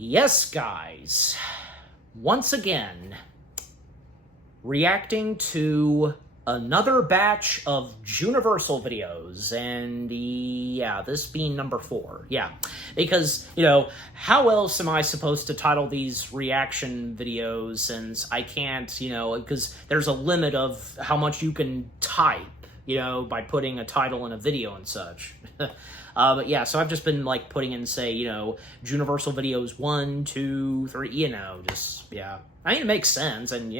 Yes, guys, once again, reacting to another batch of Juniversal videos, and yeah, this being number 4, yeah, because, how else am I supposed to title these reaction videos since I can't, because there's a limit of how much you can type, by putting a title in a video and such. But yeah, so I've just been, putting in, say, Juniversal videos 1, 2, 3, just, yeah. I mean, it makes sense, and,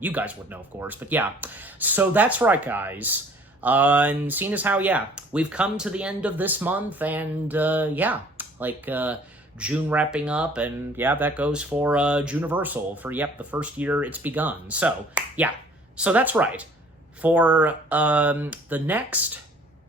you guys would know, of course, but yeah. So that's right, guys. And seeing as how, yeah, we've come to the end of this month, and, yeah, June wrapping up, and, yeah, that goes for, Juniversal, for, yep, the first year it's begun. So, yeah, so that's right. For, the next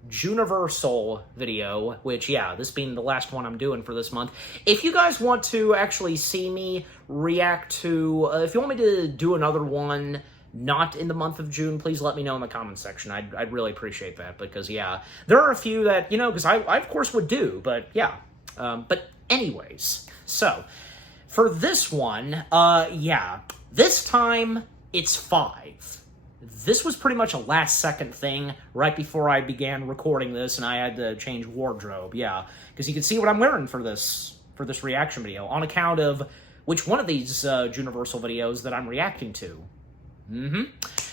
Juniversal video, which, yeah, this being the last one I'm doing for this month. If you guys want to actually see me react to, if you want me to do another one not in the month of June, please let me know in the comments section. I'd really appreciate that, because, yeah, there are a few that, because I of course would do, but, yeah. But anyways, so, for this one, yeah, this time, it's 5. This was pretty much a last-second thing right before I began recording this, and I had to change wardrobe, yeah. Because you can see what I'm wearing for this reaction video, on account of which one of these Juniversal videos that I'm reacting to.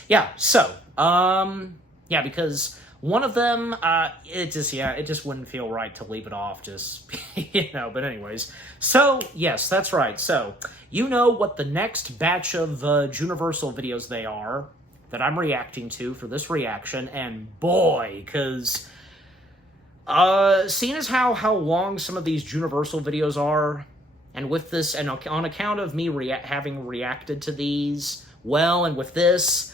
Yeah, so, yeah, because one of them, it just wouldn't feel right to leave it off, just, but anyways. So, yes, that's right. So, you know what the next batch of Juniversal videos they are that I'm reacting to for this reaction, and boy, because, seeing as how long some of these Juniversal videos are, and with this, and on account of me having reacted to these, well, and with this,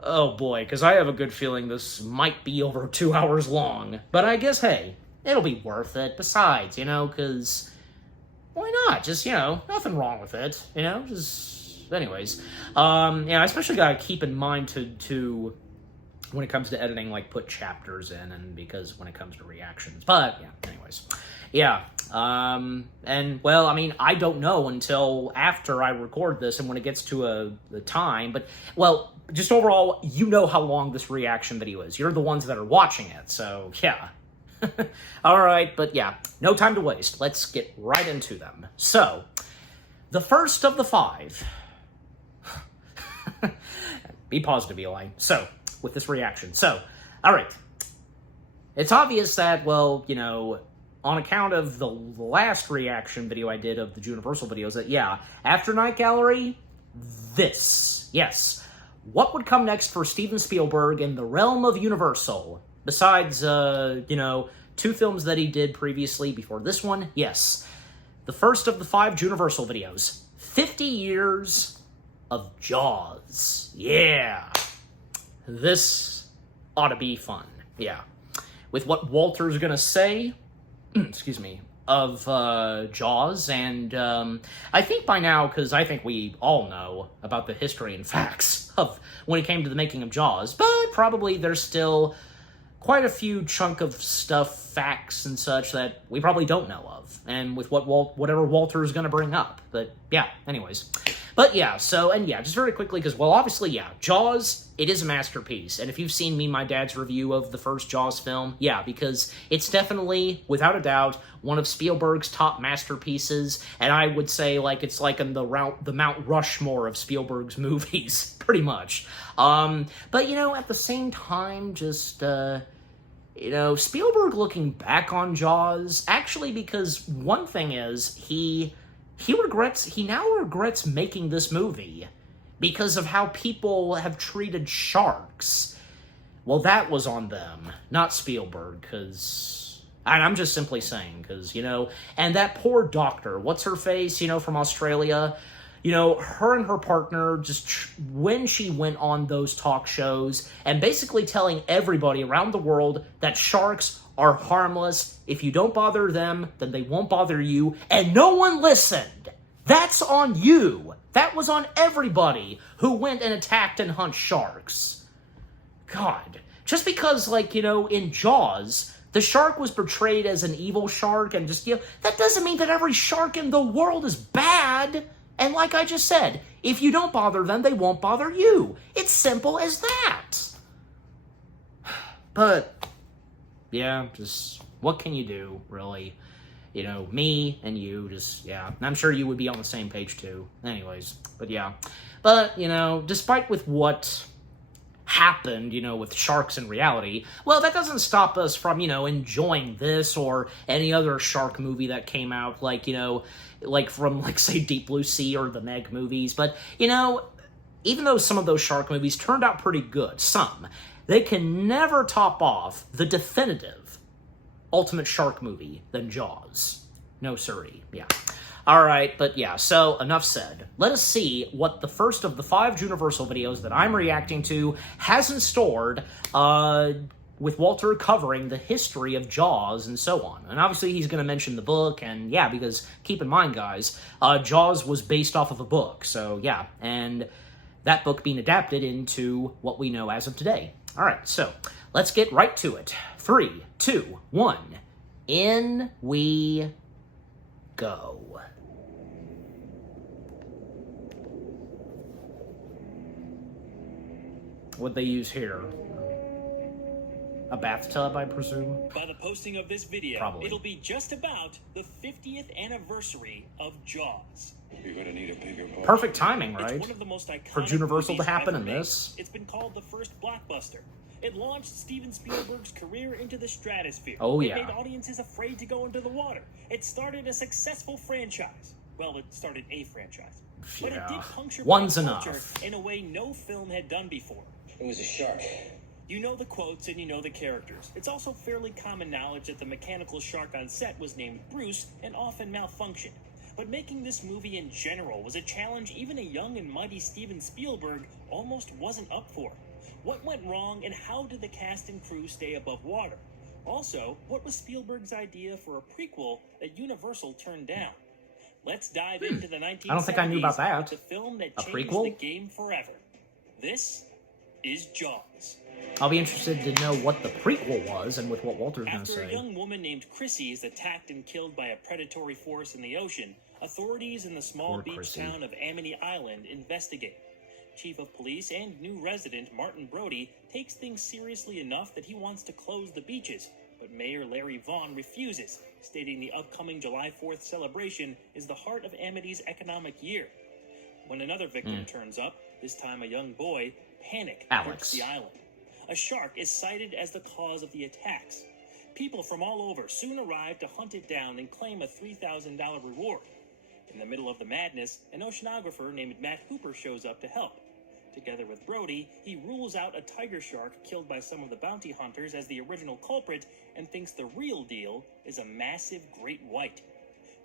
oh boy, because I have a good feeling this might be over 2 hours long, but I guess, hey, it'll be worth it, besides, because, why not, just, nothing wrong with it, just... Anyways, yeah, I especially gotta keep in mind to when it comes to editing, put chapters in, and because when it comes to reactions, but, yeah, anyways. Yeah, and, well, I mean, I don't know until after I record this and when it gets to the time, but, well, just overall, you know how long this reaction video is. You're the ones that are watching it, so, yeah. Alright, but, yeah, no time to waste. Let's get right into them. So, the first of the 5... Be positive, Eli. So, with this reaction. So, alright. It's obvious that, well, on account of the last reaction video I did of the Juniversal videos, that, yeah, after Night Gallery, this. Yes. What would come next for Steven Spielberg in the realm of Universal? Besides, 2 films that he did previously before this one? Yes. The first of the 5 Juniversal videos. 50 years of Jaws. Yeah. This ought to be fun. Yeah. With what Walter's gonna say, excuse me, of Jaws, and I think by now, because I think we all know about the history and facts of when it came to the making of Jaws, but probably there's still quite a few chunk of stuff, facts and such, that we probably don't know of, and with whatever Walter is going to bring up. But yeah, anyways. But yeah, so, and yeah, just very quickly, because, well, obviously, yeah, Jaws, it is a masterpiece, and if you've seen me and my dad's review of the first Jaws film, yeah, because it's definitely, without a doubt, one of Spielberg's top masterpieces, and I would say, it's in the Mount Rushmore of Spielberg's movies, pretty much. But, at the same time, just, Spielberg looking back on Jaws, actually, because one thing is, he now regrets making this movie because of how people have treated sharks. Well, that was on them, not Spielberg, because... I'm just simply saying, because, and that poor doctor, what's her face, from Australia, her and her partner, just when she went on those talk shows, and basically telling everybody around the world that sharks are harmless. If you don't bother them, then they won't bother you, and no one listened. That's on you. That was on everybody who went and attacked and hunt sharks. God. Just because, in Jaws, The shark was portrayed as an evil shark, and just, that doesn't mean that every shark in the world is bad. And like I just said, if you don't bother them, they won't bother you. It's simple as that. But, yeah, just, what can you do, really? Me and you, just, yeah. And I'm sure you would be on the same page, too. Anyways, but yeah. But, despite with what happened, with sharks in reality, well, that doesn't stop us from, enjoying this or any other shark movie that came out, from, say, Deep Blue Sea or the Meg movies. But, even though some of those shark movies turned out pretty good, they can never top off the definitive ultimate shark movie than Jaws. No siree. Yeah. All right, but yeah, so enough said. Let us see what the first of the 5 Juniversal videos that I'm reacting to has in store, with Walter covering the history of Jaws and so on. And obviously he's going to mention the book, and yeah, because keep in mind, guys, Jaws was based off of a book, so yeah, and that book being adapted into what we know as of today. All right, so let's get right to it. 3, 2, 1, in we go. What they use here? A bathtub, I presume? By the posting of this video, Probably. It'll be just about the 50th anniversary of Jaws. You're gonna need a bigger boat. Perfect timing, right? It's one of the most iconic For Juniversal to movies happen ever in made. this. It's been called the first blockbuster. It launched Steven Spielberg's career into the stratosphere. Oh, It yeah. made audiences afraid to go into the water. It started a successful franchise. Well, it started a franchise. But it did puncture One's pop culture enough. in a way no film had done before. It was a shark. You know the quotes and you know the characters. It's also fairly common knowledge that the mechanical shark on set was named Bruce and often malfunctioned. But making this movie in general was a challenge even a young and mighty Steven Spielberg almost wasn't up for. What went wrong, and how did the cast and crew stay above water? Also, what was Spielberg's idea for a prequel that Universal turned down? Let's dive into the 1970s. I don't think I knew about that. The film that A changed prequel? the game forever. This is Jaws. I'll be interested to know what the prequel was and with what Walter's going to After a say. young woman named Chrissy is attacked and killed by a predatory force in the ocean, authorities in the small Poor beach Chrissy. town of Amity Island investigate. Chief of Police and new resident Martin Brody takes things seriously enough that he wants to close the beaches, but Mayor Larry Vaughn refuses, stating the upcoming July 4th celebration is the heart of Amity's economic year. When another victim turns up, this time a young boy, panic Alex. grips the island. A shark is cited as the cause of the attacks. People from all over soon arrive to hunt it down and claim a $3,000 reward. In the middle of the madness, an oceanographer named Matt Hooper shows up to help. Together with Brody, he rules out a tiger shark killed by some of the bounty hunters as the original culprit and thinks the real deal is a massive great white.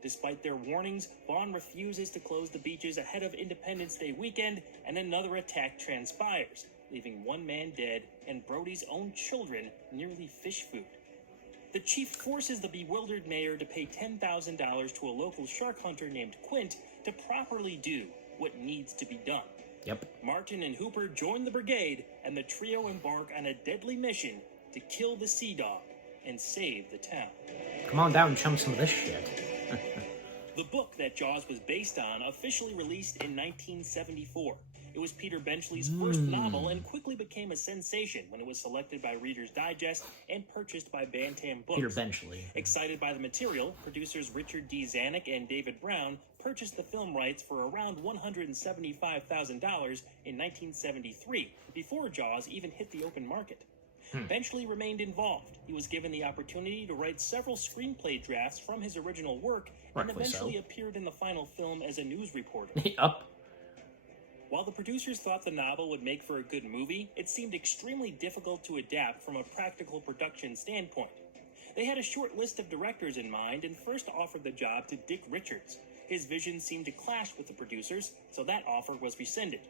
Despite their warnings, Vaughn refuses to close the beaches ahead of Independence Day weekend, and another attack transpires, leaving one man dead and Brody's own children nearly fish food. The chief forces the bewildered mayor to pay $10,000 to a local shark hunter named Quint to properly do what needs to be done. Yep. Martin and Hooper join the brigade, and the trio embark on a deadly mission to kill the sea dog and save the town. Come on down and chum some of this shit. The book that Jaws was based on officially released in 1974. It was Peter Benchley's first novel and quickly became a sensation when it was selected by Reader's Digest and purchased by Bantam Books. Peter Benchley. Excited by the material, producers Richard D. Zanuck and David Brown purchased the film rights for around $175,000 in 1973, before Jaws even hit the open market. Benchley remained involved. He was given the opportunity to write several screenplay drafts from his original work, and Rightfully eventually so. appeared in the final film as a news reporter. Up. While the producers thought the novel would make for a good movie, it seemed extremely difficult to adapt from a practical production standpoint. They had a short list of directors in mind and first offered the job to Dick Richards. His vision seemed to clash with the producers, so that offer was rescinded.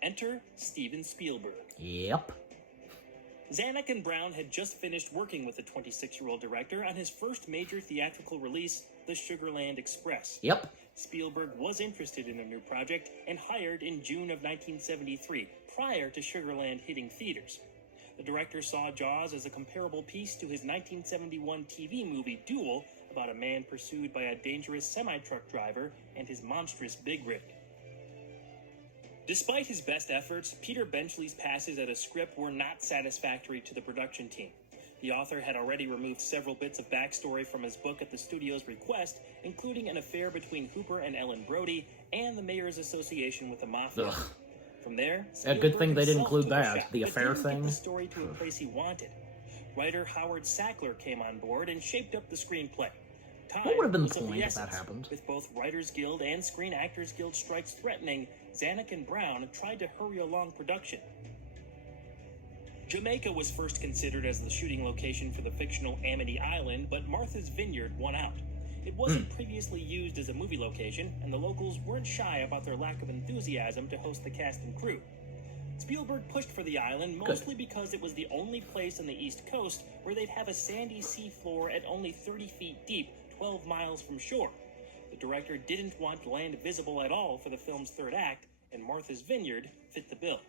Enter Steven Spielberg. Yep. Zanuck and Brown had just finished working with the 26-year-old director on his first major theatrical release, The Sugarland Express. Yep. Spielberg was interested in the new project and hired in June of 1973, prior to Sugarland hitting theaters. The director saw Jaws as a comparable piece to his 1971 TV movie Duel, about a man pursued by a dangerous semi-truck driver and his monstrous big rig. Despite his best efforts, Peter Benchley's passes at a script were not satisfactory to the production team. The author had already removed several bits of backstory from his book at the studio's request, including an affair between Hooper and Ellen Brody and the mayor's association with the mafia. Ugh. From there, A good thing they didn't himself include took a that, shot, the but affair didn't get thing. the story to a place he wanted. Writer Howard Sackler came on board and shaped up the screenplay. Time What would have been was the of point if that essence. happened? With both Writers Guild and Screen Actors Guild strikes threatening, Zanuck and Brown tried to hurry along production. Jamaica was first considered as the shooting location for the fictional Amity Island, but Martha's Vineyard won out. It wasn't previously used as a movie location, and the locals weren't shy about their lack of enthusiasm to host the cast and crew. Spielberg pushed for the island mostly because it was the only place on the East Coast where they'd have a sandy seafloor at only 30 feet deep, 12 miles from shore. The director didn't want land visible at all for the film's third act, and Martha's Vineyard fit the bill.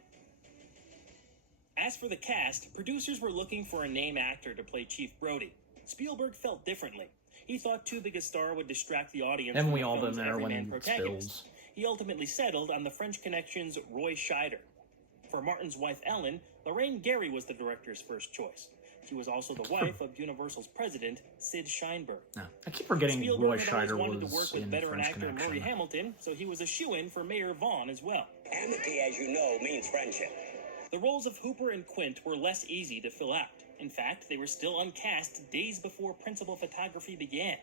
As for the cast, producers were looking for a name actor to play Chief Brody. Spielberg felt differently. He thought too big a star would distract the audience Haven't from we the all film's been there everyman when it protagonist. spills? He ultimately settled on the French Connection's Roy Scheider. For Martin's wife Ellen, Lorraine Gary was the director's first choice. She was also the wife of Universal's president, Sid Sheinberg. No, I keep forgetting Spielberg Roy had always Scheider wanted to work was with in veteran French actor Connection. Murray Hamilton, so he was a shoo-in for Mayor Vaughn as well. Amity, as you know, means friendship. The roles of Hooper and Quint were less easy to fill out. In fact, they were still uncast days before principal photography began.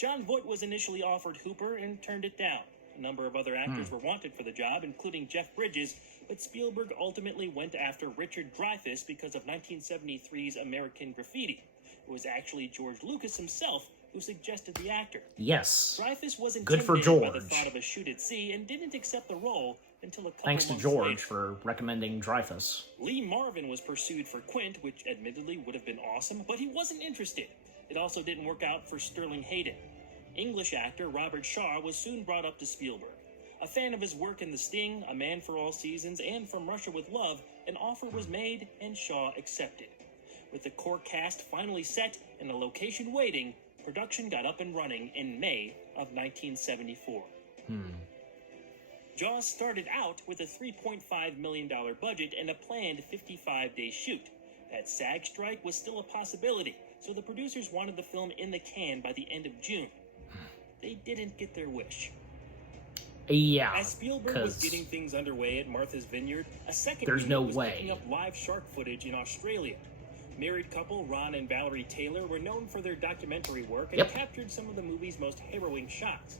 John Voight was initially offered Hooper and turned it down. A number of other actors were wanted for the job, including Jeff Bridges, but Spielberg ultimately went after Richard Dreyfuss because of 1973's American Graffiti. It was actually George Lucas himself who suggested the actor. Yes. Dreyfuss was Good for intimidated by the George. thought of a shoot at sea and didn't accept the role until a couple Thanks to months George later. for recommending Dreyfus. Lee Marvin was pursued for Quint, which admittedly would have been awesome, but he wasn't interested. It also didn't work out for Sterling Hayden. English actor Robert Shaw was soon brought up to Spielberg. A fan of his work in The Sting, A Man for All Seasons, and From Russia with Love, an offer was made and Shaw accepted. With the core cast finally set and the location waiting, production got up and running in May of 1974. Jaws started out with a $3.5 million budget and a planned 55-day shoot. That SAG strike was still a possibility, so the producers wanted the film in the can by the end of June. They didn't get their wish. Yeah, As Spielberg was 'cause getting things underway at Martha's Vineyard, a second There's unit no was way. picking up live shark footage in Australia. Married couple Ron and Valerie Taylor were known for their documentary work and Yep. captured some of the movie's most harrowing shots.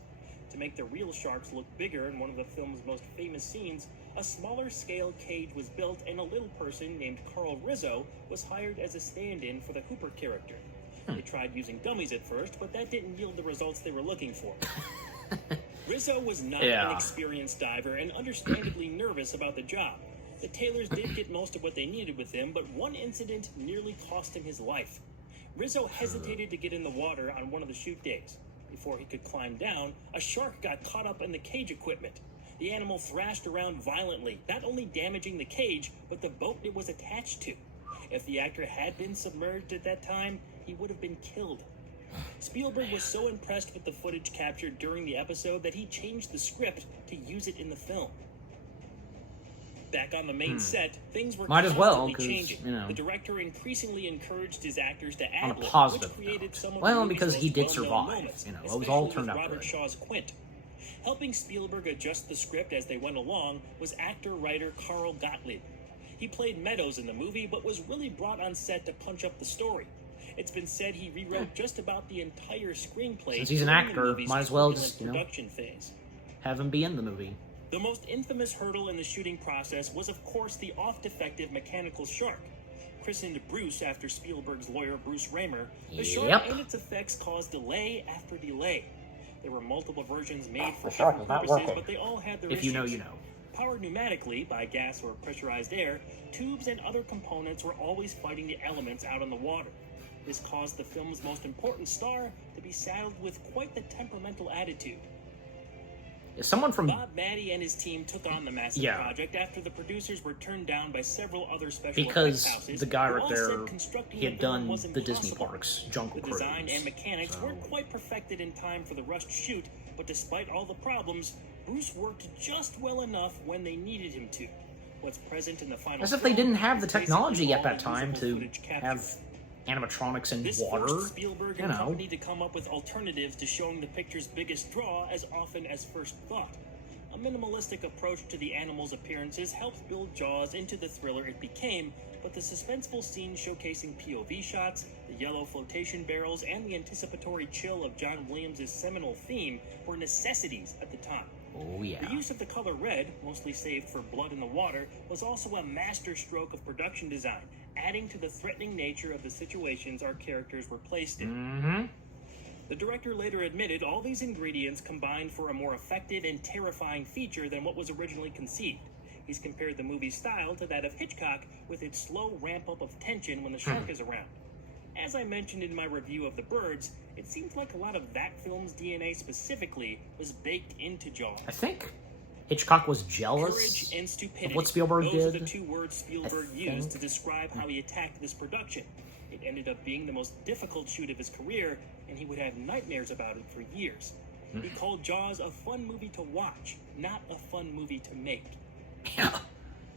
To make the real sharks look bigger in one of the film's most famous scenes, a smaller scale cage was built and a little person named Carl Rizzo was hired as a stand-in for the Hooper character. They tried using dummies at first, but that didn't yield the results they were looking for. Rizzo was not Yeah. an experienced diver and understandably nervous about the job. The Taylors did get most of what they needed with him, but one incident nearly cost him his life. Rizzo hesitated to get in the water on one of the shoot days. Before he could climb down, a shark got caught up in the cage equipment. The animal thrashed around violently, not only damaging the cage, but the boat it was attached to. If the actor had been submerged at that time, he would have been killed. Spielberg was so impressed with the footage captured during the episode that he changed the script to use it in the film. Back on the main set, things were Might as well, constantly 'cause, changing. you know, The director increasingly encouraged his actors to on a ad-lib, which positive created note. some of Well, the movie's because he most did well-known survive, moments, you know, it especially all with turned out Robert good. Shaw's Quint. Helping Spielberg adjust the script as they went along was actor-writer Carl Gottlieb. He played Meadows in the movie, but was really brought on set to punch up the story. It's been said he rewrote just about the entire screenplay. Since he's an during the actor, movie's might as well turbulent just, you know, production phase. have him be in the movie. The most infamous hurdle in the shooting process was, of course, the oft-defective mechanical shark. Christened Bruce after Spielberg's lawyer Bruce Raymer, the shark Yep. and its effects caused delay after delay. There were multiple versions made for The shark different is not purposes, working. but they all had their If issues. you know, you know. Powered pneumatically by gas or pressurized air, tubes and other components were always fighting the elements out on the water. This caused the film's most important star to be saddled with quite the temperamental attitude. Someone from... Bob Maddie and his team took on the massive project after the producers were turned down by several other special because effects houses. The guy who right all there, said constructing he had the villain done was the Disney impossible. parks, Jungle The Cruise. design and mechanics weren't quite perfected in time for the rushed shoot, but despite all the problems, Bruce worked just well enough when they needed him to. What's present in the final As if they film didn't have the is basically technology at all that time usable to footage captured. have animatronics in This water. forced Spielberg You and know. company to come up with alternatives to showing the picture's biggest draw as often as first thought. A minimalistic approach to the animals' appearances helped build Jaws into the thriller it became, but the suspenseful scenes showcasing POV shots, the yellow flotation barrels, and the anticipatory chill of John Williams' seminal theme were necessities at the time. Oh, yeah. The use of the color red, mostly saved for blood in the water, was also a masterstroke of production design, adding to the threatening nature of the situations our characters were placed in. Mm-hmm. The director later admitted all these ingredients combined for a more effective and terrifying feature than what was originally conceived. He's compared the movie's style to that of Hitchcock, with its slow ramp-up of tension when the shark is around. As I mentioned in my review of The Birds, it seems like a lot of that film's DNA specifically was baked into Jaws. I think Hitchcock was Courage jealous and stupidity. of what Spielberg Those did. are the two words Spielberg used to describe how he attacked this production. It ended up being the most difficult shoot of his career, and he would have nightmares about it for years. He called Jaws a fun movie to watch, not a fun movie to make. Yeah,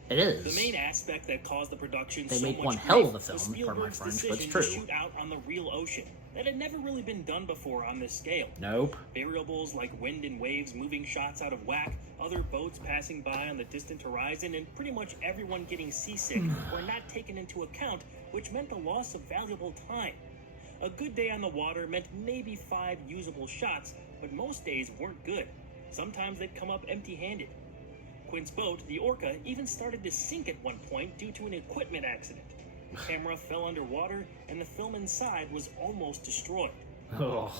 it is. The main aspect that caused the production They so made much one hell of a grief was film, pardon my Spielberg's French, but it's decision true. to shoot out on the real ocean. That had never really been done before on this scale. Nope. Variables like wind and waves moving shots out of whack, other boats passing by on the distant horizon, and pretty much everyone getting seasick were not taken into account, which meant the loss of valuable time. A good day on the water meant maybe 5 usable shots, but most days weren't good. Sometimes they'd come up empty-handed. Quint's boat, the Orca, even started to sink at one point due to an equipment accident. The camera fell underwater, and the film inside was almost destroyed. Oh.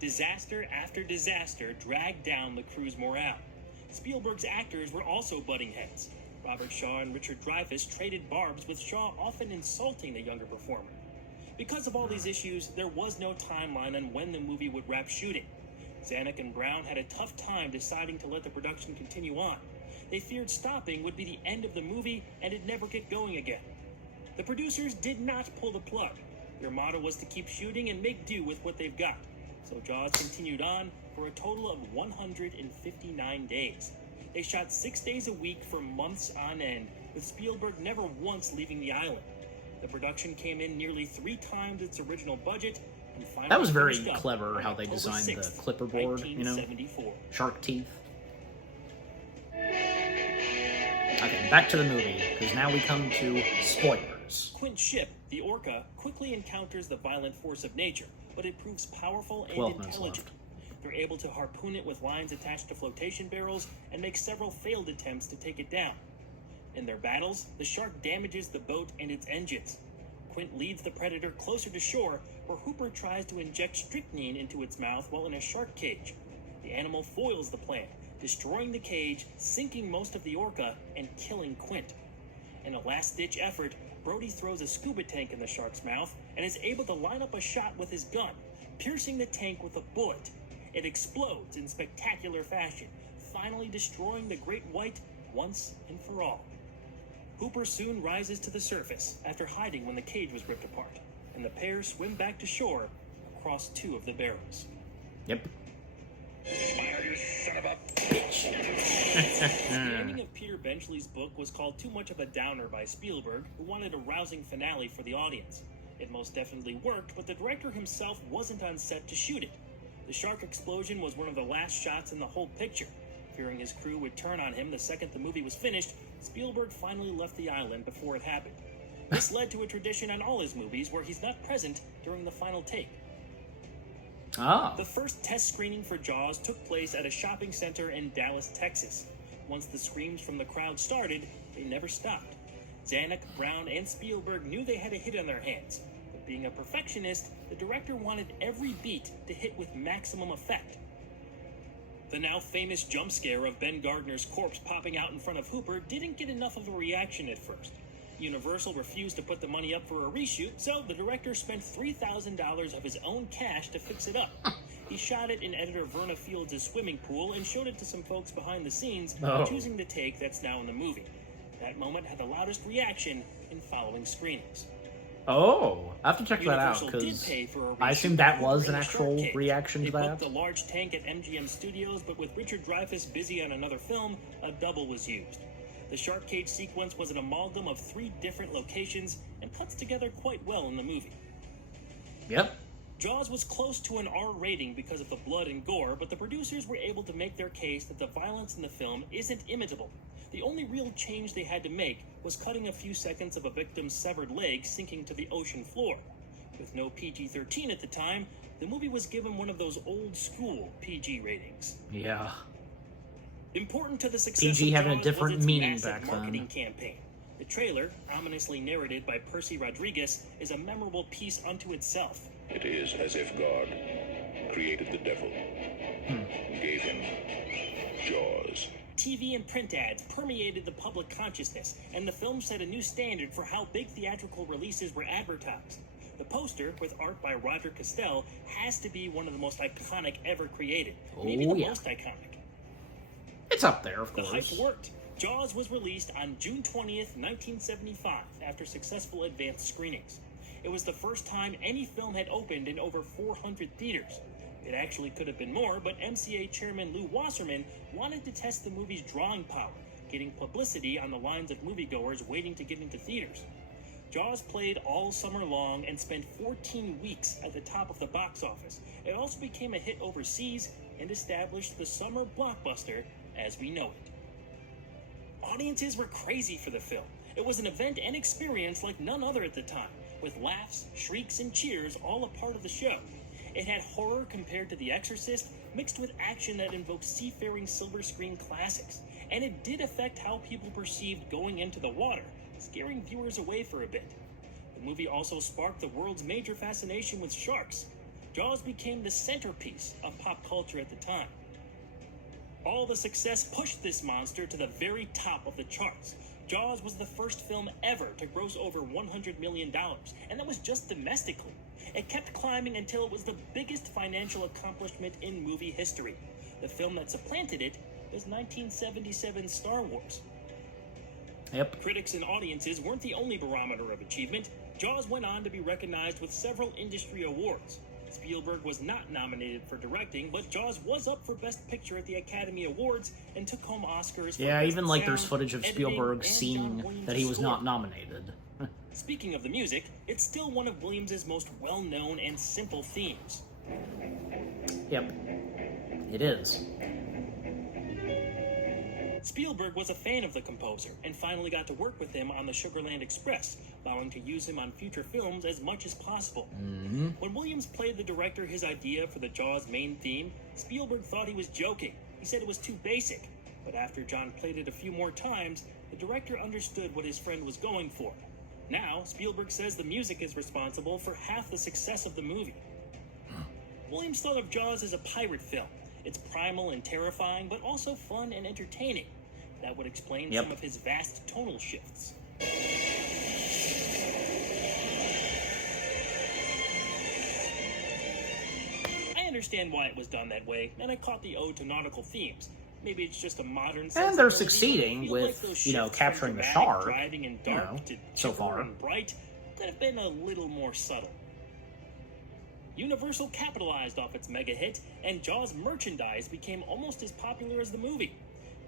Disaster after disaster dragged down the crew's morale. Spielberg's actors were also butting heads. Robert Shaw and Richard Dreyfuss traded barbs, with Shaw often insulting the younger performer. Because of all these issues, there was no timeline on when the movie would wrap shooting. Zanuck and Brown had a tough time deciding to let the production continue on. They feared stopping would be the end of the movie and it'd never get going again. The producers did not pull the plug. Their motto was to keep shooting and make do with what they've got. So Jaws continued on for a total of 159 days. They shot 6 days a week for months on end, with Spielberg never once leaving the island. The production came in nearly 3 times its original budget, and finally That was very finished up clever on how they October designed the 6th, clipper board, you know? 1974. Shark teeth. Okay, back to the movie, because now we come to spoilers. Quint's ship, the Orca, quickly encounters the violent force of nature, but it proves powerful and 12 minutes intelligent. They're able to harpoon it with lines attached to flotation barrels and make several failed attempts to take it down. In their battles, the shark damages the boat and its engines. Quint leads the predator closer to shore, where Hooper tries to inject strychnine into its mouth while in a shark cage. The animal foils the plan, destroying the cage, sinking most of the Orca, and killing Quint. In a last-ditch effort, Brody throws a scuba tank in the shark's mouth and is able to line up a shot with his gun, piercing the tank with a bullet. It explodes in spectacular fashion, finally destroying the great white once and for all. Hooper soon rises to the surface after hiding when the cage was ripped apart, and the pair swim back to shore across 2 of the barrels. Yep. Smile, you son of a bitch! The ending of Peter Benchley's book was called too much of a downer by Spielberg, who wanted a rousing finale for the audience. It most definitely worked, but the director himself wasn't on set to shoot it. The shark explosion was one of the last shots in the whole picture. Fearing his crew would turn on him the second the movie was finished, Spielberg finally left the island before it happened. This led to a tradition on all his movies where he's not present during the final take. Oh. The first test screening for Jaws took place at a shopping center in Dallas, Texas. Once the screams from the crowd started, they never stopped. Zanuck, Brown, and Spielberg knew they had a hit on their hands, but being a perfectionist, the director wanted every beat to hit with maximum effect. The now famous jump scare of Ben Gardner's corpse popping out in front of Hooper didn't get enough of a reaction at first. Universal refused to put the money up for a reshoot, so the director spent $3,000 of his own cash to fix it up. He shot it in editor Verna Fields' swimming pool and showed it to some folks behind the scenes, Oh. choosing the take that's now in the movie. That moment had the loudest reaction in following screenings. Oh, I have to check that out, Universal did because pay for a I assume reshoot that of was Hoover an and the actual Shark Cage. reaction to They that. booked a large tank at MGM Studios, but with Richard Dreyfuss busy on another film, a double was used. The Shark Cage sequence was an amalgam of 3 different locations and cuts together quite well in the movie. Yep. Jaws was close to an R rating because of the blood and gore, but the producers were able to make their case that the violence in the film isn't imitable. The only real change they had to make was cutting a few seconds of a victim's severed leg sinking to the ocean floor. With no PG-13 at the time, the movie was given one of those old-school PG ratings. Yeah. Important to the success PG of having a Jaws different was its meaning massive back marketing then. campaign. The trailer, ominously narrated by Percy Rodriguez, is a memorable piece unto itself. It is as if God created the devil, gave him jaws. TV and print ads permeated the public consciousness, and the film set a new standard for how big theatrical releases were advertised. The poster, with art by Roger Castell, has to be one of the most iconic ever created. Maybe Oh, the yeah. most iconic. It's up there, of The hype course. worked. Jaws was released on June 20th, 1975, after successful advanced screenings. It was the first time any film had opened in over 400 theaters. It actually could have been more, but MCA chairman Lou Wasserman wanted to test the movie's drawing power, getting publicity on the lines of moviegoers waiting to get into theaters. Jaws played all summer long and spent 14 weeks at the top of the box office. It also became a hit overseas and established the summer blockbuster as we know it. Audiences were crazy for the film. It was an event and experience like none other at the time, with laughs, shrieks, and cheers all a part of the show. It had horror compared to The Exorcist, mixed with action that invoked seafaring silver screen classics. And it did affect how people perceived going into the water, scaring viewers away for a bit. The movie also sparked the world's major fascination with sharks. Jaws became the centerpiece of pop culture at the time. All the success pushed this monster to the very top of the charts. Jaws was the first film ever to gross over $100 million, and that was just domestically. It kept climbing until it was the biggest financial accomplishment in movie history. The film that supplanted it was 1977's Star Wars. Yep. Critics and audiences weren't the only barometer of achievement. Jaws went on to be recognized with several industry awards. Spielberg was not nominated for directing, but Jaws was up for Best Picture at the Academy Awards and took home Oscars for Yeah, Best even like there's Sound, footage of Editing, Spielberg and John seeing Williams' that he was score. not nominated. Speaking of the music, it's still one of Williams' most well-known and simple themes. Yep. It is. Spielberg was a fan of the composer and finally got to work with him on the Sugarland Express, vowing to use him on future films as much as possible. When Williams played the director his idea for the Jaws main theme, Spielberg thought he was joking. He said it was too basic. But after John played it a few more times, the director understood what his friend was going for. Now, Spielberg says the music is responsible for half the success of the movie. Williams thought of Jaws as a pirate film. It's primal and terrifying, but also fun and entertaining. That would explain Yep. some of his vast tonal shifts. I understand why it was done that way, and I caught the ode to nautical themes. Maybe it's just a modern And sensibility. they're succeeding I feel with, like those you know, shifts from capturing the dramatic shark, driving and you dark know, to so chipper far. and bright could have been a little more subtle. Universal capitalized off its mega hit, and Jaws merchandise became almost as popular as the movie.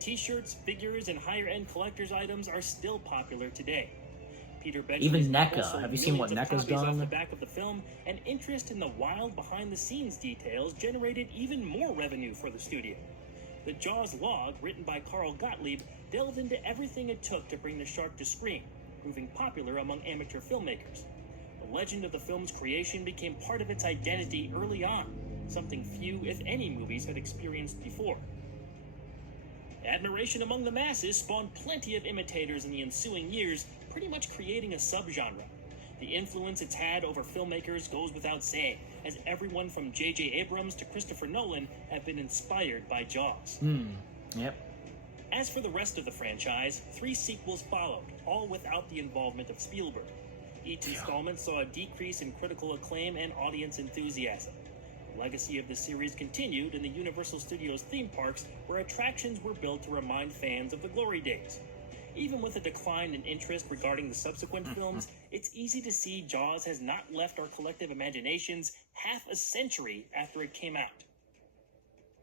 T-shirts, figures, and higher-end collector's items are still popular today. Peter Benchley's Even novel NECA. sold Have you seen what millions of NECA's copies off done? the back of the film, and interest in the wild behind-the-scenes details generated even more revenue for the studio. The Jaws log, written by Carl Gottlieb, delved into everything it took to bring the shark to screen, proving popular among amateur filmmakers. The legend of the film's creation became part of its identity early on, something few, if any, movies had experienced before. Admiration among the masses spawned plenty of imitators in the ensuing years, pretty much creating a subgenre. The influence it's had over filmmakers goes without saying, as everyone from J.J. Abrams to Christopher Nolan have been inspired by Jaws. Yep. As for the rest of the franchise, 3 sequels followed, all without the involvement of Spielberg. Each installment saw a decrease in critical acclaim and audience enthusiasm. The legacy of the series continued in the Universal Studios theme parks, where attractions were built to remind fans of the glory days. Even with a decline in interest regarding the subsequent films, it's easy to see Jaws has not left our collective imaginations half a century after it came out.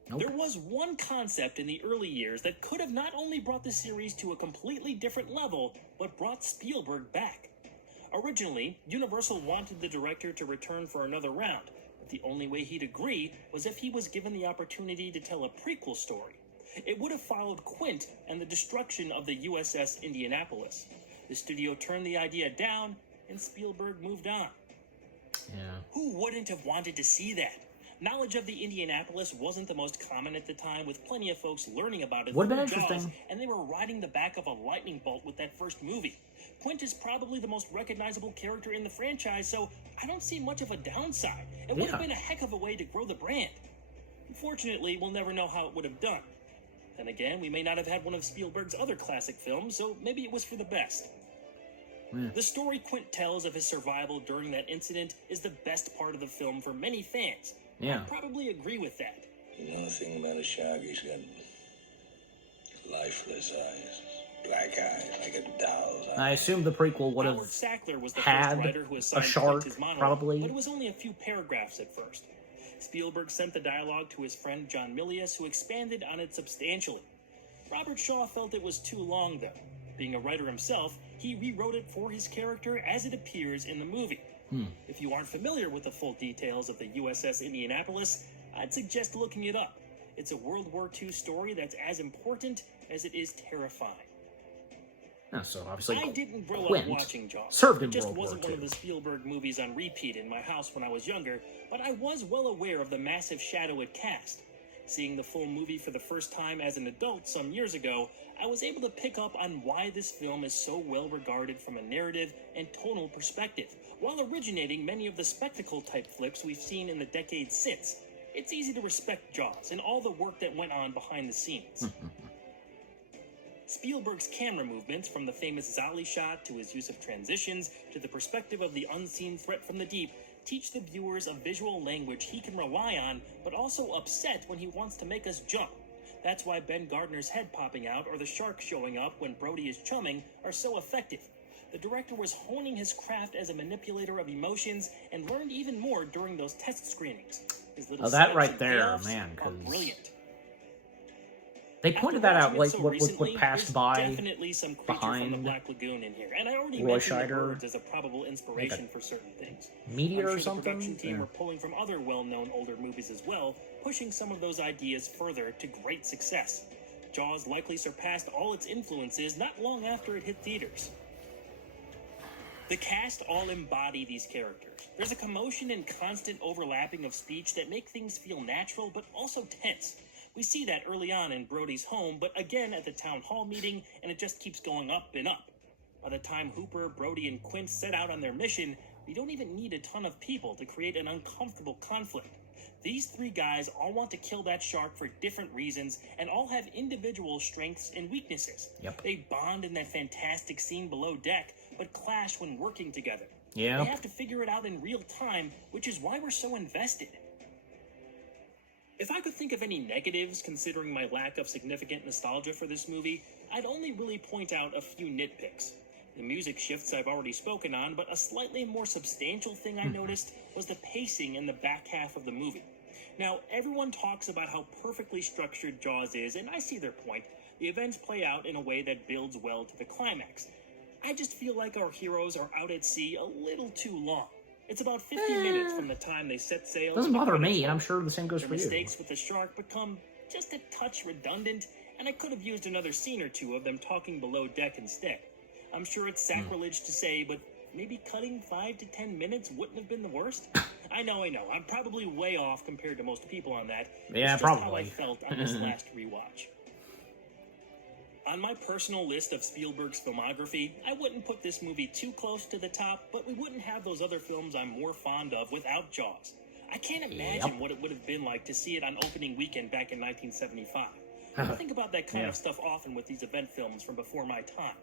Nope. There was one concept in the early years that could have not only brought the series to a completely different level, but brought Spielberg back. Originally, Universal wanted the director to return for another round, but the only way he'd agree was if he was given the opportunity to tell a prequel story. It would have followed Quint and the destruction of the USS Indianapolis. The studio turned the idea down, and Spielberg moved on. Yeah. Who wouldn't have wanted to see that? Knowledge of the Indianapolis wasn't the most common at the time, with plenty of folks learning about it Would've been through Jaws, interesting. and they were riding the back of a lightning bolt with that first movie. Quint is probably the most recognizable character in the franchise, so I don't see much of a downside. It would have been a heck of a way to grow the brand. Unfortunately, we'll never know how it would have done. Then again, we may not have had one of Spielberg's other classic films, so maybe it was for the best. The story Quint tells of his survival during that incident is the best part of the film for many fans. Yeah. I probably agree with that. The one thing about a shark, he's got lifeless eyes. Black eyes, like a doll's eyes. I assume the prequel would have Howard Sackler was the had first writer who a assigned shark, Quint his monologue, probably. but it was only a few paragraphs at first. Spielberg sent the dialogue to his friend John Milius, who expanded on it substantially. Robert Shaw felt it was too long, though. Being a writer himself, he rewrote it for his character as it appears in the movie. If you aren't familiar with the full details of the USS Indianapolis, I'd suggest looking it up. It's a World War II story that's as important as it is terrifying. No, so obviously I didn't grow Quint up watching Jaws. served in It just World War wasn't one of II. the Spielberg movies on repeat in my house when I was younger, but I was well aware of the massive shadow it cast. Seeing the full movie for the first time as an adult some years ago, I was able to pick up on why this film is so well regarded from a narrative and tonal perspective, while originating many of the spectacle-type flips we've seen in the decades since. It's easy to respect Jaws and all the work that went on behind the scenes. Spielberg's camera movements, from the famous Zolly shot to his use of transitions to the perspective of the unseen threat from the deep, teach the viewers a visual language he can rely on, but also upset when he wants to make us jump. That's why Ben Gardner's head popping out or the shark showing up when Brody is chumming are so effective. The director was honing his craft as a manipulator of emotions and learned even more during those test screenings. His little that slips right and there, payoffs man, are 'cause brilliant. they pointed that out, After like watching it so what recently, passed there's by definitely some creature from the behind Black Lagoon in here, and I already Roy mentioned the Scheider, birds as a probable inspiration for certain things. meteor I'm or sure something. The production team Yeah. are pulling from other well-known older movies as well, pushing some of those ideas further to great success. Jaws likely surpassed all its influences not long after it hit theaters. The cast all embody these characters. There's a commotion and constant overlapping of speech that make things feel natural but also tense. We see that early on in Brody's home, but again at the town hall meeting, and it just keeps going up and up. By the time Hooper, Brody, and Quint set out on their mission, we don't even need a ton of people to create an uncomfortable conflict. These three guys all want to kill that shark for different reasons and all have individual strengths and weaknesses. Yep. They bond in that fantastic scene below deck, but clash when working together. Yep. They have to figure it out in real time, which is why we're so invested. If I could think of any negatives, considering my lack of significant nostalgia for this movie, I'd only really point out a few nitpicks. The music shifts I've already spoken on, but a slightly more substantial thing I noticed was the pacing in the back half of the movie. Now, everyone talks about how perfectly structured Jaws is, and I see their point. The events play out in a way that builds well to the climax. I just feel like our heroes are out at sea a little too long. It's about 50 minutes from the time they set sail. Doesn't to the bother credits me, and I'm roll. sure the same goes Their for you. mistakes with the shark become just a touch redundant, and I could have used another scene or two of them talking below deck instead. I'm sure it's sacrilege to say, but maybe cutting 5 to 10 minutes wouldn't have been the worst? I know. I'm probably way off compared to most people on that. Yeah, it's just how I probably. felt on this last rewatch. On my personal list of Spielberg's filmography, I wouldn't put this movie too close to the top, but we wouldn't have those other films I'm more fond of without Jaws. I can't imagine what it would have been like to see it on opening weekend back in 1975. I think about that kind of stuff often with these event films from before my time.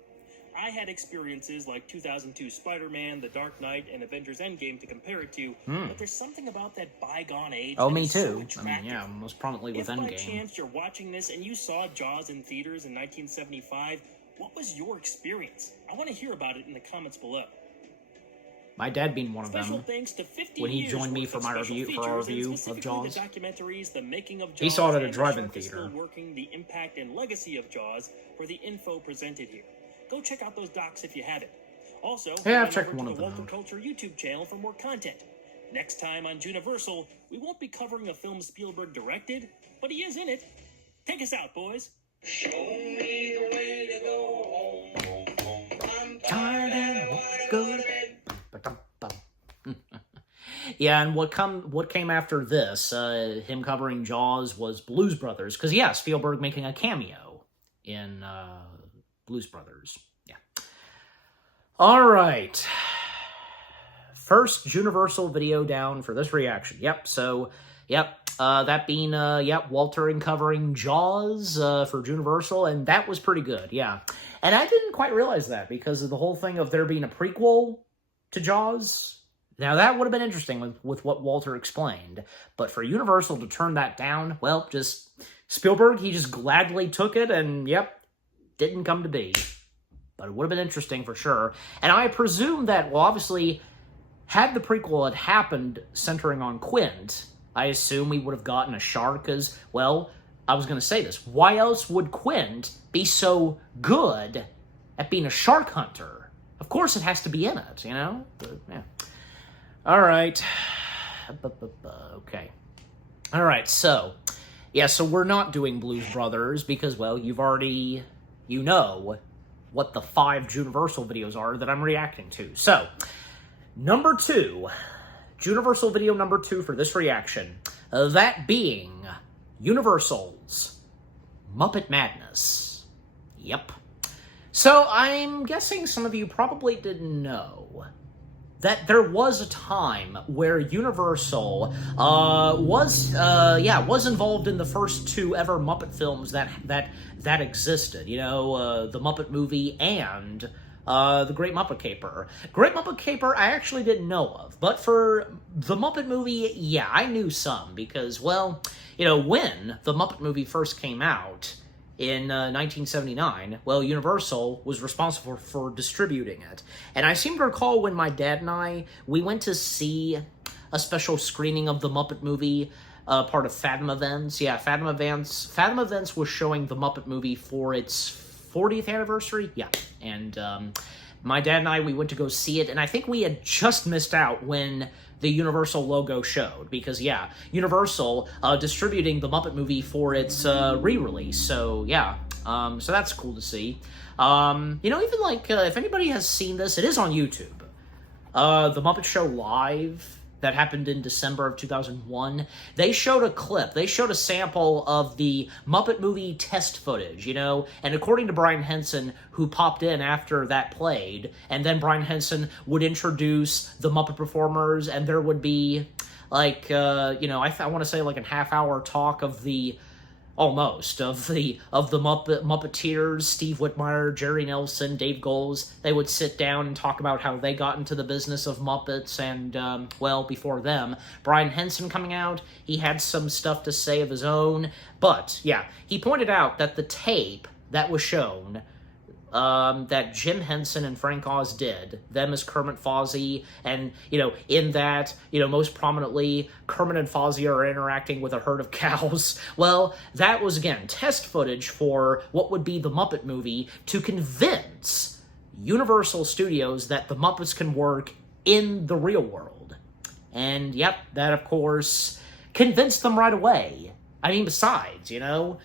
I had experiences like 2002 Spider-Man, The Dark Knight, and Avengers Endgame to compare it to, but there's something about that bygone age Oh, that me is so too. I mean, attractive. yeah, most prominently with If by Endgame. chance you're watching this and you saw Jaws in theaters in 1975, what was your experience? I want to hear about it in the comments below. My dad being one of Special them. thanks to 50 When he years joined me worth for of my special review, for our features, and review of specifically Jaws. the documentaries, The Making of Jaws, He saw it at a and The drive-in Shark is theater. Still Working, the impact and legacy of Jaws, for the info presented here. Go check out those docs if you haven't. Also, Yeah, I've head checked over one to of the them Walter out. Culture YouTube channel for more content. Next time on Juniversal, we won't be covering a film Spielberg directed, but he is in it. Take us out, boys. Show me the way to go home. I'm Tired and I wanna go go to to bed. Yeah, and what came after this, him covering Jaws, was Blues Brothers. Because, yeah, Spielberg making a cameo in Blues Brothers. Yeah. All right. First Juniversal video down for this reaction. Yep, so, yep, that being, Walter and covering Jaws for Juniversal, and that was pretty good, yeah. And I didn't quite realize that because of the whole thing of there being a prequel to Jaws. Now, that would have been interesting with what Walter explained, but for Universal to turn that down, well, just Spielberg, he just gladly took it, and, yep, didn't come to be. But it would have been interesting for sure. And I presume that, well, obviously, had the prequel had happened centering on Quint, I assume we would have gotten a shark, because, well, I was going to say this, why else would Quint be so good at being a shark hunter? Of course it has to be in it, you know? But, yeah. All right. Okay. All right, so, yeah, so we're not doing Blues Brothers because, well, you know what the 5 Juniversal videos are that I'm reacting to. So, number 2, Juniversal video number 2 for this reaction, that being Universal's Muppet Madness. Yep. So, I'm guessing some of you probably didn't know that there was a time where Universal was involved in the first 2 ever Muppet films that existed. You know, the Muppet Movie and the Great Muppet Caper. Great Muppet Caper I actually didn't know of, but for the Muppet Movie, yeah, I knew some because, well, you know, when the Muppet Movie first came out in 1979, well, Universal was responsible for distributing it. And I seem to recall when my dad and we went to see a special screening of the Muppet Movie, part of Fathom Events. Yeah, Fathom Events. Fathom Events was showing the Muppet Movie for its 40th anniversary. Yeah, and my dad and we went to go see it, and I think we had just missed out when the Universal logo showed, because, yeah, Universal distributing the Muppet Movie for its re-release, so, yeah, so that's cool to see. You know, even, like, if anybody has seen this, it is on YouTube. The Muppet Show Live, that happened in December of 2001, they showed a clip, they showed a sample of the Muppet Movie test footage, you know, and according to Brian Henson, who popped in after that played, and then Brian Henson would introduce the Muppet performers, and there would be, like, you know, I want to say, like, a half-hour talk of the Muppeteers, Steve Whitmire, Jerry Nelson, Dave Goelz. They would sit down and talk about how they got into the business of Muppets, and, well, before them, Brian Henson coming out, he had some stuff to say of his own, but, yeah, he pointed out that the tape that was shown, that Jim Henson and Frank Oz did, them as Kermit Fozzie, and, you know, in that, you know, most prominently, Kermit and Fozzie are interacting with a herd of cows. Well, that was, again, test footage for what would be the Muppet Movie to convince Universal Studios that the Muppets can work in the real world. And, yep, that, of course, convinced them right away. I mean, besides, you know,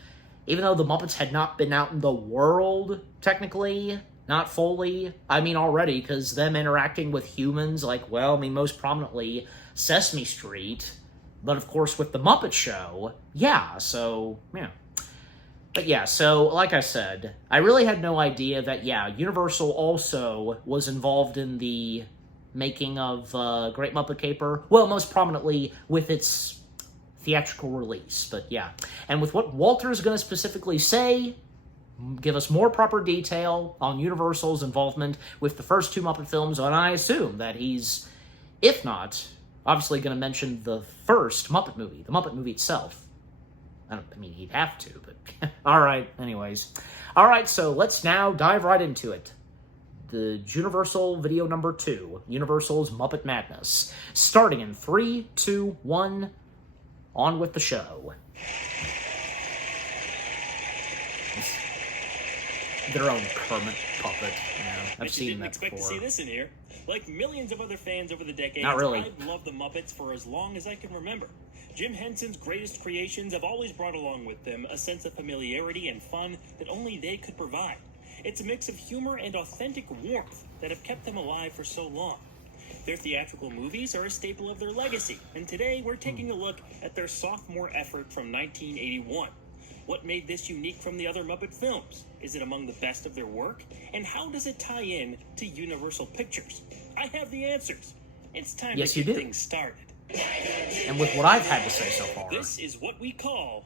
even though the Muppets had not been out in the world, technically, not fully, I mean, already, because them interacting with humans, like, well, I mean, most prominently, Sesame Street, but, of course, with the Muppet Show, yeah, so, yeah. But, yeah, so, like I said, I really had no idea that, yeah, Universal also was involved in the making of Great Muppet Caper, well, most prominently with its theatrical release, but yeah. And with what Walter's going to specifically say, give us more proper detail on Universal's involvement with the first two Muppet films, and I assume that he's, if not, obviously going to mention the first Muppet movie, the Muppet movie itself. I mean, he'd have to, but alright, anyways. Alright, so let's now dive right into it. The Juniversal video number 2, Universal's Muppet Madness. Starting in 3, 2, 1, on with the show. Their own Kermit puppet. Yeah, I've seen that before. I didn't expect to see this in here. Like millions of other fans over the decades, Not really. I've loved the Muppets for as long as I can remember. Jim Henson's greatest creations have always brought along with them a sense of familiarity and fun that only they could provide. It's a mix of humor and authentic warmth that have kept them alive for so long. Their theatrical movies are a staple of their legacy, and today we're taking a look at their sophomore effort from 1981. What made this unique from the other Muppet films? Is it among the best of their work? And how does it tie in to Universal Pictures? I have the answers. It's time to get things started. And with what I've had to say so far... This is what we call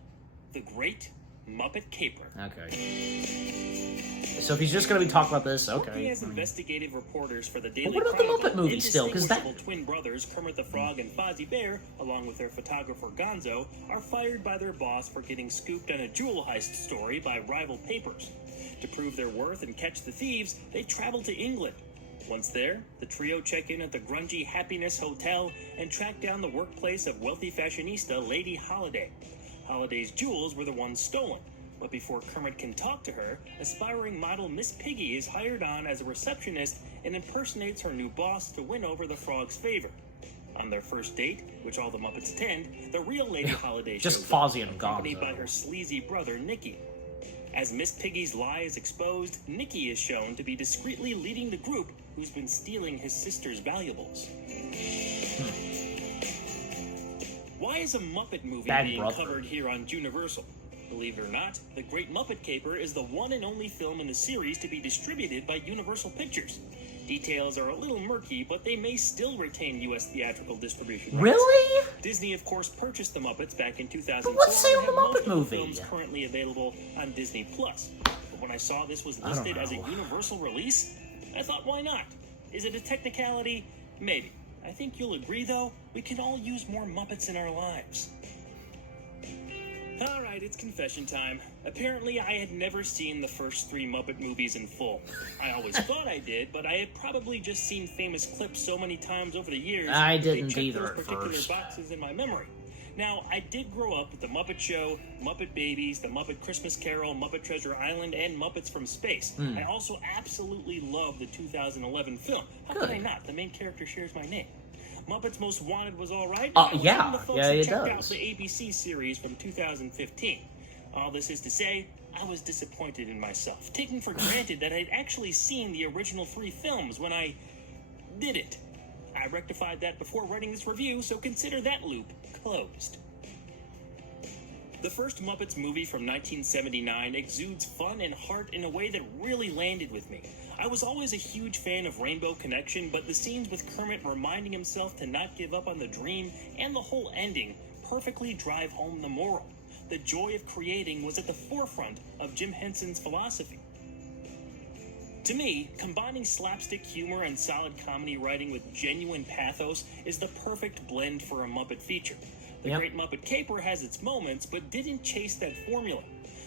the Great Muppet Caper. Okay. So if he's just going to be talking about this, okay. Working as investigative reporters for the Daily But what about the Chronicle, Muppet movie still? Because that... twin brothers Kermit the Frog and Fozzie Bear, along with their photographer Gonzo, are fired by their boss for getting scooped on a jewel heist story by rival papers. To prove their worth and catch the thieves, they travel to England. Once there, the trio check in at the grungy Happiness Hotel and track down the workplace of wealthy fashionista Lady Holiday. Holiday's jewels were the ones stolen, but before Kermit can talk to her, aspiring model Miss Piggy is hired on as a receptionist and impersonates her new boss to win over the Frog's favor. On their first date, which all the Muppets attend, the real Lady Holiday just shows Fozzie up, and accompanied Gonzo. by her sleazy brother Nicky. As Miss Piggy's lie is exposed, Nicky is shown to be discreetly leading the group who's been stealing his sister's valuables. Why is a Muppet movie being covered here on Juniversal? Believe it or not, The Great Muppet Caper is the one and only film in the series to be distributed by Universal Pictures. Details are a little murky, but they may still retain U.S. theatrical distribution rights. Really? Disney, of course, purchased the Muppets back in 2004. But what's say on the and have Muppet multiple movie? films currently available on Disney+. But when I saw this was listed as a Universal release, I thought, why not? Is it a technicality? Maybe. I think you'll agree, though, we can all use more Muppets in our lives. Alright, it's confession time. Apparently, I had never seen the first 3 Muppet movies in full. I always thought I did, but I had probably just seen famous clips so many times over the years I that didn't they checked either those at particular first. boxes in my memory. Now, I did grow up with The Muppet Show, Muppet Babies, The Muppet Christmas Carol, Muppet Treasure Island, and Muppets from Space. I also absolutely love the 2011 film. How could I not? The main character shares my name. Muppets Most Wanted was alright. Yeah, it checked out does. the ABC series from 2015. All this is to say, I was disappointed in myself, taking for granted that I'd actually seen the original 3 films when I didn't. I rectified that before writing this review, so consider that loop closed. The first Muppets movie from 1979 exudes fun and heart in a way that really landed with me. I was always a huge fan of Rainbow Connection, but the scenes with Kermit reminding himself to not give up on the dream and the whole ending perfectly drive home the moral. The joy of creating was at the forefront of Jim Henson's philosophy. To me, combining slapstick humor and solid comedy writing with genuine pathos is the perfect blend for a Muppet feature. The Great Muppet Caper has its moments, but didn't chase that formula.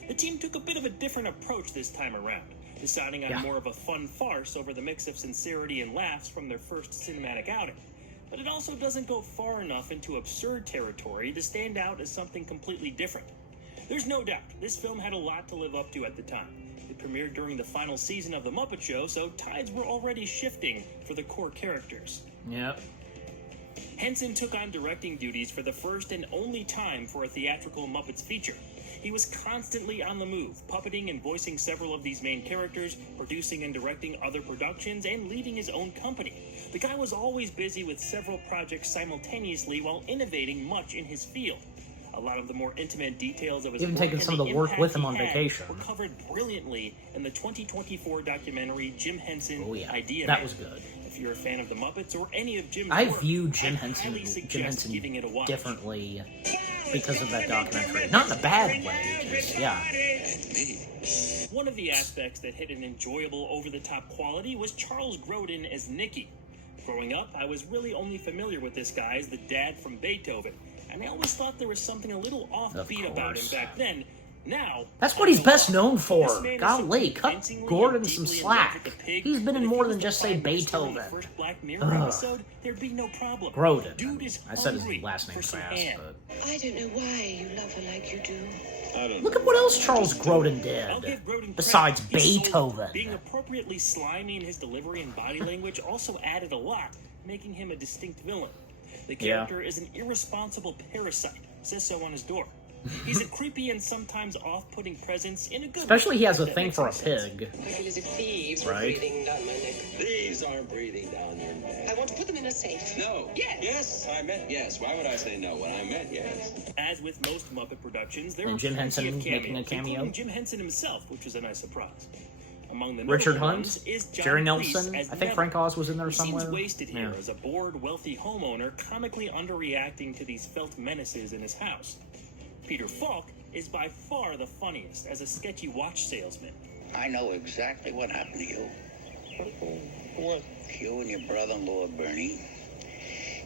The team took a bit of a different approach this time around, deciding on more of a fun farce over the mix of sincerity and laughs from their first cinematic outing. But it also doesn't go far enough into absurd territory to stand out as something completely different. There's no doubt, this film had a lot to live up to at the time. It premiered during the final season of The Muppet Show, so tides were already shifting for the core characters. Yep. Henson took on directing duties for the first and only time for a theatrical Muppets feature. He was constantly on the move, puppeting and voicing several of these main characters, producing and directing other productions, and leading his own company. The guy was always busy with several projects simultaneously while innovating much in his field. A lot of the more intimate details of his Even work taking and some of the work impact with him he on had vacation. were covered brilliantly in the 2024 documentary Jim Henson Idea that Man. was good. If you're a fan of the Muppets or any of Jim's I work, view Jim I'd Henson highly suggest giving it a watch. differently because of that documentary. Not in a bad way, hilarious. Yeah. One of the aspects that hit an enjoyable over-the-top quality was Charles Grodin as Nicky. Growing up, I was really only familiar with this guy as the dad from Beethoven, and I always thought there was something a little offbeat about him back then. Now, That's what he's best known for. This man is so Golly, cut convincingly Gordon and some deeply in love with slack. the pig He's been that in if more he than was just the say Prime Minister in the Beethoven. first Black Mirror episode, there'd be no problem. Grodin. Dude is I said his hungry last name for some fast, ham. but... I don't know why you love her like you do. Look at what else Charles Grodin I'll did, give Grodin besides credit. He sold it. Beethoven. Being appropriately slimy in his delivery and body language also added a lot, making him a distinct villain. The character is an irresponsible parasite, says so on his door. He's a creepy and sometimes off-putting presence in a good Especially way. he has a That thing makes for a some sense. pig. I feel as if thieves were Right. breathing down my neck. Thieves aren't breathing down your neck. I want to put them in a safe. No. Yes. Yes, I meant yes. Why would I say no when I meant yes? As with most Muppet productions, there And were Jim plenty Henson of cameos, making a cameo. including Jim Henson himself, which was a nice surprise. Among the Richard notable Hunt, ones is John Jerry Cleese Nelson. as I think Neville. Frank Oz was in there He somewhere. seems wasted here Yeah. as a bored, wealthy homeowner comically underreacting to these felt menaces in his house. Peter Falk is by far the funniest as a sketchy watch salesman. I know exactly what happened to you. What? You and your brother-in-law, Bernie,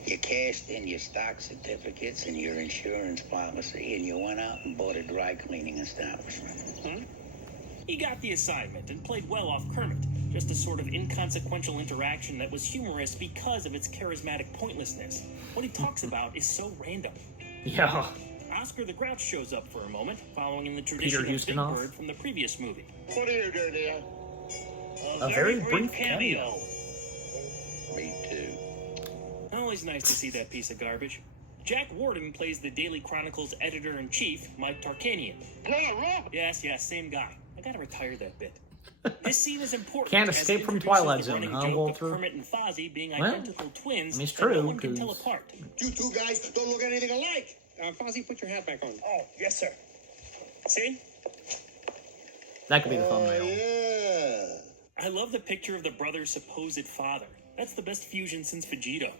you cashed in your stock certificates and your insurance policy, and you went out and bought a dry cleaning establishment. He got the assignment and played well off Kermit, just a sort of inconsequential interaction that was humorous because of its charismatic pointlessness. What he talks about is so random. Yeah. Oscar the Grouch shows up for a moment, following in the tradition of Big Ustinov. Bird from the previous movie. What do you do, dear? A very brief cameo. Me too. Always nice to see that piece of garbage. Jack Warden plays the Daily Chronicle's editor-in-chief, Mike Tarkanian. Yes, same guy. I gotta retire that bit. This scene is important. Can't as it escape from introduces Twilight the Zone, running huh, joke Walter? of Kermit and Fozzie being Well, identical twins I mean, it's that no true, one can tell 'cause- apart. You two guys don't look anything alike. Fozzie, put your hat back on. Oh, yes, sir. See? That could be the thumbnail. Yeah. I love the picture of the brother's supposed father. That's the best fusion since Vegito.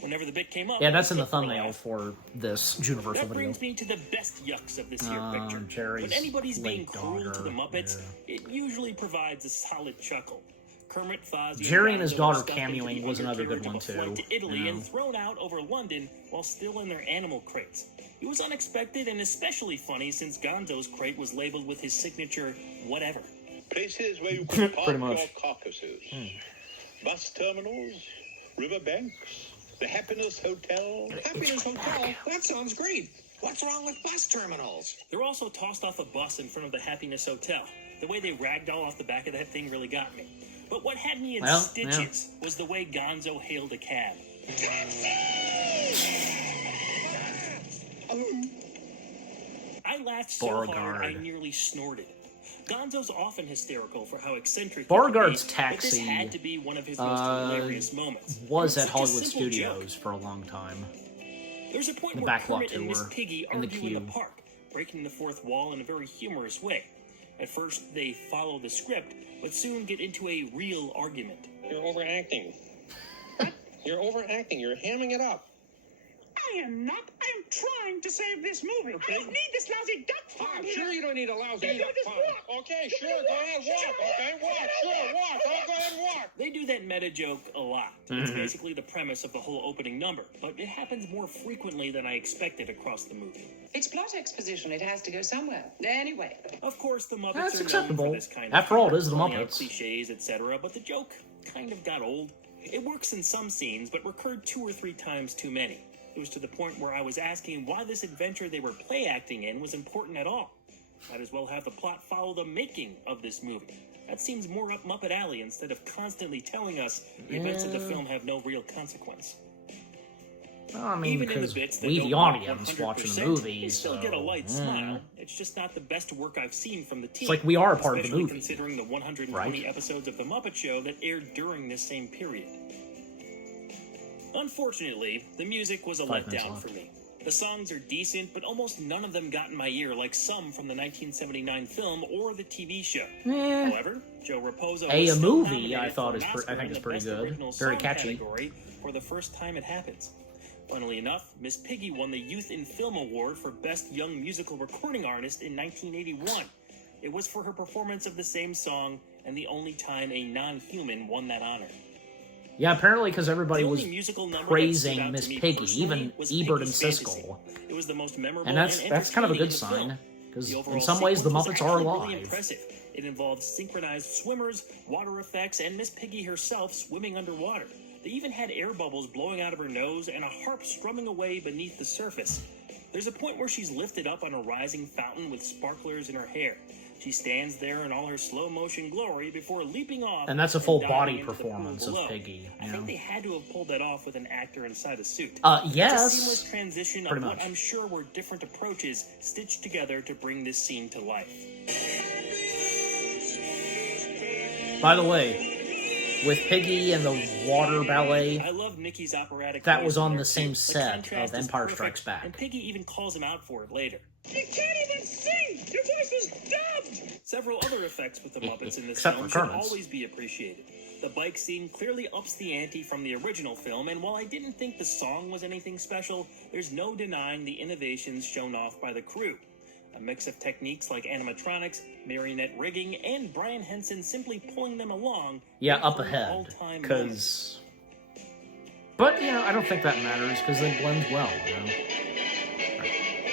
Whenever the bit came up, Yeah, that's in the it was good for a thumbnail laugh. for this Juniversal That video. brings me to the best yucks of this here picture. Jerry's When anybody's being late cruel to daughter, the Muppets, it usually provides a solid chuckle. Kermit, Fozzie, Jerry and his Gonzo daughter stuffed into cameoing the was another good undercarriage of one, a flight too, to Italy you know. and thrown out over London while still in their animal crates. It was unexpected and especially funny since Gonzo's crate was labeled with his signature, whatever. Places where you can park Pretty much. your carcasses. Bus terminals, riverbanks, the Happiness Hotel. Happiness Hotel? That sounds great. What's wrong with bus terminals? They were also tossed off a bus in front of the Happiness Hotel. The way they ragdoll off the back of that thing really got me. But what had me in Well, stitches was the way Gonzo hailed a cab. I laughed so hard I Beauregard. nearly snorted. Gonzo's often hysterical for how eccentric he Beauregard's can be, but Taxi, this had to be one of his most hilarious moments. Was It's at such a Hollywood simple joke. Studios for a long time. There's a point The where backlot Kermit and Miss tour, Piggy in the argue in the queue. park, breaking the fourth wall in a very humorous way. At first, they follow the script, but soon get into a real argument. You're overacting. You're overacting. You're hamming it up. I am not. I am trying to save this movie. I don't need this lousy duck farm I'm here. sure you don't need a lousy You duck just farm. walk. Okay, You sure, just go walk. ahead, walk. Okay, walk. Sure, walk. I'll go ahead and walk. They do that meta joke a lot. It's basically the premise of the whole opening number, but it happens more frequently than I expected across the movie. It's plot exposition. It has to go somewhere. Anyway. Of course, the Muppets That's are known acceptable. for this kind of After all, it humor, is the pulling out Muppets. cliches, etc., but the joke kind of got old. It works in some scenes, but recurred 2 or 3 times too many. It was to the point where I was asking why this adventure they were play acting in was important at all. Might as well have the plot follow the making of this movie. That seems more up Muppet Alley instead of constantly telling us the events of the film have no real consequence. Well, I mean, Even in the because bits that we, don't the work audience, 100%, watching the movie, they still so, get a light smile. It's just not the best work I've seen from the team. It's like we are a part of the especially movie, considering the 120 right? episodes of The Muppet Show that aired during this same period. Unfortunately, the music was a 5 minutes letdown left. for me. The songs are decent, but almost none of them got in my ear like some from the 1979 film or the TV show. However, Joe Raposo A was still movie, nominated I thought for an is Oscar I think in is the pretty Best good. Original Very Song catchy. category for the first time it happens. Funnily enough, Miss Piggy won the Youth in Film Award for Best Young Musical Recording Artist in 1981. It was for her performance of the same song, and the only time a non-human won that honor. Yeah, apparently because everybody The was only musical number that stood praising out Miss to me Piggy, personally even was Ebert and Piggy's Fantasy. Siskel. It was the most memorable And that's kind of a entertaining good in the film. sign, because The in overall some ways the sequence was Muppets are actually alive. really impressive. It involved synchronized swimmers, water effects, and Miss Piggy herself swimming underwater. They even had air bubbles blowing out of her nose and a harp strumming away beneath the surface. There's a point where she's lifted up on a rising fountain with sparklers in her hair. She stands there in all her slow-motion glory before leaping off. And that's a full diving body into the pool performance of below. Piggy. I think they had to have pulled that off with an actor inside a suit. It's a Yes. seamless transition of Pretty what much. I'm sure were different approaches stitched together to bring this scene to life. By the way, with Piggy and the water ballet, I love Mickey's operatic that voice was in on there, the same too. set contrast of is Empire perfect, Strikes Back. And Piggy even calls him out for it later. You can't even sing! Your voice was dubbed! Several other effects with the Muppets in this Except film for should Kermit's. always be appreciated. The bike scene clearly ups the ante from the original film, and while I didn't think the song was anything special, there's no denying the innovations shown off by the crew. A mix of techniques like animatronics, marionette rigging, and Brian Henson simply pulling them along. Yeah, make up for an ahead, all-time moment. because... But, you know, I don't think that matters, because they blend well, you know?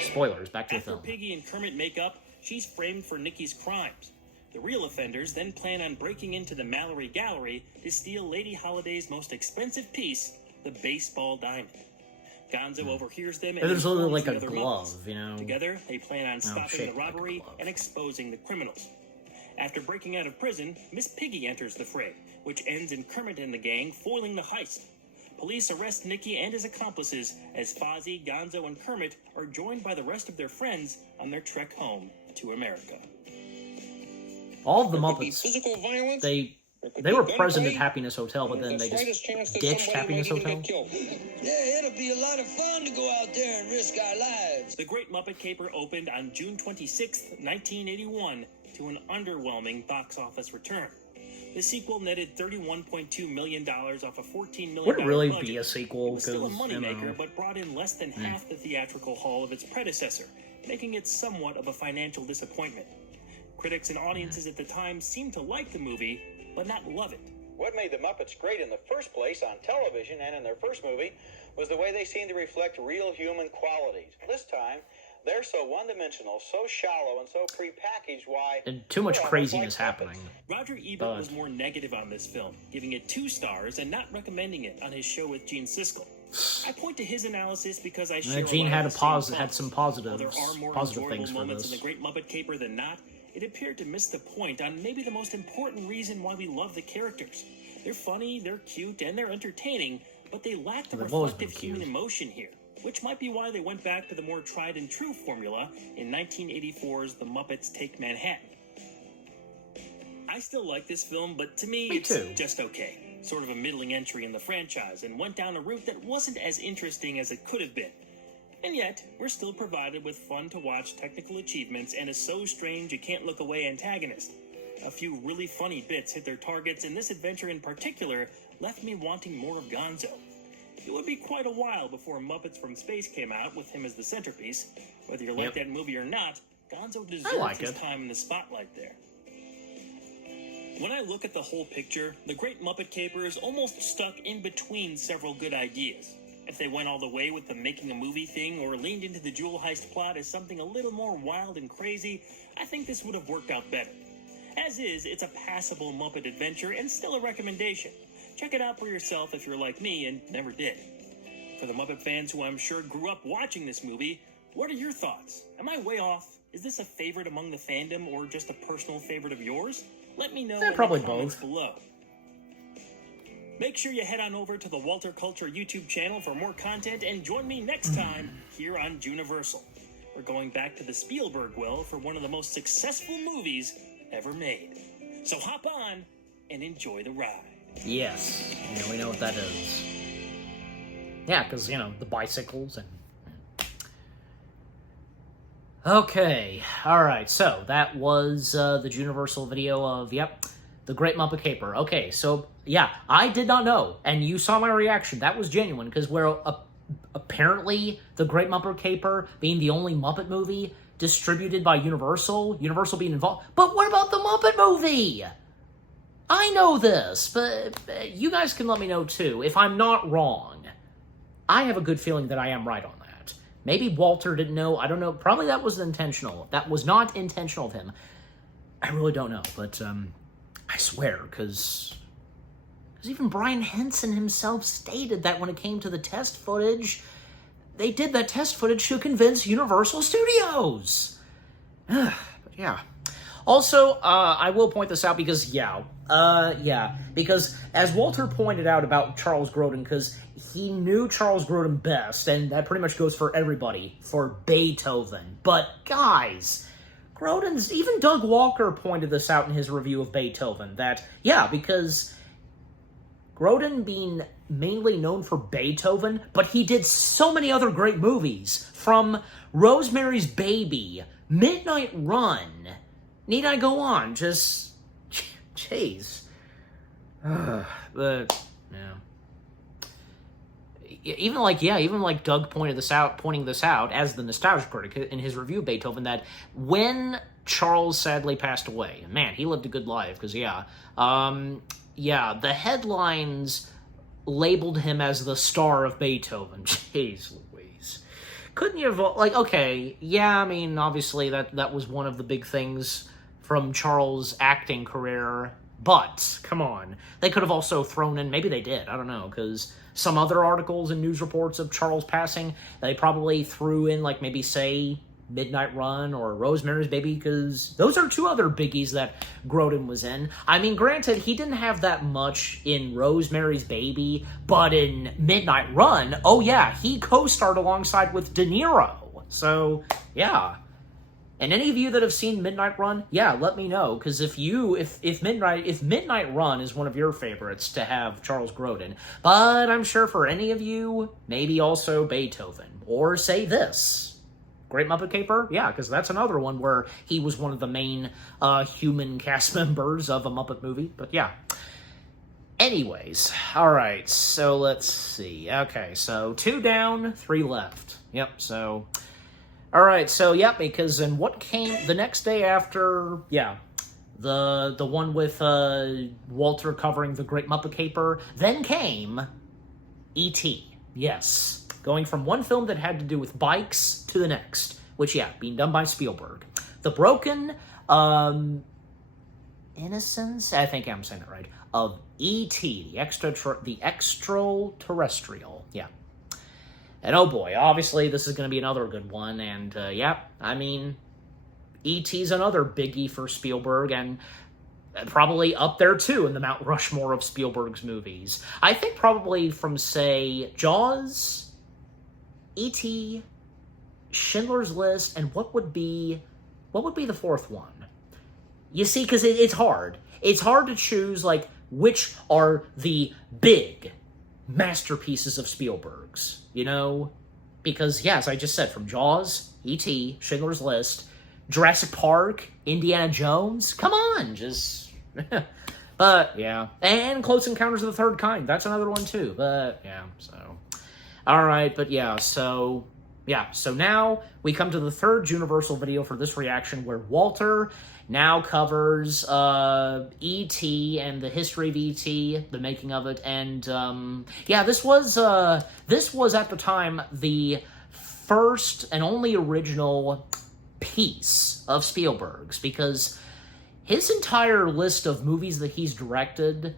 Spoilers, back to the After film. Piggy and Kermit make up, she's framed for Nicky's crimes. The real offenders then plan on breaking into the Mallory Gallery to steal Lady Holiday's most expensive piece, the baseball diamond. Gonzo overhears them and There's literally informs like the a other glove, Muppets. you know? Together, they plan on stopping shaped the like a robbery glove. and exposing the criminals. After breaking out of prison, Miss Piggy enters the fray, which ends in Kermit and the gang foiling the heist. Police arrest Nicky and his accomplices as Fozzie, Gonzo, and Kermit are joined by the rest of their friends on their trek home to America. All of the There could be Muppets, physical violence. they could they be were present at gunplay, Happiness Hotel, but and then the they slightest just chance that ditched somebody Happiness might even Hotel. get killed. Yeah, it'll be a lot of fun to go out there and risk our lives. The Great Muppet Caper opened on June 26, 1981, to an underwhelming box office return. The sequel netted $31.2 million off a $14 million Would it really budget. be a sequel? It was still a Because, you moneymaker, know, but brought in less than half the theatrical haul of its predecessor, making it somewhat of a financial disappointment. Critics and audiences at the time seemed to like the movie, but not love it. What made the Muppets great in the first place on television and in their first movie was the way they seemed to reflect real human qualities. This time, they're so one-dimensional, so shallow, and so prepackaged, why... and too much they're almost craziness like happening. Roger Ebert But- was more negative on this film, giving it 2 stars and not recommending it on his show with Gene Siskel. I point to his analysis because I share Gene a lot had of a the same had thoughts. some While positives, there are more positive enjoyable things for moments in this. the Great Muppet Caper than not, it appeared to miss the point on maybe the most important reason why we love the characters. They're funny, they're cute, and they're entertaining, but they lack the They've always reflective been human cute. emotion here, which might be why they went back to the more tried and true formula in 1984's The Muppets Take Manhattan. I still like this film, but to me, it's too. just okay. Sort of a middling entry in the franchise, and went down a route that wasn't as interesting as it could have been. And yet, we're still provided with fun-to-watch technical achievements and a so-strange-you-can't-look-away antagonist. A few really funny bits hit their targets, and this adventure in particular left me wanting more of Gonzo. It would be quite a while before Muppets from Space came out with him as the centerpiece. Whether you like Yep. that movie or not, Gonzo deserves like his it. time in the spotlight there. When I look at the whole picture, the Great Muppet Caper is almost stuck in between several good ideas. If they went all the way with the making a movie thing or leaned into the jewel heist plot as something a little more wild and crazy, I think this would have worked out better. As is, it's a passable Muppet adventure and still a recommendation. Check it out for yourself if you're like me and never did. For the Muppet fans who I'm sure grew up watching this movie, what are your thoughts? Am I way off? Is this a favorite among the fandom or just a personal favorite of yours? Let me know in probably the comments both. below. Make sure you head on over to the Walter Culture YouTube channel for more content and join me next time here on Juniversal. We're going back to the Spielberg well for one of the most successful movies ever made. So hop on and enjoy the ride. Yes, yeah, we know what that is. Yeah, because, you know, the bicycles and... Okay, alright, so that was the Juniversal video of, yep, the Great Muppet Caper. Okay, so, yeah, I did not know, and you saw my reaction. That was genuine, because where apparently The Great Muppet Caper being the only Muppet movie distributed by Universal, Universal being involved. But what about the Muppet movie? I know this, but you guys can let me know too if I'm not wrong. I have a good feeling that I am right on that. Maybe Walter didn't know. I don't know. Probably that was intentional. That was not intentional of him. I really don't know, but I swear, because even Brian Henson himself stated that when it came to the test footage, they did that test footage to convince Universal Studios. But yeah. Also, I will point this out because, because as Walter pointed out about Charles Grodin, because he knew Charles Grodin best, and that pretty much goes for everybody, for Beethoven. But, guys, Grodin's, even Doug Walker pointed this out in his review of Beethoven, that, because Grodin being mainly known for Beethoven, but he did so many other great movies, from Rosemary's Baby, Midnight Run. Need I go on? Just, jeez. But, yeah. Even like Doug pointing this out as the nostalgia critic in his review of Beethoven, that when Charles sadly passed away, and man, he lived a good life, because the headlines labeled him as the star of Beethoven. Jeez Louise. Couldn't you have, obviously that was one of the big things from Charles' acting career, but, come on. They could have also thrown in, maybe they did, I don't know, because some other articles and news reports of Charles passing, they probably threw in, maybe say, Midnight Run or Rosemary's Baby, because those are two other biggies that Grodin was in. I mean, granted, he didn't have that much in Rosemary's Baby, but in Midnight Run, he co-starred alongside with De Niro. So, yeah. And any of you that have seen Midnight Run, let me know, because if Midnight Run is one of your favorites to have Charles Grodin, but I'm sure for any of you, maybe also Beethoven, or say this, Great Muppet Caper, because that's another one where he was one of the main human cast members of a Muppet movie, but yeah. Anyways, alright, so let's see. Okay, so 2 down, 3 left. Yep, so... Alright, so, because in what came the next day after, the one with Walter covering the Great Muppet Caper, then came E.T., yes. Going from one film that had to do with bikes to the next, which, being done by Spielberg. The Broken Innocence, I think I'm saying it right, of E.T., the extraterrestrial, And oh boy, obviously this is going to be another good one, and E.T.'s another biggie for Spielberg, and probably up there too in the Mount Rushmore of Spielberg's movies. I think probably from, say, Jaws, E.T., Schindler's List, and what would be the fourth one? You see, because it's hard. It's hard to choose, which are the big masterpieces of Spielberg's, because, as I just said, from Jaws, E.T., Schindler's List, Jurassic Park, Indiana Jones, come on, just, but, and Close Encounters of the Third Kind, that's another one too, but, so, alright, but so now we come to the third Juniversal video for this reaction, where Walter now covers E.T. and the history of E.T., the making of it, and this was at the time the first and only original piece of Spielberg's, because his entire list of movies that he's directed,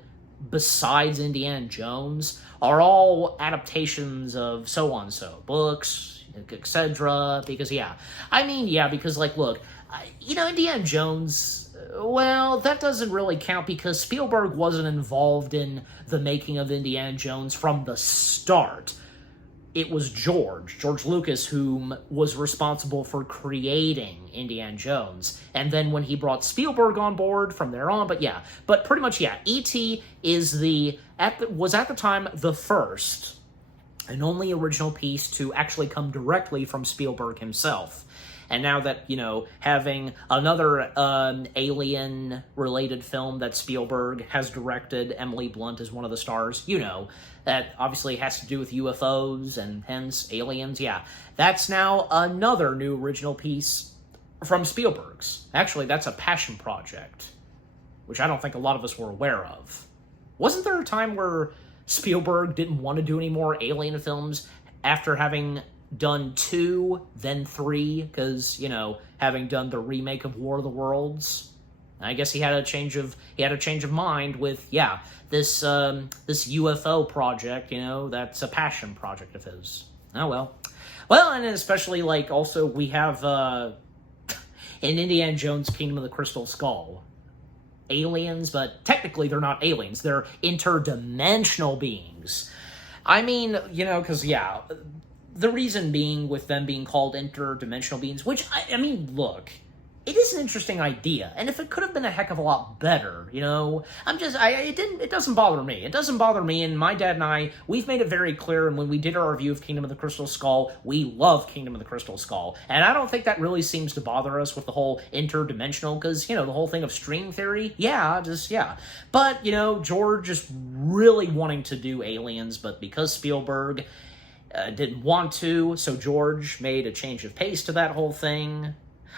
besides Indiana Jones, are all adaptations of so-on-so, books, etc., because, because, look, Indiana Jones, well, that doesn't really count because Spielberg wasn't involved in the making of Indiana Jones from the start. It was George Lucas, whom was responsible for creating Indiana Jones. And then when he brought Spielberg on board from there on, but pretty much, E.T. was at the time the first and only original piece to actually come directly from Spielberg himself. And now that, you know, having another alien-related film that Spielberg has directed, Emily Blunt is one of the stars, you know, that obviously has to do with UFOs and hence aliens, yeah. That's now another new original piece from Spielberg's. Actually, that's a passion project, which I don't think a lot of us were aware of. Wasn't there a time where Spielberg didn't want to do any more alien films after having done 2, then 3, because, you know, having done the remake of War of the Worlds? I guess he had a change of mind with, yeah, this UFO project, you know, that's a passion project of his. Oh, well. Well, and especially, like, also we have, in Indiana Jones' Kingdom of the Crystal Skull, aliens, but technically they're not aliens. They're interdimensional beings. I mean, you know, because, yeah, the reason being with them being called interdimensional beings, which, I mean, look, it is an interesting idea, and if it could have been a heck of a lot better, you know, it doesn't bother me. It doesn't bother me, and my dad and I, we've made it very clear, and when we did our review of Kingdom of the Crystal Skull, we love Kingdom of the Crystal Skull, and I don't think that really seems to bother us with the whole interdimensional, because, you know, the whole thing of string theory, yeah. But, you know, George is really wanting to do aliens, but because Spielberg didn't want to, so George made a change of pace to that whole thing.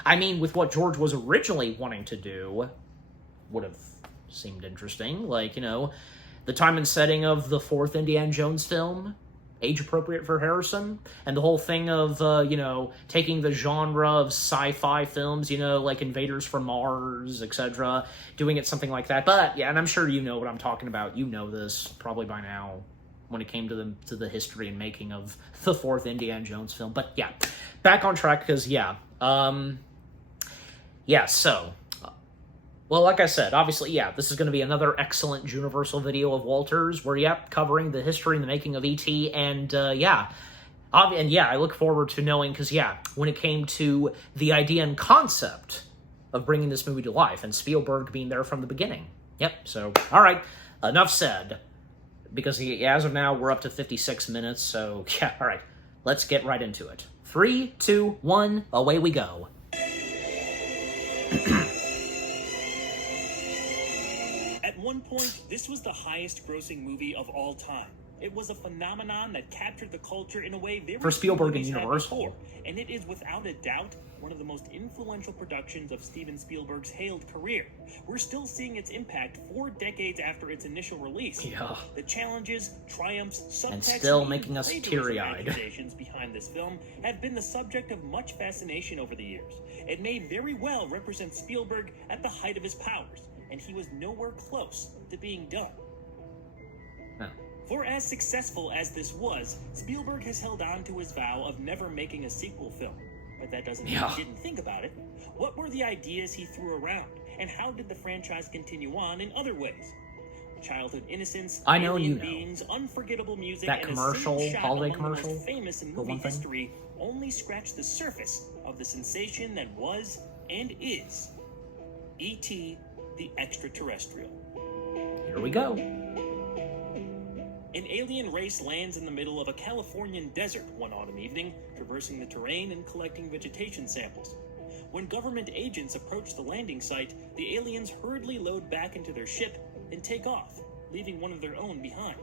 I mean, with what George was originally wanting to do, would have seemed interesting. Like, you know, the time and setting of the 4th Indiana Jones film, age-appropriate for Harrison, and the whole thing of, you know, taking the genre of sci-fi films, you know, like Invaders from Mars, etc., doing it something like that. But, yeah, and I'm sure you know what I'm talking about. You know this, probably by now, when it came to the history and making of the 4th Indiana Jones film. But, yeah, back on track, because, yeah, yeah, so, well, like I said, obviously, yeah, this is going to be another excellent Juniversal video of Walter's, where, yep, covering the history and the making of E.T., and, yeah, I look forward to knowing, because, yeah, when it came to the idea and concept of bringing this movie to life, and Spielberg being there from the beginning. Yep, so, all right, enough said, because as of now, we're up to 56 minutes, so, yeah, all right, let's get right into it. 3, 2, 1, away we go. At one point, this was the highest-grossing movie of all time. It was a phenomenon that captured the culture in a way very for Spielberg and few movies had Universal, before, and it is without a doubt one of the most influential productions of Steven Spielberg's hailed career. We're still seeing its impact 4 decades after its initial release. Yeah. The challenges, triumphs, subtext, and still and making us teary-eyed. Accusations behind this film have been the subject of much fascination over the years. It may very well represent Spielberg at the height of his powers, and he was nowhere close to being done. Huh. For as successful as this was, Spielberg has held on to his vow of never making a sequel film. But that doesn't mean he didn't think about it. What were the ideas he threw around, and how did the franchise continue on in other ways? Childhood innocence, alien beings, unforgettable music, that and commercial, a shot holiday among commercial, the most famous in movie history only scratch the surface of the sensation that was and is E.T. the Extraterrestrial. Here we go. An alien race lands in the middle of a Californian desert one autumn evening, traversing the terrain and collecting vegetation samples. When government agents approach the landing site, the aliens hurriedly load back into their ship and take off, leaving one of their own behind.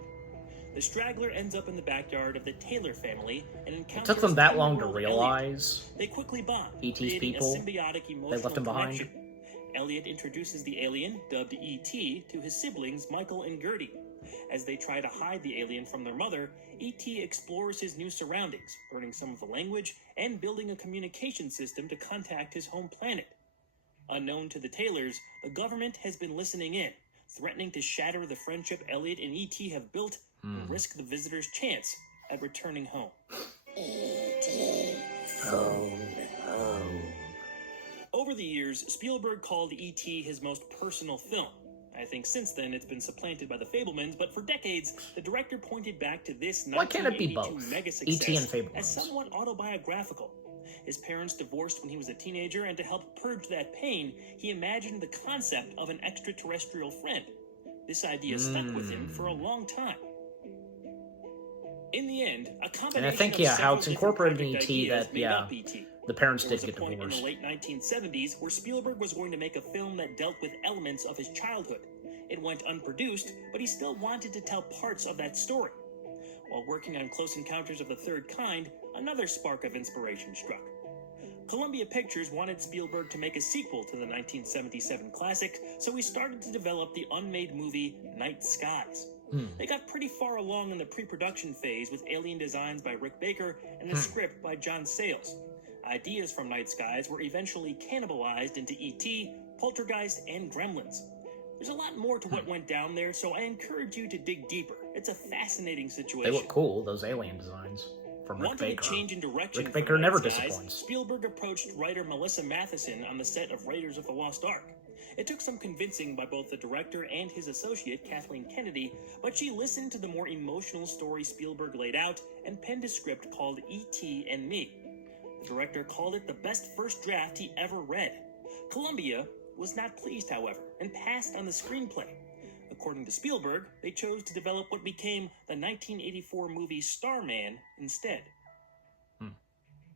The straggler ends up in the backyard of the Taylor family and encounters... It took them that long to realize They quickly bond, E.T.'s people, a symbiotic emotional they left him behind. connection. Elliot introduces the alien, dubbed E.T., to his siblings Michael and Gertie. As they try to hide the alien from their mother, E.T. explores his new surroundings, learning some of the language and building a communication system to contact his home planet. Unknown to the Taylors, the government has been listening in, threatening to shatter the friendship Elliot and E.T. have built and risk the visitor's chance at returning home. E.T. Over the years, Spielberg called E.T. his most personal film. I think since then it's been supplanted by The Fabelmans, but for decades, the director pointed back to this 1982 mega success as somewhat autobiographical. His parents divorced when he was a teenager, and to help purge that pain, he imagined the concept of an extraterrestrial friend. This idea stuck with him for a long time. In the end, a combination and I think, of how it's several incorporated in different E.T. project that, ideas made up E.T., The parents There did was a get point in divorced. the late 1970s where Spielberg was going to make a film that dealt with elements of his childhood. It went unproduced, but he still wanted to tell parts of that story. While working on Close Encounters of the Third Kind, another spark of inspiration struck. Columbia Pictures wanted Spielberg to make a sequel to the 1977 classic, so he started to develop the unmade movie Night Skies. They got pretty far along in the pre-production phase with alien designs by Rick Baker and a script by John Sayles. Ideas from Night Skies were eventually cannibalized into E.T., Poltergeist, and Gremlins. There's a lot more to what went down there, so I encourage you to dig deeper. It's a fascinating situation. They look cool, those alien designs from Rick Wanting Baker. a change in direction Rick for Baker Night never Skies, disappoints. Spielberg approached writer Melissa Matheson on the set of Raiders of the Lost Ark. It took some convincing by both the director and his associate, Kathleen Kennedy, but she listened to the more emotional story Spielberg laid out and penned a script called E.T. and Me. The director called it the best first draft he ever read. Columbia was not pleased, however, and passed on the screenplay. According to Spielberg, they chose to develop what became the 1984 movie Starman instead.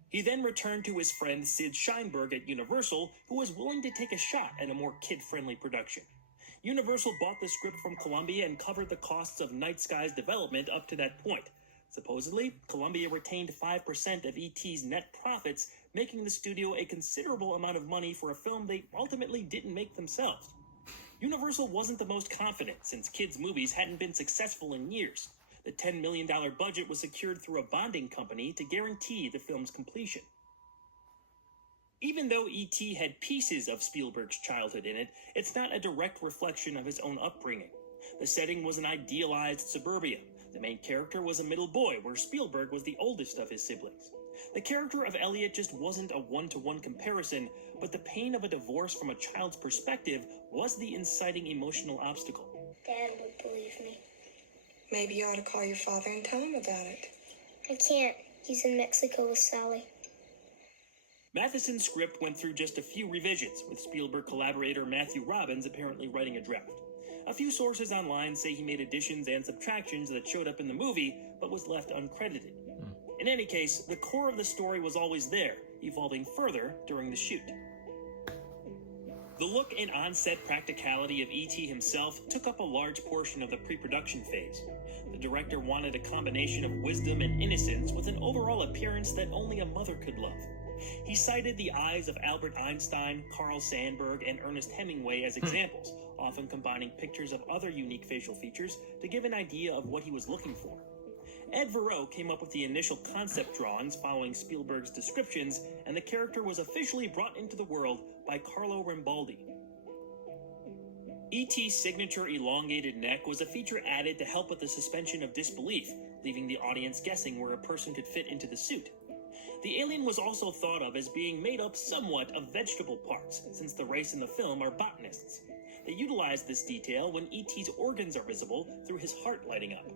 He then returned to his friend Sid Sheinberg at Universal, who was willing to take a shot at a more kid-friendly production. Universal bought the script from Columbia and covered the costs of Night Skies development up to that point. Supposedly, Columbia retained 5% of E.T.'s net profits, making the studio a considerable amount of money for a film they ultimately didn't make themselves. Universal wasn't the most confident, since kids' movies hadn't been successful in years. The $10 million budget was secured through a bonding company to guarantee the film's completion. Even though E.T. had pieces of Spielberg's childhood in it, it's not a direct reflection of his own upbringing. The setting was an idealized suburbia. The main character was a middle boy, where Spielberg was the oldest of his siblings. The character of Elliot just wasn't a one-to-one comparison, but the pain of a divorce from a child's perspective was the inciting emotional obstacle. Dad would believe me. Maybe you ought to call your father and tell him about it. I can't. He's in Mexico with Sally. Matheson's script went through just a few revisions, with Spielberg collaborator Matthew Robbins apparently writing a draft. A few sources online say he made additions and subtractions that showed up in the movie, but was left uncredited. In any case, the core of the story was always there, evolving further during the shoot. The look and on-set practicality of E.T. himself took up a large portion of the pre-production phase. The director wanted a combination of wisdom and innocence with an overall appearance that only a mother could love. He cited the eyes of Albert Einstein, Carl Sandburg, and Ernest Hemingway as examples, often combining pictures of other unique facial features to give an idea of what he was looking for. Ed Verreau came up with the initial concept drawings following Spielberg's descriptions, and the character was officially brought into the world by Carlo Rambaldi. E.T.'s signature elongated neck was a feature added to help with the suspension of disbelief, leaving the audience guessing where a person could fit into the suit. The alien was also thought of as being made up somewhat of vegetable parts, since the race in the film are botanists. They utilized this detail when E.T.'s organs are visible through his heart lighting up.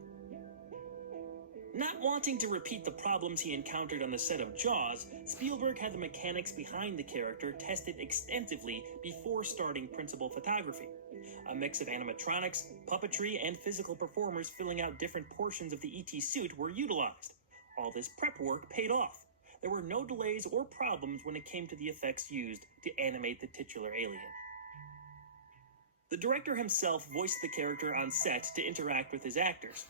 Not wanting to repeat the problems he encountered on the set of Jaws, Spielberg had the mechanics behind the character tested extensively before starting principal photography. A mix of animatronics, puppetry, and physical performers filling out different portions of the E.T. suit were utilized. All this prep work paid off. There were no delays or problems when it came to the effects used to animate the titular alien. The director himself voiced the character on set to interact with his actors.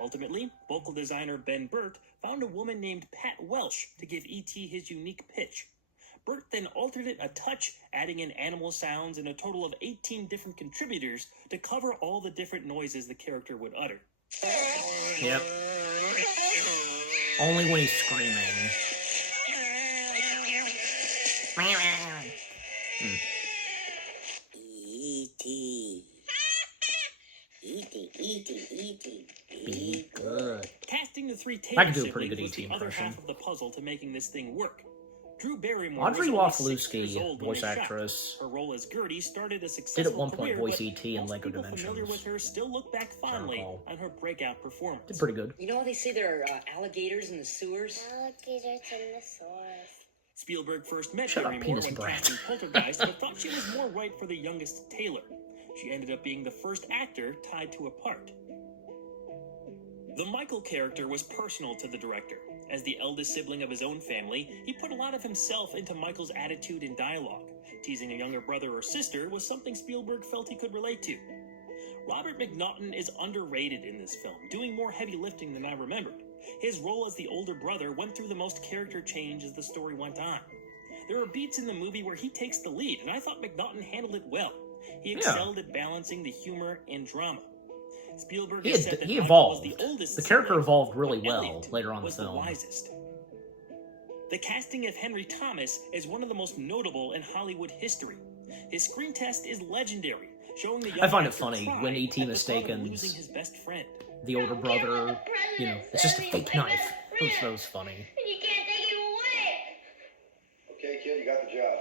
Ultimately, vocal designer Ben Burt found a woman named Pat Welsh to give E.T. his unique pitch. Burt then altered it a touch, adding in animal sounds and a total of 18 different contributors to cover all the different noises the character would utter. Yep. Only when he's screaming. E.T. E.T. E.T. E.T. Be good. Casting the three I Taylor can do a pretty siblings good was the E.T. other impression. half of the puzzle to making this thing work. Drew Barrymore Audrey was only 6 years Woflewski, old when voice they shot. actress, Her role as Gertie started a did successful at one point career, voice but E.T. in most Lego people familiar Dimensions. with her still look back fondly recall. on her breakout performance. Did pretty good. You know, they say there are alligators in the sewers. Alligators in the sewers. Spielberg first met Shut up, Barrymore penis when brat. casting Poltergeist, but thought she was more right for the youngest Taylor. She ended up being the first actor tied to a part. The Michael character was personal to the director. As the eldest sibling of his own family, he put a lot of himself into Michael's attitude and dialogue. Teasing a younger brother or sister was something Spielberg felt he could relate to. Robert McNaughton is underrated in this film, doing more heavy lifting than I remembered. His role as the older brother went through the most character change as the story went on. There are beats in the movie where he takes the lead, and I thought McNaughton handled it well. He excelled at balancing the humor and drama. Spielberg has said that he Michael evolved. was the oldest The character sibling, evolved really while well Elliot later on in the was film. the wisest. The casting of Henry Thomas is one of the most notable in Hollywood history. His screen test is legendary, showing the young I find it actor funny cry when E.T. at the thought of mistakens losing his best friend. the older brother, you know, it's just a fake knife. That was funny. You can't take him away. Okay, kid, you got the job.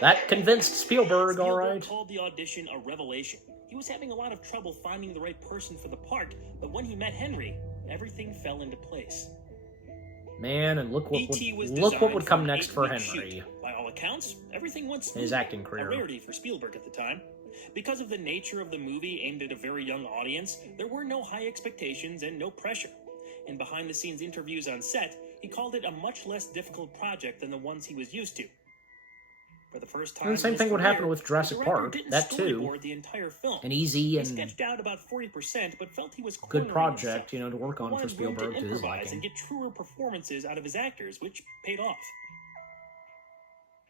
That convinced Spielberg, all right. Called the audition a revelation. He was having a lot of trouble finding the right person for the part, but when he met Henry, everything fell into place. Man, and look what E.T. was would come designed next for for an Henry. 8-week shoot. By all accounts, everything went In smoothly. his acting career. A rarity for Spielberg at the time. Because of the nature of the movie aimed at a very young audience, there were no high expectations and no pressure. In behind-the-scenes interviews on set, he called it a much less difficult project than the ones he was used to. For the first time, And the same in his thing would career, happen with Jurassic the director Park. didn't That too. storyboard the entire film. An easy He and sketched out about 40%, but felt he was good cornering project, himself. you know, to work on He for wanted room Spielberg to his improvise liking. and get truer performances out of his actors, which paid off.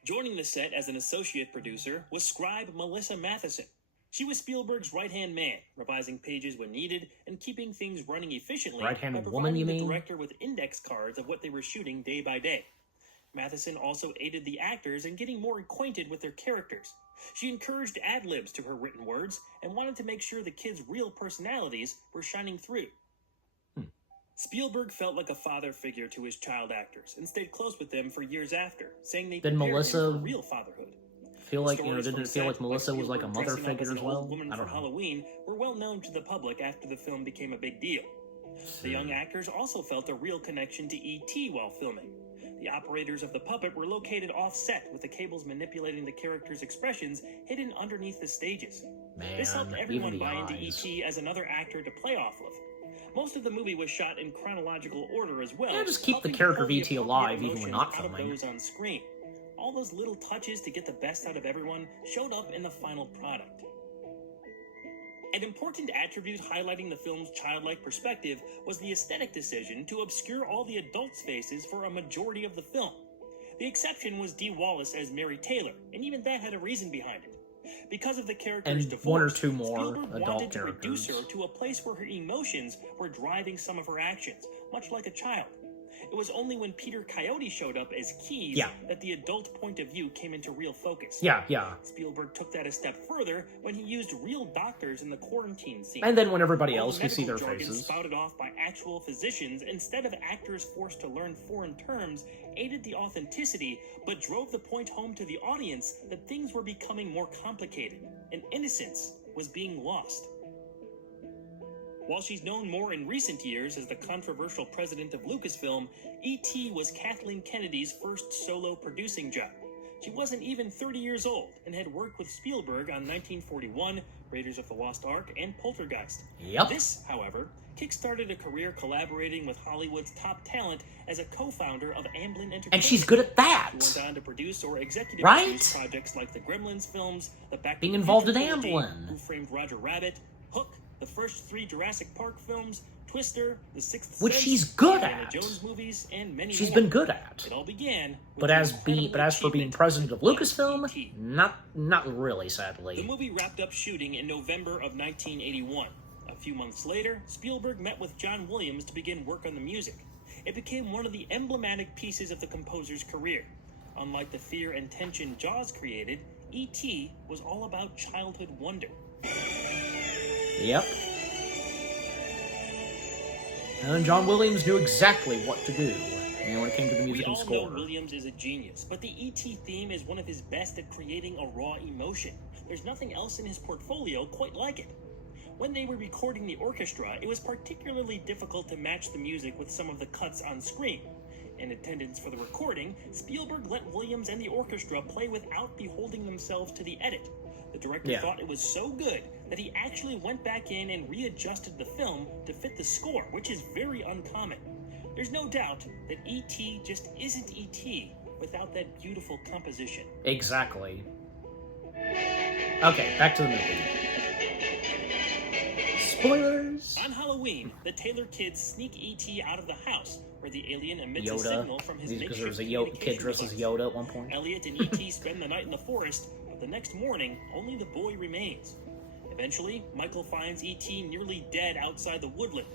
Joining the set as an associate producer was scribe Melissa Matheson. She was Spielberg's right-hand man, revising pages when needed and keeping things running efficiently Right-hand by woman, you providing the mean? director with index cards of what they were shooting day by day. Matheson also aided the actors in getting more acquainted with their characters. She encouraged ad-libs to her written words and wanted to make sure the kids' real personalities were shining through. Spielberg felt like a father figure to his child actors and stayed close with them for years after, saying they Did prepared Melissa him for real fatherhood. Feel like, you know, Stories didn't from it feel like set, Melissa was like a Spielberg mother dressing up figure an as well? old woman I for don't know. Halloween were well known to the public after the film became a big deal. The young actors also felt a real connection to E.T. while filming. The operators of the puppet were located off-set, with the cables manipulating the characters' expressions hidden underneath the stages. This helped Man, everyone even the buy into eyes. E.T. as another actor to play off of. Most of the movie was shot in chronological order as well. Yeah, just keep the helping to character pull of the E.T. appropriate alive even when emotions not out of filming. those on screen. All those little touches to get the best out of everyone showed up in the final product. An important attribute highlighting the film's childlike perspective was the aesthetic decision to obscure all the adults' faces for a majority of the film. The exception was Dee Wallace as Mary Taylor, and even that had a reason behind it. Because of the character's And divorce, one or two more Spielberg adult wanted to reduce characters. her to a place where her emotions were driving some of her actions, much like a child. It was only when Peter Coyote showed up as Keys that the adult point of view came into real focus. Yeah. Spielberg took that a step further when he used real doctors in the quarantine scene. And then when everybody All else the could see their medical jargon faces. spouted off by actual physicians instead of actors forced to learn foreign terms aided the authenticity, but drove the point home to the audience that things were becoming more complicated, and innocence was being lost. While she's known more in recent years as the controversial president of Lucasfilm, E.T. was Kathleen Kennedy's first solo producing job. She wasn't even 30 years old and had worked with Spielberg on 1941, Raiders of the Lost Ark, and Poltergeist. Yep. This, however, kickstarted a career collaborating with Hollywood's top talent as a co-founder of Amblin Entertainment. And she's good at that. She went on to produce or executive Right? produce projects like the Gremlins films, the Back to Being the involved Future in trilogy, Amblin. Who Framed Roger Rabbit, Hook, the first 3 Jurassic Park films, Twister, The Sixth Which Sense, she's good Indiana at. Jones movies, and many She's more. been good at. It all began with But the as incredible for being achievement president of Lucasfilm, E.T.. not really, The sadly. movie wrapped up shooting in November of 1981. A few months later, Spielberg met with John Williams to begin work on the music. It became one of the emblematic pieces of the composer's career. Unlike the fear and tension Jaws created, E.T. was all about childhood wonder. Yep. And John Williams knew exactly what to do, you know, when it came to the music We and all score. know Williams is a genius, but the E.T. theme is one of his best at creating a raw emotion. There's nothing else in his portfolio quite like it. When they were recording the orchestra, it was particularly difficult to match the music with some of the cuts on screen. In attendance for the recording, Spielberg let Williams and the orchestra play without beholding themselves to the edit. The director thought it was so good that he actually went back in and readjusted the film to fit the score, which is very uncommon. There's no doubt that E.T. just isn't E.T. without that beautiful composition. Exactly. Okay, back to the movie. Spoilers! On Halloween, the Taylor kids sneak E.T. out of the house, where the alien emits a Yoda. signal from his Because makeshift there's a kid communication dressed as device. Yoda at one point. Elliot and E.T. spend the night in the forest, but the next morning, only the boy remains. Eventually, Michael finds E.T. nearly dead outside the woodland.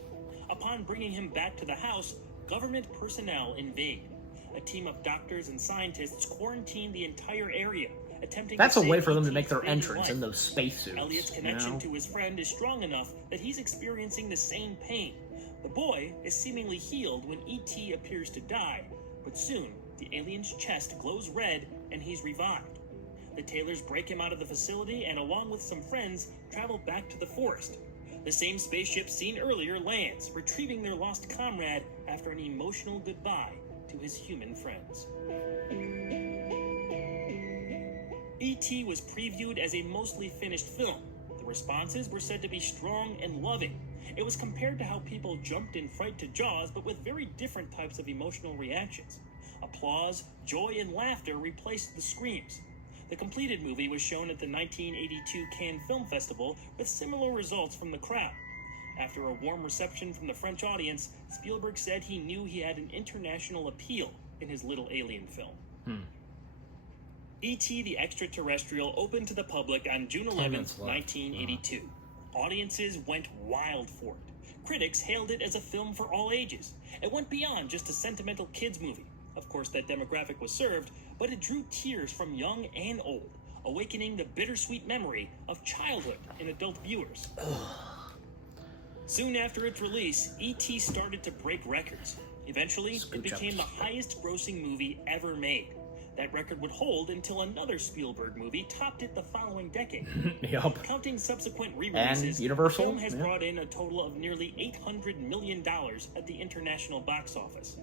Upon bringing him back to the house, government personnel invade. A team of doctors and scientists quarantine the entire area, attempting That's to a way save for them to E.T.'s make their fading entrance in life. those spacesuits. Elliot's connection to his friend is strong enough that he's experiencing the same pain. The boy is seemingly healed when E.T. appears to die, but soon the alien's chest glows red and he's revived. The Taylors break him out of the facility and, along with some friends, travel back to the forest. The same spaceship seen earlier lands, retrieving their lost comrade after an emotional goodbye to his human friends. E.T. was previewed as a mostly finished film. The responses were said to be strong and loving. It was compared to how people jumped in fright to Jaws, but with very different types of emotional reactions. Applause, joy, and laughter replaced the screams. The completed movie was shown at the 1982 Cannes Film Festival with similar results from the crowd. After a warm reception from the French audience, Spielberg said he knew he had an international appeal in his little alien film. E.T. the Extraterrestrial opened to the public on June 11th, 1982. Audiences went wild for it. Critics hailed it as a film for all ages. It went beyond just a sentimental kids movie. Of course, that demographic was served, but it drew tears from young and old, awakening the bittersweet memory of childhood in adult viewers. Soon after its release, E.T. started to break records. Eventually, it became the highest-grossing movie ever made. That record would hold until another Spielberg movie topped it the following decade. Yup. Counting subsequent re-releases, And Universal, the film has brought in a total of nearly $800 million at the international box office.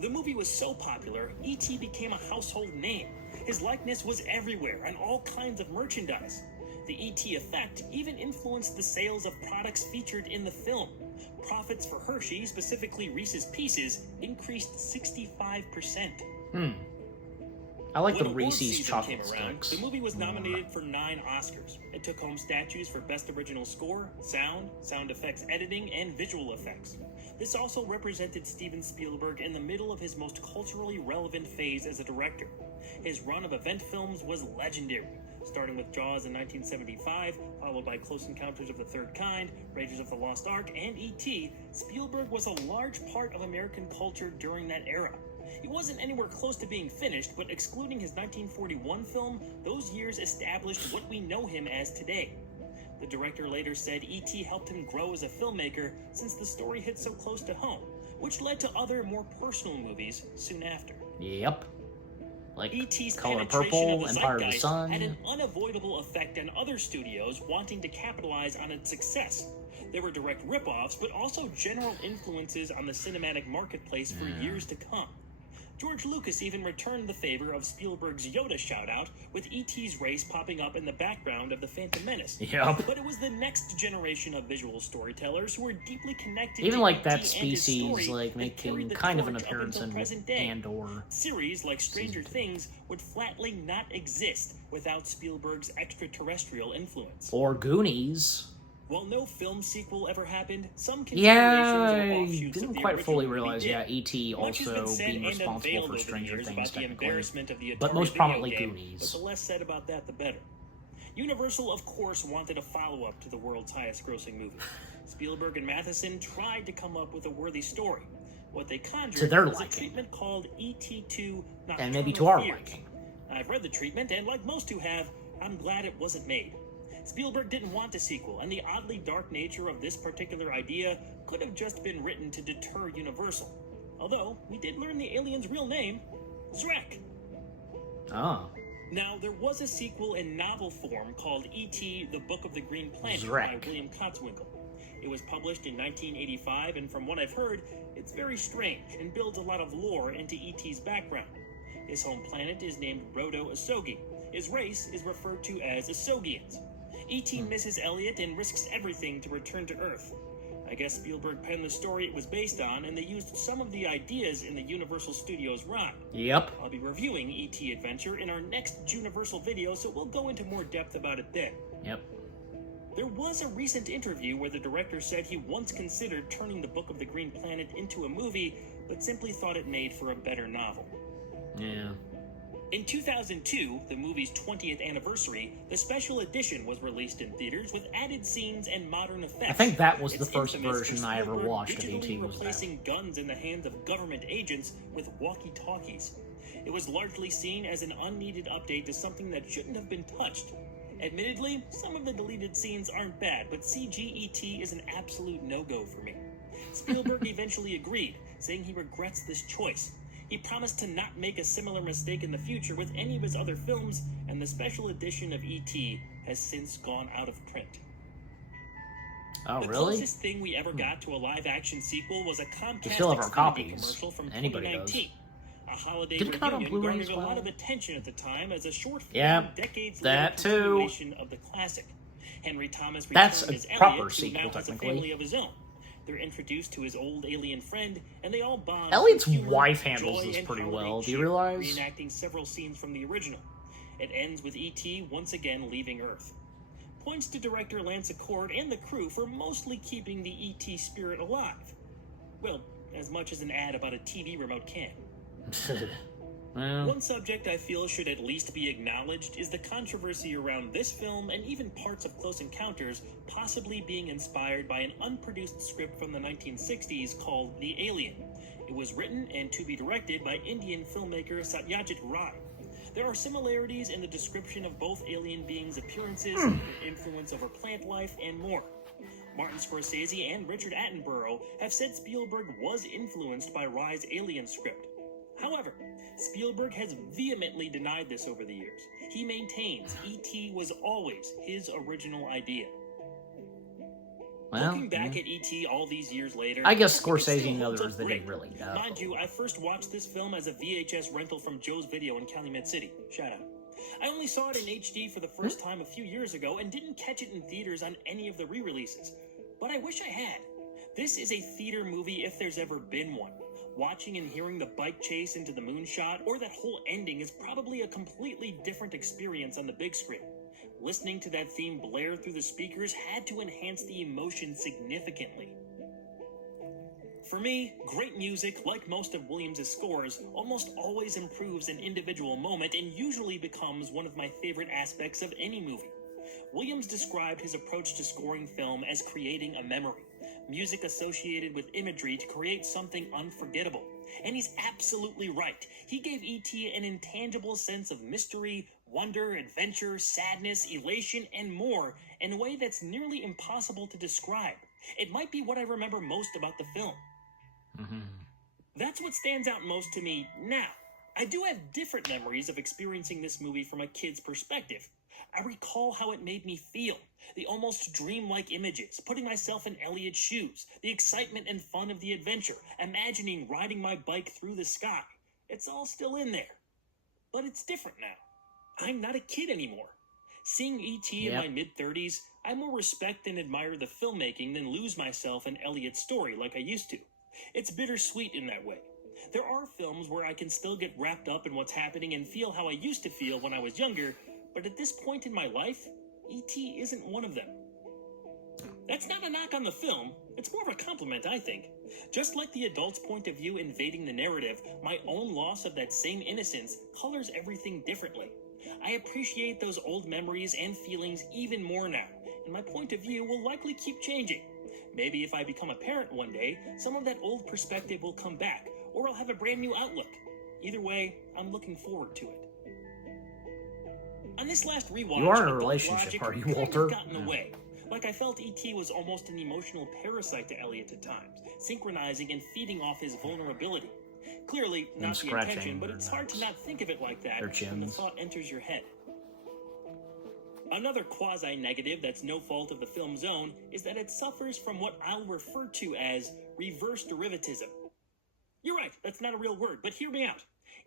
The movie was so popular, E.T. became a household name. His likeness was everywhere on all kinds of merchandise. The E.T. effect even influenced the sales of products featured in the film. Profits for Hershey, specifically Reese's Pieces, increased 65%. I like When the award Reese's season chocolate came around, sticks. the movie was nominated for 9 Oscars. It took home statues for Best Original Score, Sound Effects Editing, and Visual Effects. This also represented Steven Spielberg in the middle of his most culturally relevant phase as a director. His run of event films was legendary, starting with Jaws in 1975, followed by Close Encounters of the Third Kind, Raiders of the Lost Ark, and E.T. Spielberg was a large part of American culture during that era. He wasn't anywhere close to being finished, but excluding his 1941 film, those years established what we know him as today. The director later said E.T. helped him grow as a filmmaker since the story hit so close to home, which led to other more personal movies soon after. Yep. Like E.T.'s Color penetration Purple, of the Empire of the zeitgeist Sun. had an unavoidable effect on other studios wanting to capitalize on its success. There were direct rip-offs, but also general influences on the cinematic marketplace for years to come. George Lucas even returned the favor of Spielberg's Yoda shout-out, with E.T.'s race popping up in the background of The Phantom Menace. Yep. But it was the next generation of visual storytellers who were deeply connected Even to like E.T. that and his species, story like that carried making the kind of an torch up appearance until in present day. Andor. Series like Stranger Things would flatly not exist without Spielberg's extraterrestrial influence. Or Goonies. While no film sequel ever happened, some Yeah, continuations or I offshoots of didn't the quite original fully movie realize, did. yeah, E.T. Much has also been said being and responsible unveiled for over the Stranger years Things, about the technically. embarrassment of the Atari But most video prominently game, Goonies. But the less said about that, the better. Universal, of course, wanted a follow-up to the world's highest-grossing movie. Spielberg and Matheson tried to come up with a worthy story. What they conjured To their was liking. a treatment called ET2 Nocturnal And maybe to our Fears. liking. I've read the treatment, and like most who have, I'm glad it wasn't made. Spielberg didn't want a sequel, and the oddly dark nature of this particular idea could have just been written to deter Universal. Although, we did learn the alien's real name, Zrek. Oh. Now, there was a sequel in novel form called E.T. The Book of the Green Planet Zrek. by William Kotzwinkle. It was published in 1985, and from what I've heard, it's very strange and builds a lot of lore into E.T.'s background. His home planet is named Rodo Asogi. His race is referred to as Asogians. E.T. misses Elliot and risks everything to return to Earth. I guess Spielberg penned the story it was based on, and they used some of the ideas in the Universal Studios ride. Yep. I'll be reviewing E.T. Adventure in our next Juniversal video, so we'll go into more depth about it then. Yep. There was a recent interview where the director said he once considered turning the Book of the Green Planet into a movie, but simply thought it made for a better novel. Yeah. In 2002, the movie's 20th anniversary, the special edition was released in theaters with added scenes and modern effects. I think that was the It's first infamous version for I ever Spielberg watched of digitally E.T. was that. replacing guns in the hands of government agents with walkie-talkies. It was largely seen as an unneeded update to something that shouldn't have been touched. Admittedly, some of the deleted scenes aren't bad, but CG-ET is an absolute no-go for me. Spielberg eventually agreed, saying he regrets this choice. He promised to not make a similar mistake in the future with any of his other films, and the special edition of E.T. has since gone out of print. Oh, the really? closest thing we ever got to a live-action sequel was a Comcast We still have our Xfinity copies. commercial from Anybody 2019. A holiday Did it come out on reunion Blu-ray garnered as well? a lot of attention at the time as a short film, Yeah, decades that later too. continuation of the classic. Henry Thomas That's returned a as proper Elliot, who sequel, now has a technically. family of his own. They're introduced to his old alien friend, and they all bond. Elliot's through humor, wife handles joy, this and pretty holiday well. Do you cheer, realize? Reenacting several scenes from the original. It ends with E.T. once again leaving Earth. Points to director Lance Accord and the crew for mostly keeping the E.T. spirit alive. Well, as much as an ad about a TV remote can. Well, One subject I feel should at least be acknowledged is the controversy around this film and even parts of Close Encounters possibly being inspired by an unproduced script from the 1960s called The Alien. It was written and to be directed by Indian filmmaker Satyajit Ray. There are similarities in the description of both alien beings' appearances, their influence over plant life, and more. Martin Scorsese and Richard Attenborough have said Spielberg was influenced by Ray's Alien script. However, Spielberg has vehemently denied this over the years. He maintains E.T. was always his original idea. well, Looking back at E.T. all these years later, I guess think it Scorsese still and holds others, up they great. didn't really know. Mind you, I first watched this film as a VHS rental from Joe's Video in Calumet City. Shout out. I only saw it in HD for the first time a few years ago and didn't catch it in theaters on any of the re-releases. But I wish I had. This is a theater movie if there's ever been one. Watching and hearing the bike chase into the moonshot, or that whole ending, is probably a completely different experience on the big screen. Listening to that theme blare through the speakers had to enhance the emotion significantly. For me, great music, like most of Williams' scores, almost always improves an individual moment and usually becomes one of my favorite aspects of any movie. Williams described his approach to scoring film as creating a memory. Music associated with imagery to create something unforgettable. And he's absolutely right. He gave E.T. an intangible sense of mystery, wonder, adventure, sadness, elation, and more in a way that's nearly impossible to describe. It might be what I remember most about the film. That's what stands out most to me now. I do have different memories of experiencing this movie from a kid's perspective. I recall how it made me feel, the almost dreamlike images, putting myself in Elliot's shoes, the excitement and fun of the adventure, imagining riding my bike through the sky. It's all still in there. But it's different now. I'm not a kid anymore. Seeing E.T. in my mid-30s, I more respect and admire the filmmaking than lose myself in Elliot's story like I used to. It's bittersweet in that way. There are films where I can still get wrapped up in what's happening and feel how I used to feel when I was younger, but at this point in my life, E.T. isn't one of them. That's not a knock on the film. It's more of a compliment, I think. Just like the adult's point of view invading the narrative, my own loss of that same innocence colors everything differently. I appreciate those old memories and feelings even more now, and my point of view will likely keep changing. Maybe if I become a parent one day, some of that old perspective will come back, or I'll have a brand new outlook. Either way, I'm looking forward to it. On this last rewatch, You are in a adult relationship, logic are you, kind of Walter? got in the way. Like I felt E.T. was almost an emotional parasite to Elliot at times, synchronizing and feeding off his vulnerability. Clearly, And not the scratching intention, but their it's hard to necks. not think of it like that Their when the chins. thought enters your head. Another quasi-negative that's no fault of the film's own is that it suffers from what I'll refer to as reverse derivativism. You're right, that's not a real word, but hear me out.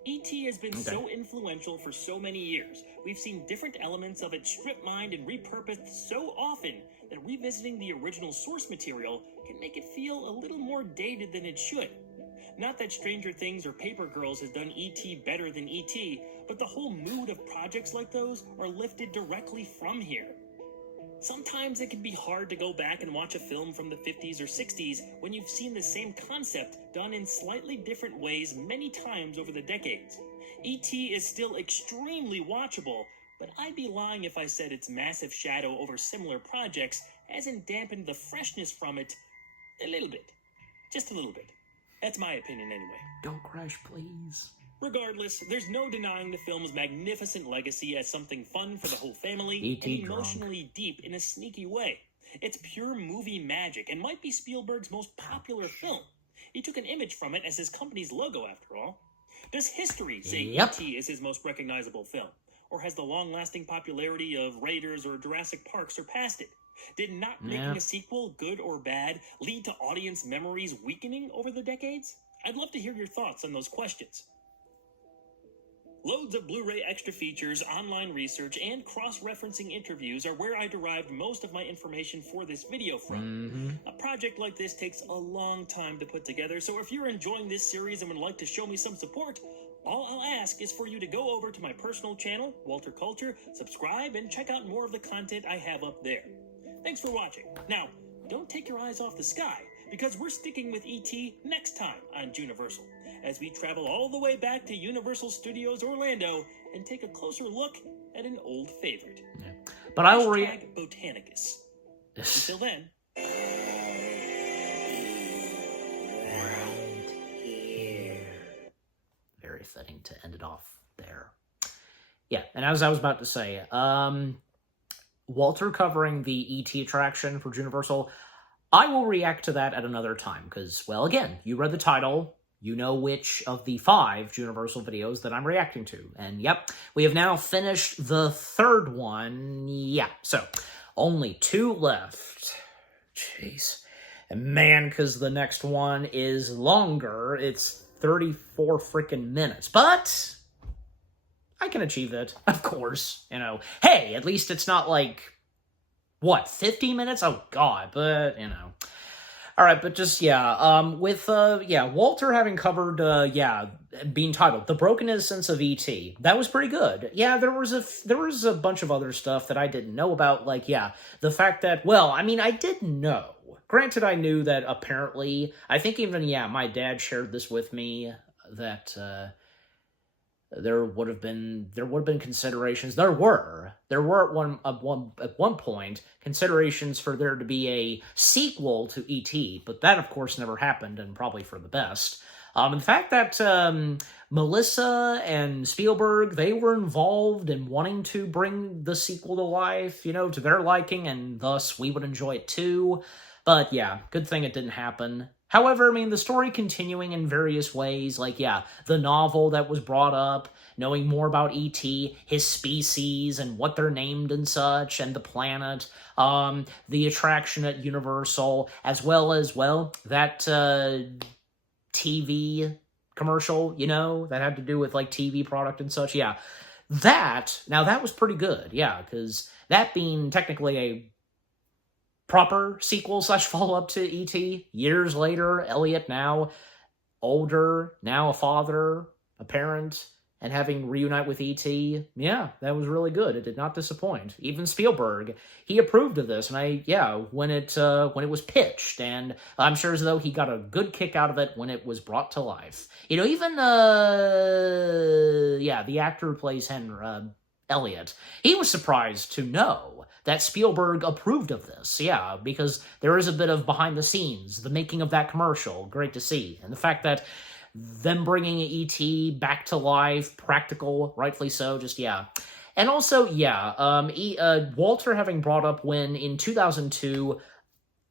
E.T. has been so influential for so many years. We've seen different elements of it strip-mined and repurposed so often that revisiting the original source material can make it feel a little more dated than it should. Not that Stranger Things or Paper Girls has done E.T. better than E.T., but the whole mood of projects like those are lifted directly from here. Sometimes it can be hard to go back and watch a film from the 50s or 60s when you've seen the same concept done in slightly different ways many times over the decades. E.T. is still extremely watchable, but I'd be lying if I said its massive shadow over similar projects hasn't dampened the freshness from it a little bit. Just a little bit. That's my opinion anyway. Don't crash, please. Regardless, there's no denying the film's magnificent legacy as something fun for the whole family E.T. and emotionally deep in a sneaky way. It's pure movie magic and might be Spielberg's most popular film. He took an image from it as his company's logo, after all. Does history say E.T. is his most recognizable film? Or has the long-lasting popularity of Raiders or Jurassic Park surpassed it? Did not making a sequel, good or bad, lead to audience memories weakening over the decades? I'd love to hear your thoughts on those questions. Loads of Blu-ray extra features, online research, and cross-referencing interviews are where I derived most of my information for this video from. A project like this takes a long time to put together, so if you're enjoying this series and would like to show me some support, all I'll ask is for you to go over to my personal channel, Walter Culture, subscribe, and check out more of the content I have up there. Thanks for watching. Now, don't take your eyes off the sky, because we're sticking with E.T. next time on Juniversal, as we travel all the way back to Universal Studios Orlando and take a closer look at an old favorite. But I will Botanicus. Until then. Very fitting to end it off there. Yeah, and as I was about to say, Walter covering the E.T. attraction for Juniversal, I will react to that at another time, because, well, again, you read the title, you know which of the 5 Juniversal videos that I'm reacting to. And yep, we have now finished the 3rd one. Yeah, so only 2 left. Jeez. And man, because the next one is longer. It's 34 freaking minutes. But I can achieve it, of course. You know, hey, at least it's not like, what, 50 minutes? Oh, God, but, you know. All right, but just, with Walter having covered, being titled The Broken Innocence of E.T., that was pretty good. Yeah, there was a bunch of other stuff that I didn't know about, like, the fact that, well, I mean, I did know. Granted, I knew that apparently, I think even, my dad shared this with me, that, there would have been considerations. There were at one point considerations for there to be a sequel to E.T., but that of course never happened, and probably for the best. The fact that Melissa and Spielberg, they were involved in wanting to bring the sequel to life, to their liking, and thus we would enjoy it too. But yeah, good thing it didn't happen. However, I mean, the story continuing in various ways, like, the novel that was brought up, knowing more about E.T., his species, and what they're named and such, and the planet, the attraction at Universal, as well as, well, that TV commercial, that had to do with, like, TV product and such, that was pretty good, because that being technically a proper sequel / follow-up to E.T. Years later, Elliot now older, now a father, a parent, and having reunite with E.T. Yeah, that was really good. It did not disappoint. Even Spielberg, he approved of this, and when it was pitched, and I'm sure as though he got a good kick out of it when it was brought to life. Even the actor who plays Elliot, he was surprised to know that Spielberg approved of this, because there is a bit of behind the scenes, the making of that commercial, great to see, and the fact that them bringing E.T. back to life, practical, rightfully so, and also, Walter having brought up when, in 2002,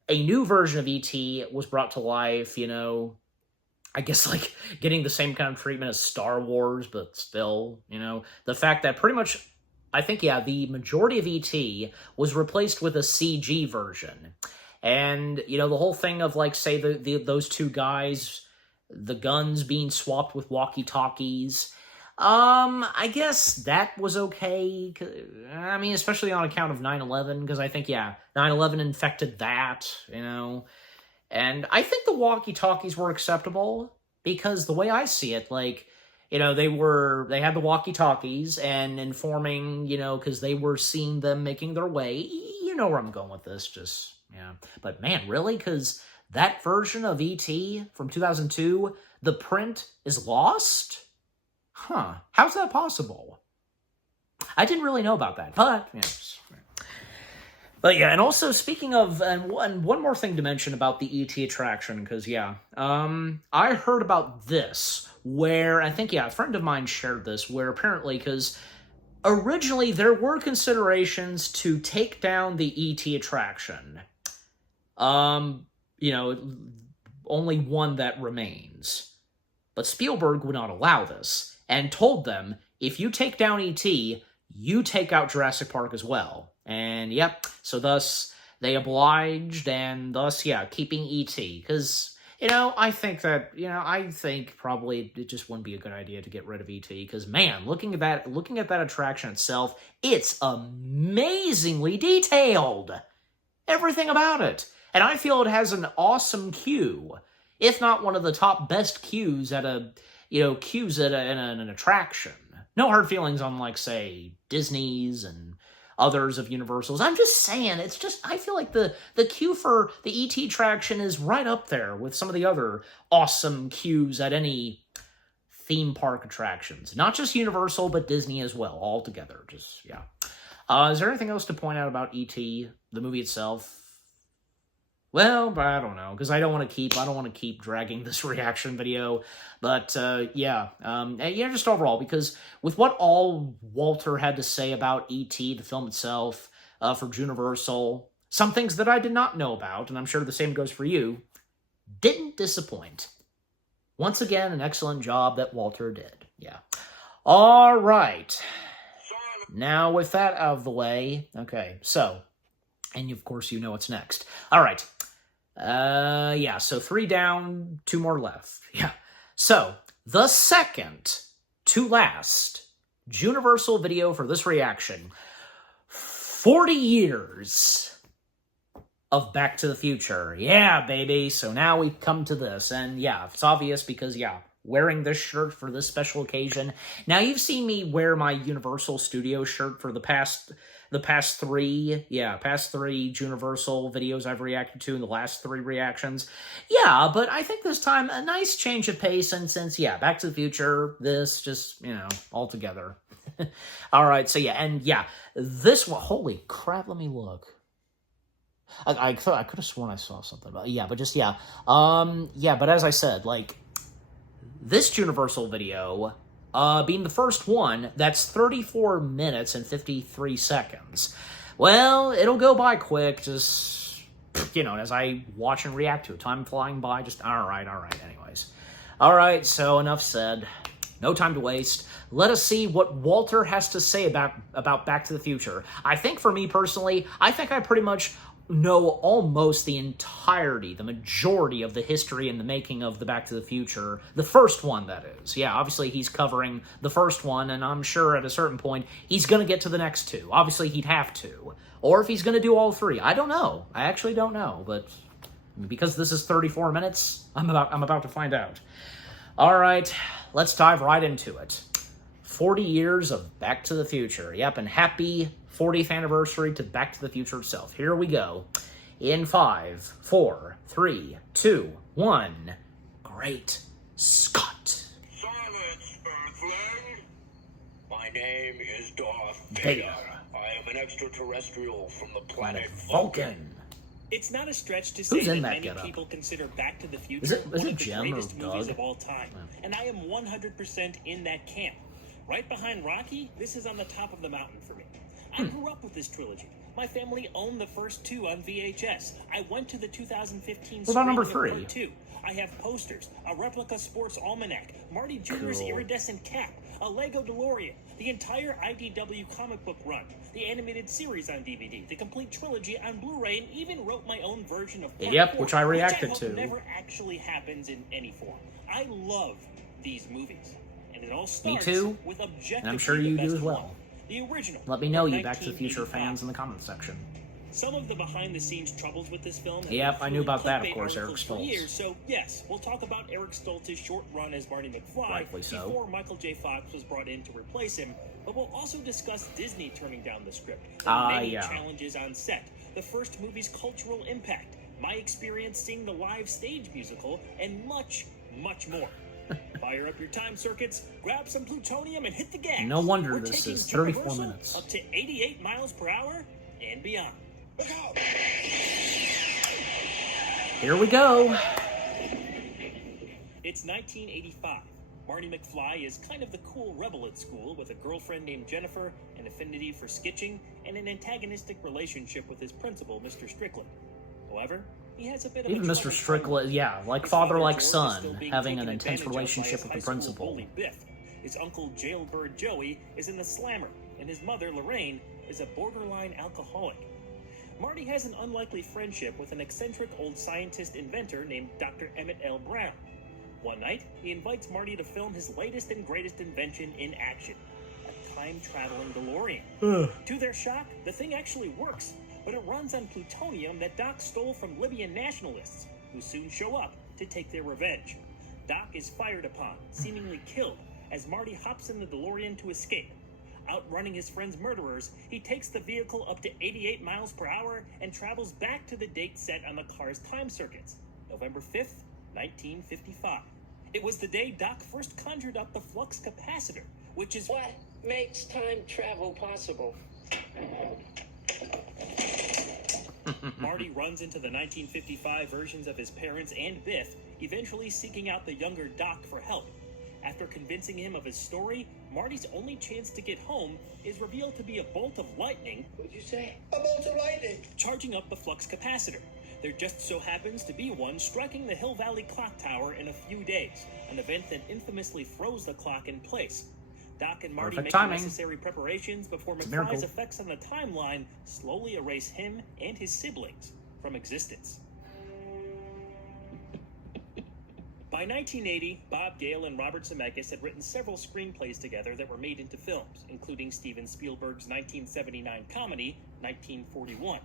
a new version of E.T. was brought to life, I guess, like, getting the same kind of treatment as Star Wars, but still, the fact that pretty much, I think, the majority of E.T. was replaced with a CG version. And, the whole thing of, like, say, those 2 guys the guns being swapped with walkie-talkies. I guess that was okay. I mean, especially on account of 9/11, because I think, 9/11 infected that, And I think the walkie-talkies were acceptable, because the way I see it, like, they had the walkie-talkies and informing, because they were seeing them making their way. You know where I'm going with this, But man, really? Because that version of E.T. from 2002, the print is lost? Huh. How's that possible? I didn't really know about that, but, But yeah, and also speaking of, and one more thing to mention about the E.T. attraction, because, I heard about this, where, I think, a friend of mine shared this, where apparently, because originally there were considerations to take down the E.T. attraction. Only one that remains. But Spielberg would not allow this, and told them, if you take down E.T., you take out Jurassic Park as well. And, so thus, they obliged, and thus, keeping E.T., because, I think probably it just wouldn't be a good idea to get rid of E.T., because, man, looking at that attraction itself, it's amazingly detailed! Everything about it! And I feel it has an awesome queue, if not one of the top best queues at an attraction. No hard feelings on, like, say, Disney's and others of Universal's. I'm just saying, I feel like the queue for the E.T. attraction is right up there with some of the other awesome queues at any theme park attractions. Not just Universal, but Disney as well, all together. Is there anything else to point out about E.T., the movie itself? Well, I don't know, because I don't want to keep dragging this reaction video, but, just overall, because with what all Walter had to say about E.T., the film itself, for Juniversal, some things that I did not know about, and I'm sure the same goes for you, didn't disappoint. Once again, an excellent job that Walter did, All right. Now, with that out of the way, okay, so, and of course you know what's next. All right. So 3 down, 2 more left. So, the second to last Juniversal video for this reaction. 40 years of Back to the Future. Yeah, baby. So now we've come to this. And it's obvious because, wearing this shirt for this special occasion. Now, you've seen me wear my Universal Studio shirt for the past 3 Juniversal videos I've reacted to in the last 3 reactions. But I think this time a nice change of pace, and since, Back to the Future, this just, all together. All right, so this one, holy crap, let me look. I could have sworn I saw something, but but as I said, like, this Juniversal video, being the first one, that's 34 minutes and 53 seconds. Well, it'll go by quick, just, as I watch and react to it. Time flying by, just, alright, anyways. Alright, so enough said. No time to waste. Let us see what Walter has to say about Back to the Future. I think for me personally, I pretty much know almost the entirety, the majority of the history and the making of the Back to the Future. The first one, that is. Obviously he's covering the first one, and I'm sure at a certain point he's going to get to the next 2. Obviously he'd have to. Or if he's going to do all 3. I don't know. I actually don't know, but because this is 34 minutes, I'm about to find out. Alright, let's dive right into it. 40 years of Back to the Future. Yep, and happy 40th anniversary to Back to the Future itself. Here we go. In 5, 4, 3, 2, 1. Great Scott. Silence, Earthling. My name is Darth Vader. I am an extraterrestrial from the planet Vulcan. It's not a stretch to say that many getup? people consider Back to the Future one of the greatest movies of all time. And I am 100% in that camp. Right behind Rocky, this is on the top of the mountain for me. I grew up with this trilogy. My family owned the first 2 on VHS. I went to the 2015 What about number screening of 3? Part 2. I have posters, a replica sports almanac, Marty Jr.'s iridescent cap, a Lego DeLorean, The entire IDW comic book run, the animated series on DVD, the complete trilogy on Blu-ray, and even wrote my own version of Part Yep, 4, which I reacted which I hope to. never actually happens in any form. I love these movies, and it all Me starts too, with objectively and I'm sure you the do best as well. one, the original. Let me know, from you Back to the Future 1985. fans in the comments section. Some of the behind-the-scenes troubles with this film have Yep, been I knew fueling about that, of clickbait course, Eric articles for Stoltz. years, so yes, we'll talk about Eric Stoltz's short run as Marty McFly Rightfully so. before Michael J. Fox was brought in to replace him, but we'll also discuss Disney turning down the script, the many yeah. challenges on set, the first movie's cultural impact, my experience seeing the live stage musical, and much, much more. Fire up your time circuits, grab some plutonium, and hit the gas. No wonder We're this taking is 34 Juniversal minutes. up to 88 miles per hour and beyond. Look out! Here we go. It's 1985. Marty McFly is kind of the cool rebel at school with a girlfriend named Jennifer, an affinity for sketching, and an antagonistic relationship with his principal, Mr. Strickland. However, he has a bit of Even a Mr. troubled Strickland, yeah, like His father, like George is son, still being having taken an intense advantage of by relationship his with high the school principal. bully Biff. His uncle Jailbird Joey is in the slammer, and his mother Lorraine is a borderline alcoholic. Marty has an unlikely friendship with an eccentric old scientist inventor named Dr. Emmett L. Brown. One night, he invites Marty to film his latest and greatest invention in action, a time-traveling DeLorean. To their shock, the thing actually works, but it runs on plutonium that Doc stole from Libyan nationalists, who soon show up to take their revenge. Doc is fired upon, seemingly killed, as Marty hops in the DeLorean to escape. Outrunning his friend's murderers, he takes the vehicle up to 88 miles per hour and travels back to the date set on the car's time circuits, November 5th, 1955. It was the day Doc first conjured up the flux capacitor, which is What makes time travel possible? Marty runs into the 1955 versions of his parents and Biff, eventually seeking out the younger Doc for help. After convincing him of his story, Marty's only chance to get home is revealed to be a bolt of lightning. What'd you say? A bolt of lightning. Charging up the flux capacitor. There just so happens to be one striking the Hill Valley Clock Tower in a few days, an event that infamously froze the clock in place. Doc and Marty Perfect make timing. the necessary preparations before It's a miracle. McFly's effects on the timeline slowly erase him and his siblings from existence. By 1980, Bob Gale and Robert Zemeckis had written several screenplays together that were made into films, including Steven Spielberg's 1979 comedy, 1941.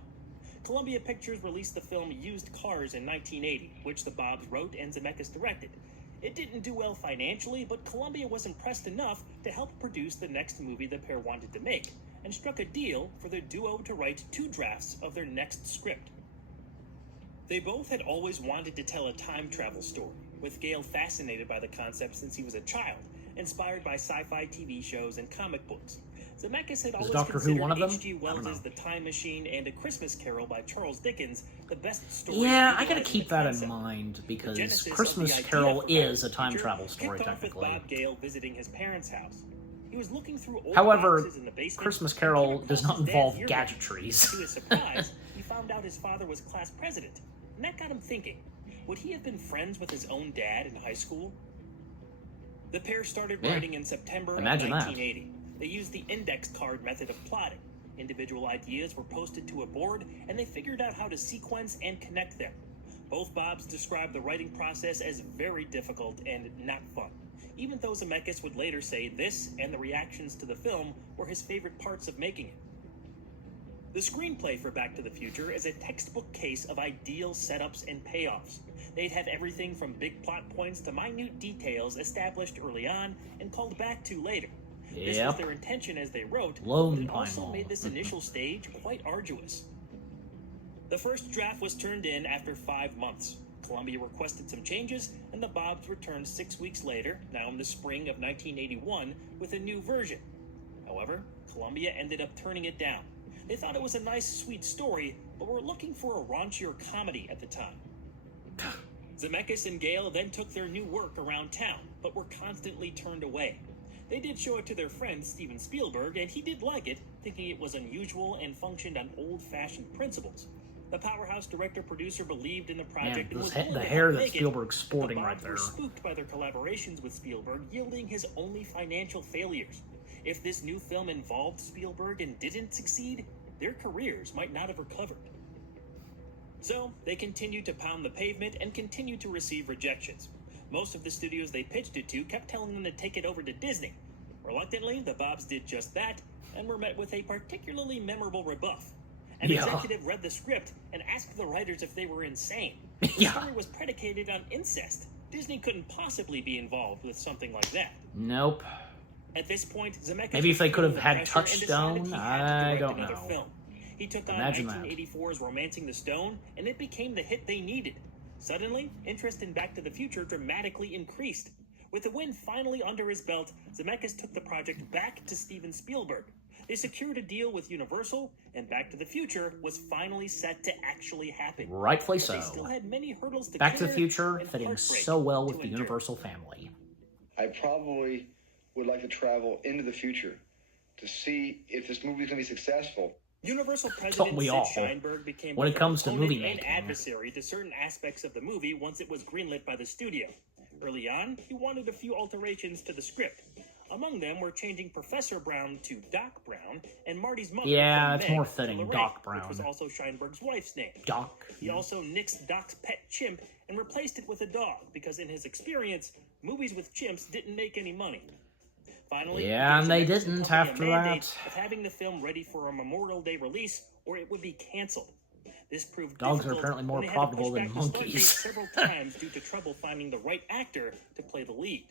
Columbia Pictures released the film Used Cars in 1980, which the Bobs wrote and Zemeckis directed. It didn't do well financially, but Columbia was impressed enough to help produce the next movie the pair wanted to make, and struck a deal for the duo to write 2 drafts of their next script. They both had always wanted to tell a time travel story, with Gale fascinated by the concept since he was a child, inspired by sci-fi TV shows and comic books. Zemeckis had always Doctor Who considered one of them? H.G. I don't Wells' know. The Time Machine and A Christmas Carol by Charles Dickens the best stories. Yeah, I gotta utilizing keep the that in concept. mind, The because genesis of Christmas the idea Carol for is a Back to the time Future travel story, kicked off with technically. Bob Gale visiting his parents' house. He was looking through old However, boxes in the basement Christmas and Carol came does not across his involve dad's yearbook. gadgetries. To his surprise, he found out his father was class president, and that got him thinking, would he have been friends with his own dad in high school? The pair started Yeah. writing in September Imagine of that. 1980. They used the index card method of plotting. Individual ideas were posted to a board, and they figured out how to sequence and connect them. Both Bobs described the writing process as very difficult and not fun, even though Zemeckis would later say this and the reactions to the film were his favorite parts of making it. The screenplay for Back to the Future is a textbook case of ideal setups and payoffs. They'd have everything from big plot points to minute details established early on and called back to later. This was Yep. their intention as they wrote, Lone but it Pine also Mall. made this initial stage quite arduous. The first draft was turned in after 5 months. Columbia requested some changes, and the Bobs returned 6 weeks later, now in the spring of 1981, with a new version. However, Columbia ended up turning it down. They thought it was a nice, sweet story, but were looking for a raunchier comedy at the time. Zemeckis and Gale then took their new work around town, but were constantly turned away. They did show it to their friend Steven Spielberg, and he did like it, thinking it was unusual and functioned on old-fashioned principles. The powerhouse director-producer believed in the project and was willing the to hair help that make it, Spielberg's but the sporting right Bobs there. were spooked by their collaborations with Spielberg, yielding his only financial failures. If this new film involved Spielberg and didn't succeed, their careers might not have recovered. So, they continued to pound the pavement and continued to receive rejections. Most of the studios they pitched it to kept telling them to take it over to Disney. Reluctantly, the Bobs did just that, and were met with a particularly memorable rebuff. An executive read the script and asked the writers if they were insane. The story was predicated on incest. Disney couldn't possibly be involved with something like that. Nope. At this point, Zemeckis Maybe if they could have had pressure and Touchstone, decided he had to I direct don't another know. film. He took on Imagine that. 1984's Romancing the Stone, and it became the hit they needed. Suddenly, interest in Back to the Future dramatically increased. With the win finally under his belt, Zemeckis took the project back to Steven Spielberg. They secured a deal with Universal, and Back to the Future was finally set to actually happen. Rightfully But so. they still had many hurdles to Back to the clear Future and fitting heartbreak so well with to the endure. Universal family. I probably would like to travel into the future to see if this movie is going to be successful. Universal Don't president we Sid all? Sheinberg became When it both comes to an movie opponent making. and adversary to certain aspects of the movie once it was greenlit by the studio. Early on, he wanted a few alterations to the script. Among them were changing Professor Brown to Doc Brown and Marty's mother Yeah, from it's Meg more to fitting, Lorraine, Doc which was Brown. also Sheinberg's wife's name. Doc. He also nixed Doc's pet chimp and replaced it with a dog because in his experience, movies with chimps didn't make any money. Finally, Yeah, and they Zemeckis didn't took on after a mandate that. of having the film ready for a Memorial Day release, or it would be canceled. This proved Dogs are difficult apparently more when they had to profitable push than back the start date monkeys. several times due to trouble finding the right actor to play the lead.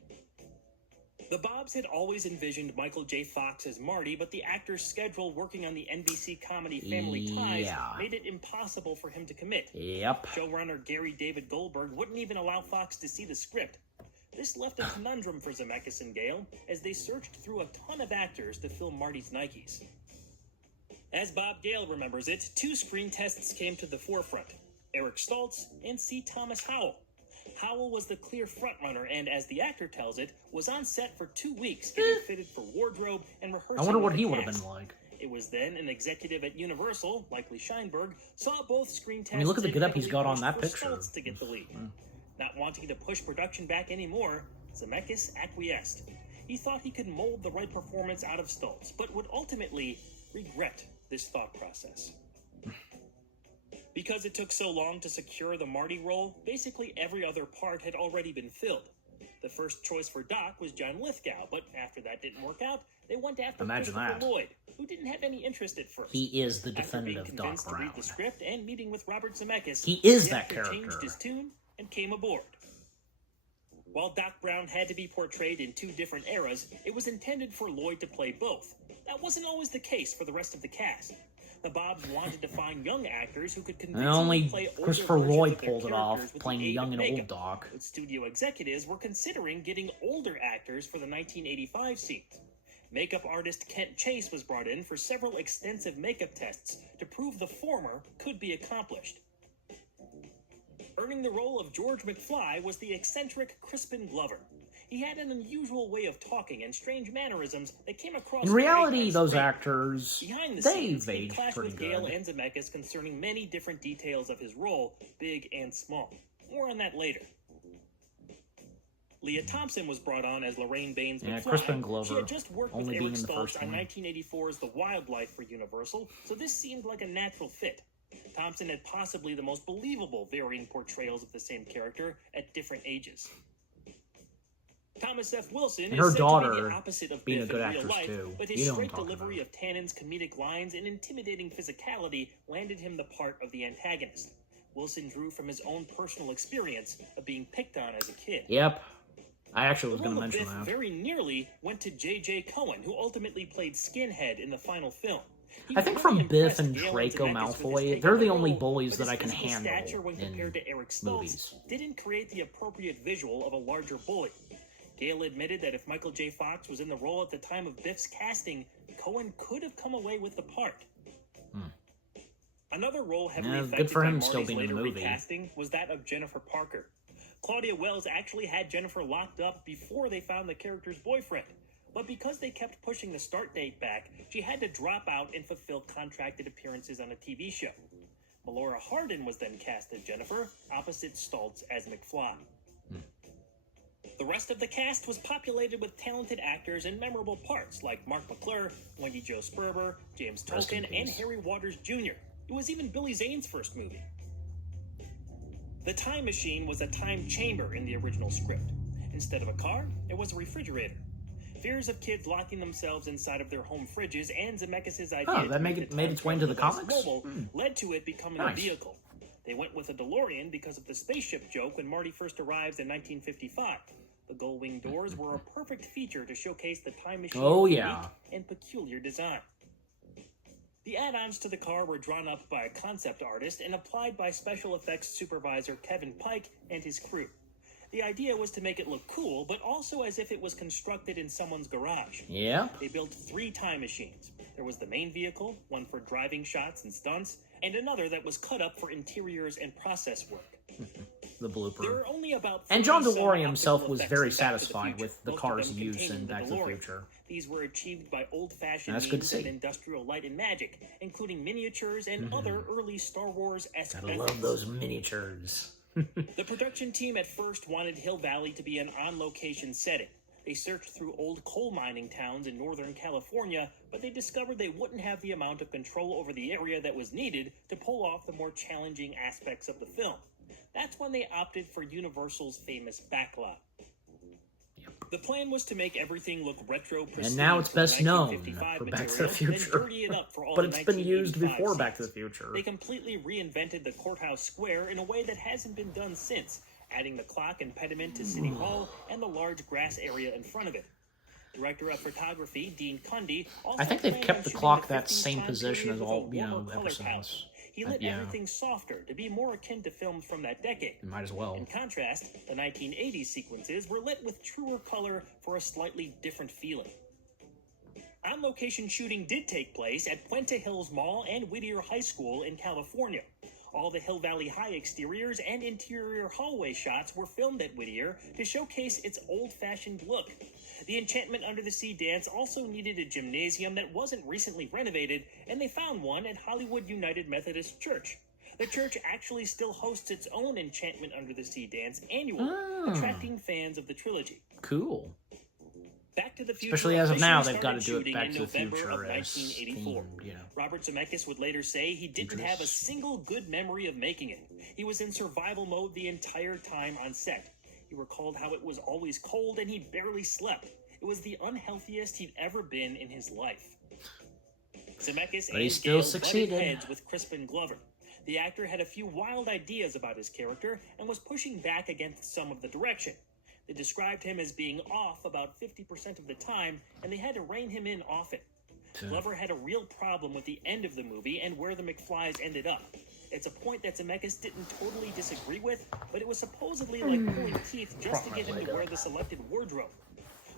The Bobs had always envisioned Michael J. Fox as Marty, but the actor's schedule working on the NBC comedy Family Ties Yeah. made it impossible for him to commit. Yep. Showrunner Gary David Goldberg wouldn't even allow Fox to see the script. This left a conundrum for Zemeckis and Gale as they searched through a ton of actors to fill Marty's Nikes. As Bob Gale remembers it, two screen tests came to the forefront: Eric Stoltz and C. Thomas Howell. Howell was the clear frontrunner and, as the actor tells it, was on set for 2 weeks getting fitted for wardrobe and rehearsing. I wonder what with he the would have cast. been like. It was then an executive at Universal, likely Sheinberg, saw both screen tests. I mean, look at the and getup he's heavily got on pushed that for picture. Stoltz to get the lead. Not wanting to push production back anymore, Zemeckis acquiesced. He thought he could mold the right performance out of Stoltz, but would ultimately regret this thought process. Because it took so long to secure the Marty role, basically every other part had already been filled. The first choice for Doc was John Lithgow, but after that didn't work out, they went after Imagine Christopher that. Lloyd, who didn't have any interest at first. He is the After being definitive Doc convinced to read Brown. the script and meeting with Robert Zemeckis, He is the that actor character. changed his tune and came aboard. While Doc Brown had to be portrayed in two different eras, it was intended for Lloyd to play both. That wasn't always the case for the rest of the cast. The Bobs wanted to find young actors who could And convincingly only play older Christopher versions Lloyd of their pulled it characters off, with playing the aid young of and old makeup. Doc. But studio executives were considering getting older actors for the 1985 scenes. Makeup artist Kent Chase was brought in for several extensive makeup tests to prove the former could be accomplished. Earning the role of George McFly was the eccentric Crispin Glover. He had an unusual way of talking and strange mannerisms that came across. In great reality, on those screen. actors, Behind the they've scenes, he aged clashed pretty with Gale good. and Zemeckis concerning many different details of his role, big and small. More on that later. Leah Thompson was brought on as Lorraine Baines Yeah, McFly. Crispin Glover, She had just worked with only being Eric in the Stoltz first on one. 1984's The Wildlife for Universal, so this seemed like a natural fit. Thompson had possibly the most believable varying portrayals of the same character at different ages. Thomas F. Wilson And is her said to be daughter the opposite of being a Biff good in real actress, life, too. but You his know what I'm straight talking delivery of Tannen's comedic lines and intimidating physicality landed him the part of the antagonist. Wilson drew from his own personal experience of being picked on as a kid. Yep. I actually was The going to role of mention Biff that. very nearly went to J.J. Cohen, who ultimately played Skinhead in the final film. He I think really from Biff impressed and Gale Draco Zemeckis with his Malfoy, take they're on the the only role, bullies but that his I can physical handle stature when in compared to Eric Stoltz movies. didn't create the appropriate visual of a larger bully. Gale admitted that if Michael J. Fox was in the role at the time of Biff's casting, Cohen could have come away with the part. Another role heavily Yeah, affected good for by him Marty's still being in the later movie. recasting was that of Jennifer Parker. Claudia Wells actually had Jennifer locked up before they found the character's boyfriend. But because they kept pushing the start date back, she had to drop out and fulfill contracted appearances on a TV show. Melora Hardin was then cast as Jennifer, opposite Stoltz as McFly. The rest of the cast was populated with talented actors and memorable parts like Mark McClure, Wendy Jo Sperber, James Rest in Tolkien, and peace. Harry Waters Jr. It was even Billy Zane's first movie. The time machine was a time chamber in the original script. Instead of a car, it was a refrigerator. Fears of kids locking themselves inside of their home fridges and Zemeckis' idea Oh, that to made make the its way time into the travel comics? device mobile led to it becoming Nice. a vehicle. They went with a DeLorean because of the spaceship joke when Marty first arrives in 1955. The gull-wing doors were a perfect feature to showcase the time machine's unique and peculiar design. The add-ons to the car were drawn up by a concept artist and applied by special effects supervisor Kevin Pike and his crew. The idea was to make it look cool, but also as if it was constructed in someone's garage. Yeah. They built 3 time machines. There was the main vehicle, one for driving shots and stunts, and another that was cut up for interiors and process work. The blooper. There are only about And John 30 DeLorean some himself optical was effects very in Back to the satisfied Future, with the most of cars them used containing in the Back to the DeLorean. Future. These were achieved by old-fashioned That's good means to of see. industrial light and magic, including miniatures and other early Star Wars-esque Gotta methods. love those miniatures. The production team at first wanted Hill Valley to be an on-location setting. They searched through old coal mining towns in Northern California, but they discovered they wouldn't have the amount of control over the area that was needed to pull off the more challenging aspects of the film. That's when they opted for Universal's famous backlot. The plan was to make everything look retro, pristine, And now it's for the best known 1955 for Back to the material, then Future. dirty it up for all But the it's been used 1985 before scenes. Back to the Future. They completely reinvented the courthouse square in a way that hasn't been done since, adding the clock and pediment to City Hall and the large grass area in front of it. Director of photography Dean Cundy also I think they've planned kept on the shooting clock the that 50s same time position period as with all, a you know, warmer ever color since. palette. He lit Yeah. everything softer to be more akin to films from that decade. Might as well. In contrast, the 1980s sequences were lit with truer color for a slightly different feeling. On-location shooting did take place at Puente Hills Mall and Whittier High School in California. All the Hill Valley High exteriors and interior hallway shots were filmed at Whittier to showcase its old-fashioned look. The Enchantment Under the Sea dance also needed a gymnasium that wasn't recently renovated, and they found one at Hollywood United Methodist Church. The church actually still hosts its own Enchantment Under the Sea dance annually, attracting fans of the trilogy. Cool. Back to the Future Especially as of now, officially they've got to started do it Back shooting to the in November Future of as 1984. themed, you know. Robert Zemeckis would later say he didn't have a single good memory of making it. He was in survival mode the entire time on set. He recalled how it was always cold and he barely slept. It was the unhealthiest he'd ever been in his life. Zemeckis But he and still Gale succeeded. butted heads with Crispin Glover. The actor had a few wild ideas about his character and was pushing back against some of the direction. They described him as being off about 50% of the time, and they had to rein him in often. Glover had a real problem with the end of the movie and where the McFlys ended up. It's a point that Zemeckis didn't totally disagree with, but it was supposedly like pulling teeth just to get him to wear the selected wardrobe.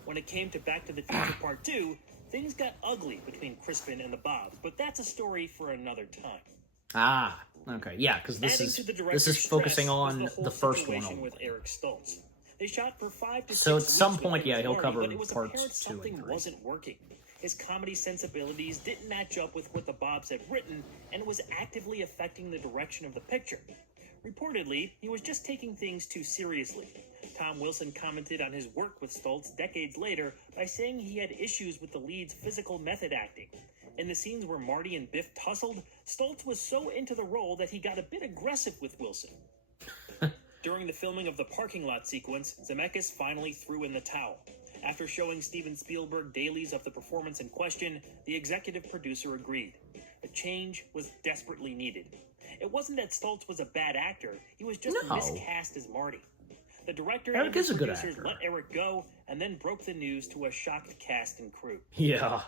When it came to Back to the Future Part 2, things got ugly between Crispin and the Bobs, but that's a story for another time. Ah, okay, yeah, because this Adding is to the director's focusing stress was on whole the first one situation only. with Eric Stoltz. They shot for 5 to 6 So at weeks some with point, yeah, Vince he'll Marty, cover but it was parts apparent 2 and something 3. wasn't working. His comedy sensibilities didn't match up with what the Bobs had written, and it was actively affecting the direction of the picture. Reportedly, he was just taking things too seriously. Tom Wilson commented on his work with Stoltz decades later by saying he had issues with the lead's physical method acting. In the scenes where Marty and Biff tussled, Stoltz was so into the role that he got a bit aggressive with Wilson. During the filming of the parking lot sequence, Zemeckis finally threw in the towel. After showing Steven Spielberg dailies of the performance in question, the executive producer agreed. A change was desperately needed. It wasn't that Stoltz was a bad actor, he was just miscast as Marty. The director Eric and the is a good producers actor. let Eric go and then broke the news to a shocked cast and crew. Yeah.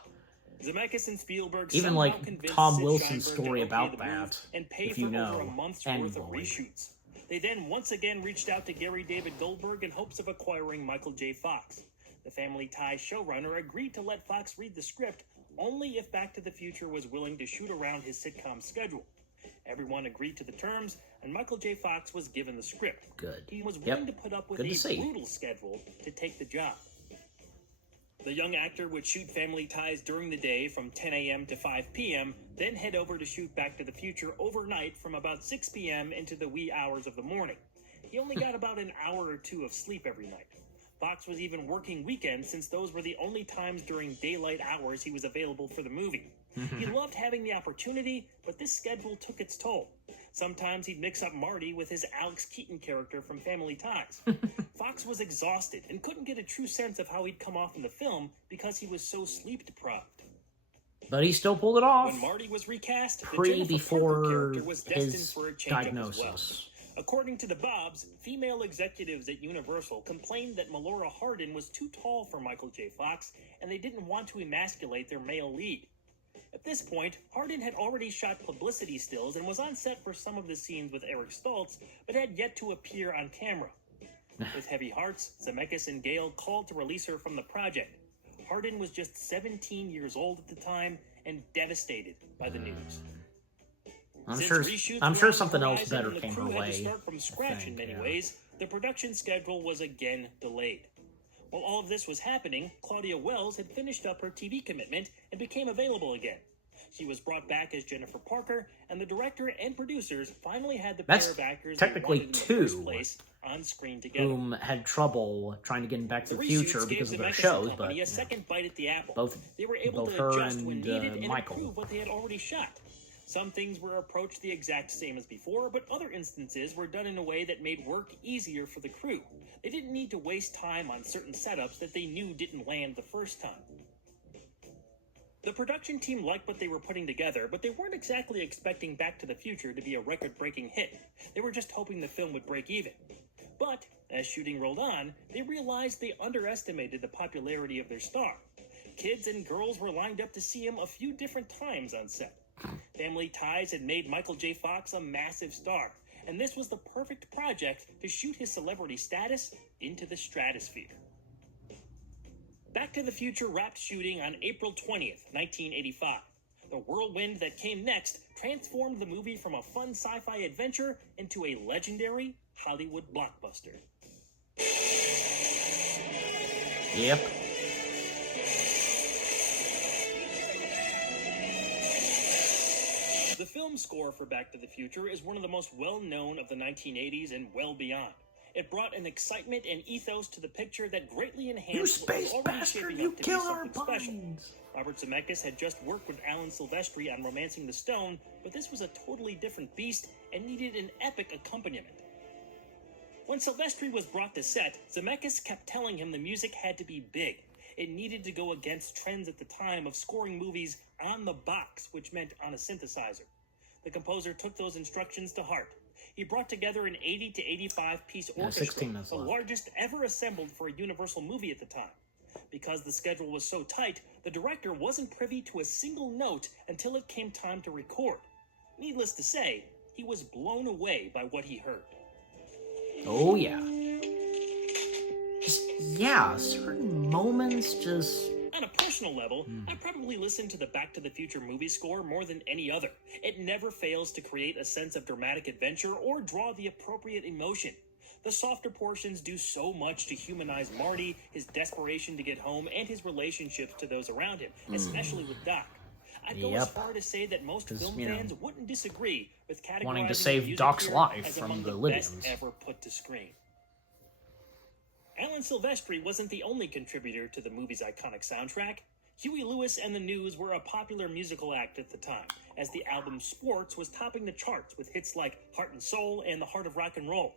Zemeckis and Spielberg Even somehow like convinced Tom Sid Wilson's Sheinberg to story okay about the move that, and pay if for you over know, a month's and worth of Lloyd. reshoots. They then once again reached out to Gary David Goldberg in hopes of acquiring Michael J. Fox. The Family Ties showrunner agreed to let Fox read the script only if Back to the Future was willing to shoot around his sitcom schedule. Everyone agreed to the terms, and Michael J. Fox was given the script. Good. He was willing to put up with Good to a see. brutal schedule to take the job. The young actor would shoot Family Ties during the day from 10 a.m. to 5 p.m., then head over to shoot Back to the Future overnight from about 6 p.m. into the wee hours of the morning. He only got about an hour or two of sleep every night. Fox was even working weekends since those were the only times during daylight hours he was available for the movie. He loved having the opportunity, but this schedule took its toll. Sometimes he'd mix up Marty with his Alex Keaton character from Family Ties. Fox was exhausted and couldn't get a true sense of how he'd come off in the film because he was so sleep-deprived. But he still pulled it off. When Marty was recast, the Jennifer Parker character was destined for a change-up as well. According to the Bobs, female executives at Universal complained that Melora Hardin was too tall for Michael J. Fox, and they didn't want to emasculate their male lead. At this point, Hardin had already shot publicity stills and was on set for some of the scenes with Eric Stoltz, but had yet to appear on camera. With heavy hearts, Zemeckis and Gale called to release her from the project. Hardin was just 17 years old at the time and devastated by the news. I'm sure something else better came her way. Had to start from scratch in many ways. The production schedule was again delayed. While all of this was happening, Claudia Wells had finished up her TV commitment and became available again. She was brought back as Jennifer Parker, and the director and producers finally had the pair of actors technically they wanted in the first place on screen together. Whom had trouble trying to get Back to the Future because of their shows, but a second bite at the apple. Both they were able to her adjust when needed and Michael. improve what they had already shot. Some things were approached the exact same as before, but other instances were done in a way that made work easier for the crew. They didn't need to waste time on certain setups that they knew didn't land the first time. The production team liked what they were putting together, but they weren't exactly expecting Back to the Future to be a record-breaking hit. They were just hoping the film would break even. But, as shooting rolled on, they realized they underestimated the popularity of their star. Kids and girls were lined up to see him a few different times on set. Family Ties had made Michael J. Fox a massive star, and this was the perfect project to shoot his celebrity status into the stratosphere. Back to the Future wrapped shooting on April 20th, 1985. The whirlwind that came next transformed the movie from a fun sci-fi adventure into a legendary Hollywood blockbuster. Yep. The film score for Back to the Future is one of the most well-known of the 1980s and well beyond. It brought an excitement and ethos to the picture that greatly enhanced what was already shaping up to be something special. Robert Zemeckis had just worked with Alan Silvestri on Romancing the Stone, but this was a totally different beast and needed an epic accompaniment. When Silvestri was brought to set, Zemeckis kept telling him the music had to be big. It needed to go against trends at the time of scoring movies on the box, which meant on a synthesizer. The composer took those instructions to heart. He brought together an 80 to 85 piece orchestra, the largest ever assembled for a Universal movie at the time. Because the schedule was so tight, the director wasn't privy to a single note until it came time to record. Needless to say, he was blown away by what he heard. Oh yeah. Certain moments just... On a personal level, I probably listened to the Back to the Future movie score more than any other. It never fails to create a sense of dramatic adventure or draw the appropriate emotion. The softer portions do so much to humanize Marty, his desperation to get home, and his relationships to those around him, especially with Doc. I'd go as far to say that most film fans wouldn't disagree with categorizing wanting to save Doc's life as from among the the best Libyans. ever put to screen. Alan Silvestri wasn't the only contributor to the movie's iconic soundtrack. Huey Lewis and the News were a popular musical act at the time, as the album Sports was topping the charts with hits like Heart and Soul and The Heart of Rock and Roll.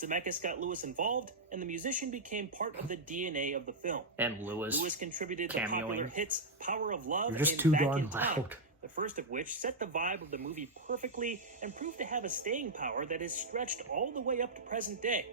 Zemeckis got Lewis involved, and the musician became part of the DNA of the film. And Lewis contributed the popular hits Power of Love You're just and too Back darn in Time, loud. the first of which set the vibe of the movie perfectly and proved to have a staying power that has stretched all the way up to present day.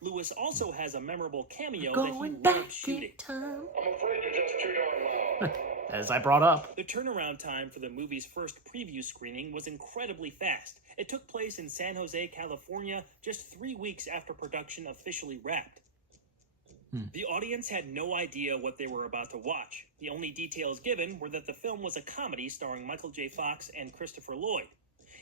Lewis also has a memorable cameo that he loved shooting. I'm afraid you're just too darn loud. As I brought up. The turnaround time for the movie's first preview screening was incredibly fast. It took place in San Jose, California, just 3 weeks after production officially wrapped. The audience had no idea what they were about to watch. The only details given were that the film was a comedy starring Michael J. Fox and Christopher Lloyd.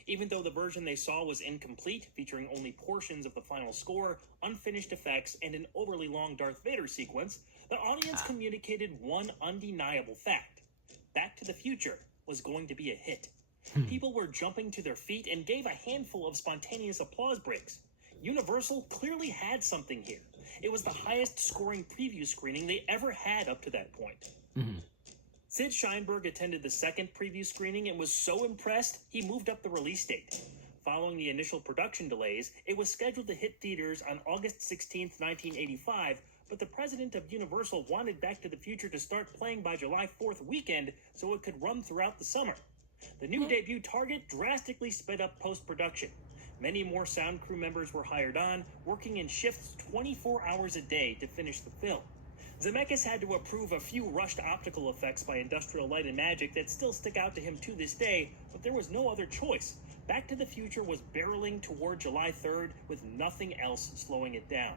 Even though the version they saw was incomplete, featuring only portions of the final score, unfinished effects, and an overly long Darth Vader sequence, the audience communicated one undeniable fact. Back to the Future was going to be a hit. People were jumping to their feet and gave a handful of spontaneous applause breaks. Universal clearly had something here. It was the highest scoring preview screening they ever had up to that point. Sid Sheinberg attended the second preview screening and was so impressed, he moved up the release date. Following the initial production delays, it was scheduled to hit theaters on August 16, 1985, but the president of Universal wanted Back to the Future to start playing by July 4th weekend so it could run throughout the summer. The new debut target drastically sped up post-production. Many more sound crew members were hired on, working in shifts 24 hours a day to finish the film. Zemeckis had to approve a few rushed optical effects by Industrial Light and Magic that still stick out to him to this day, but there was no other choice. Back to the Future was barreling toward July 3rd with nothing else slowing it down.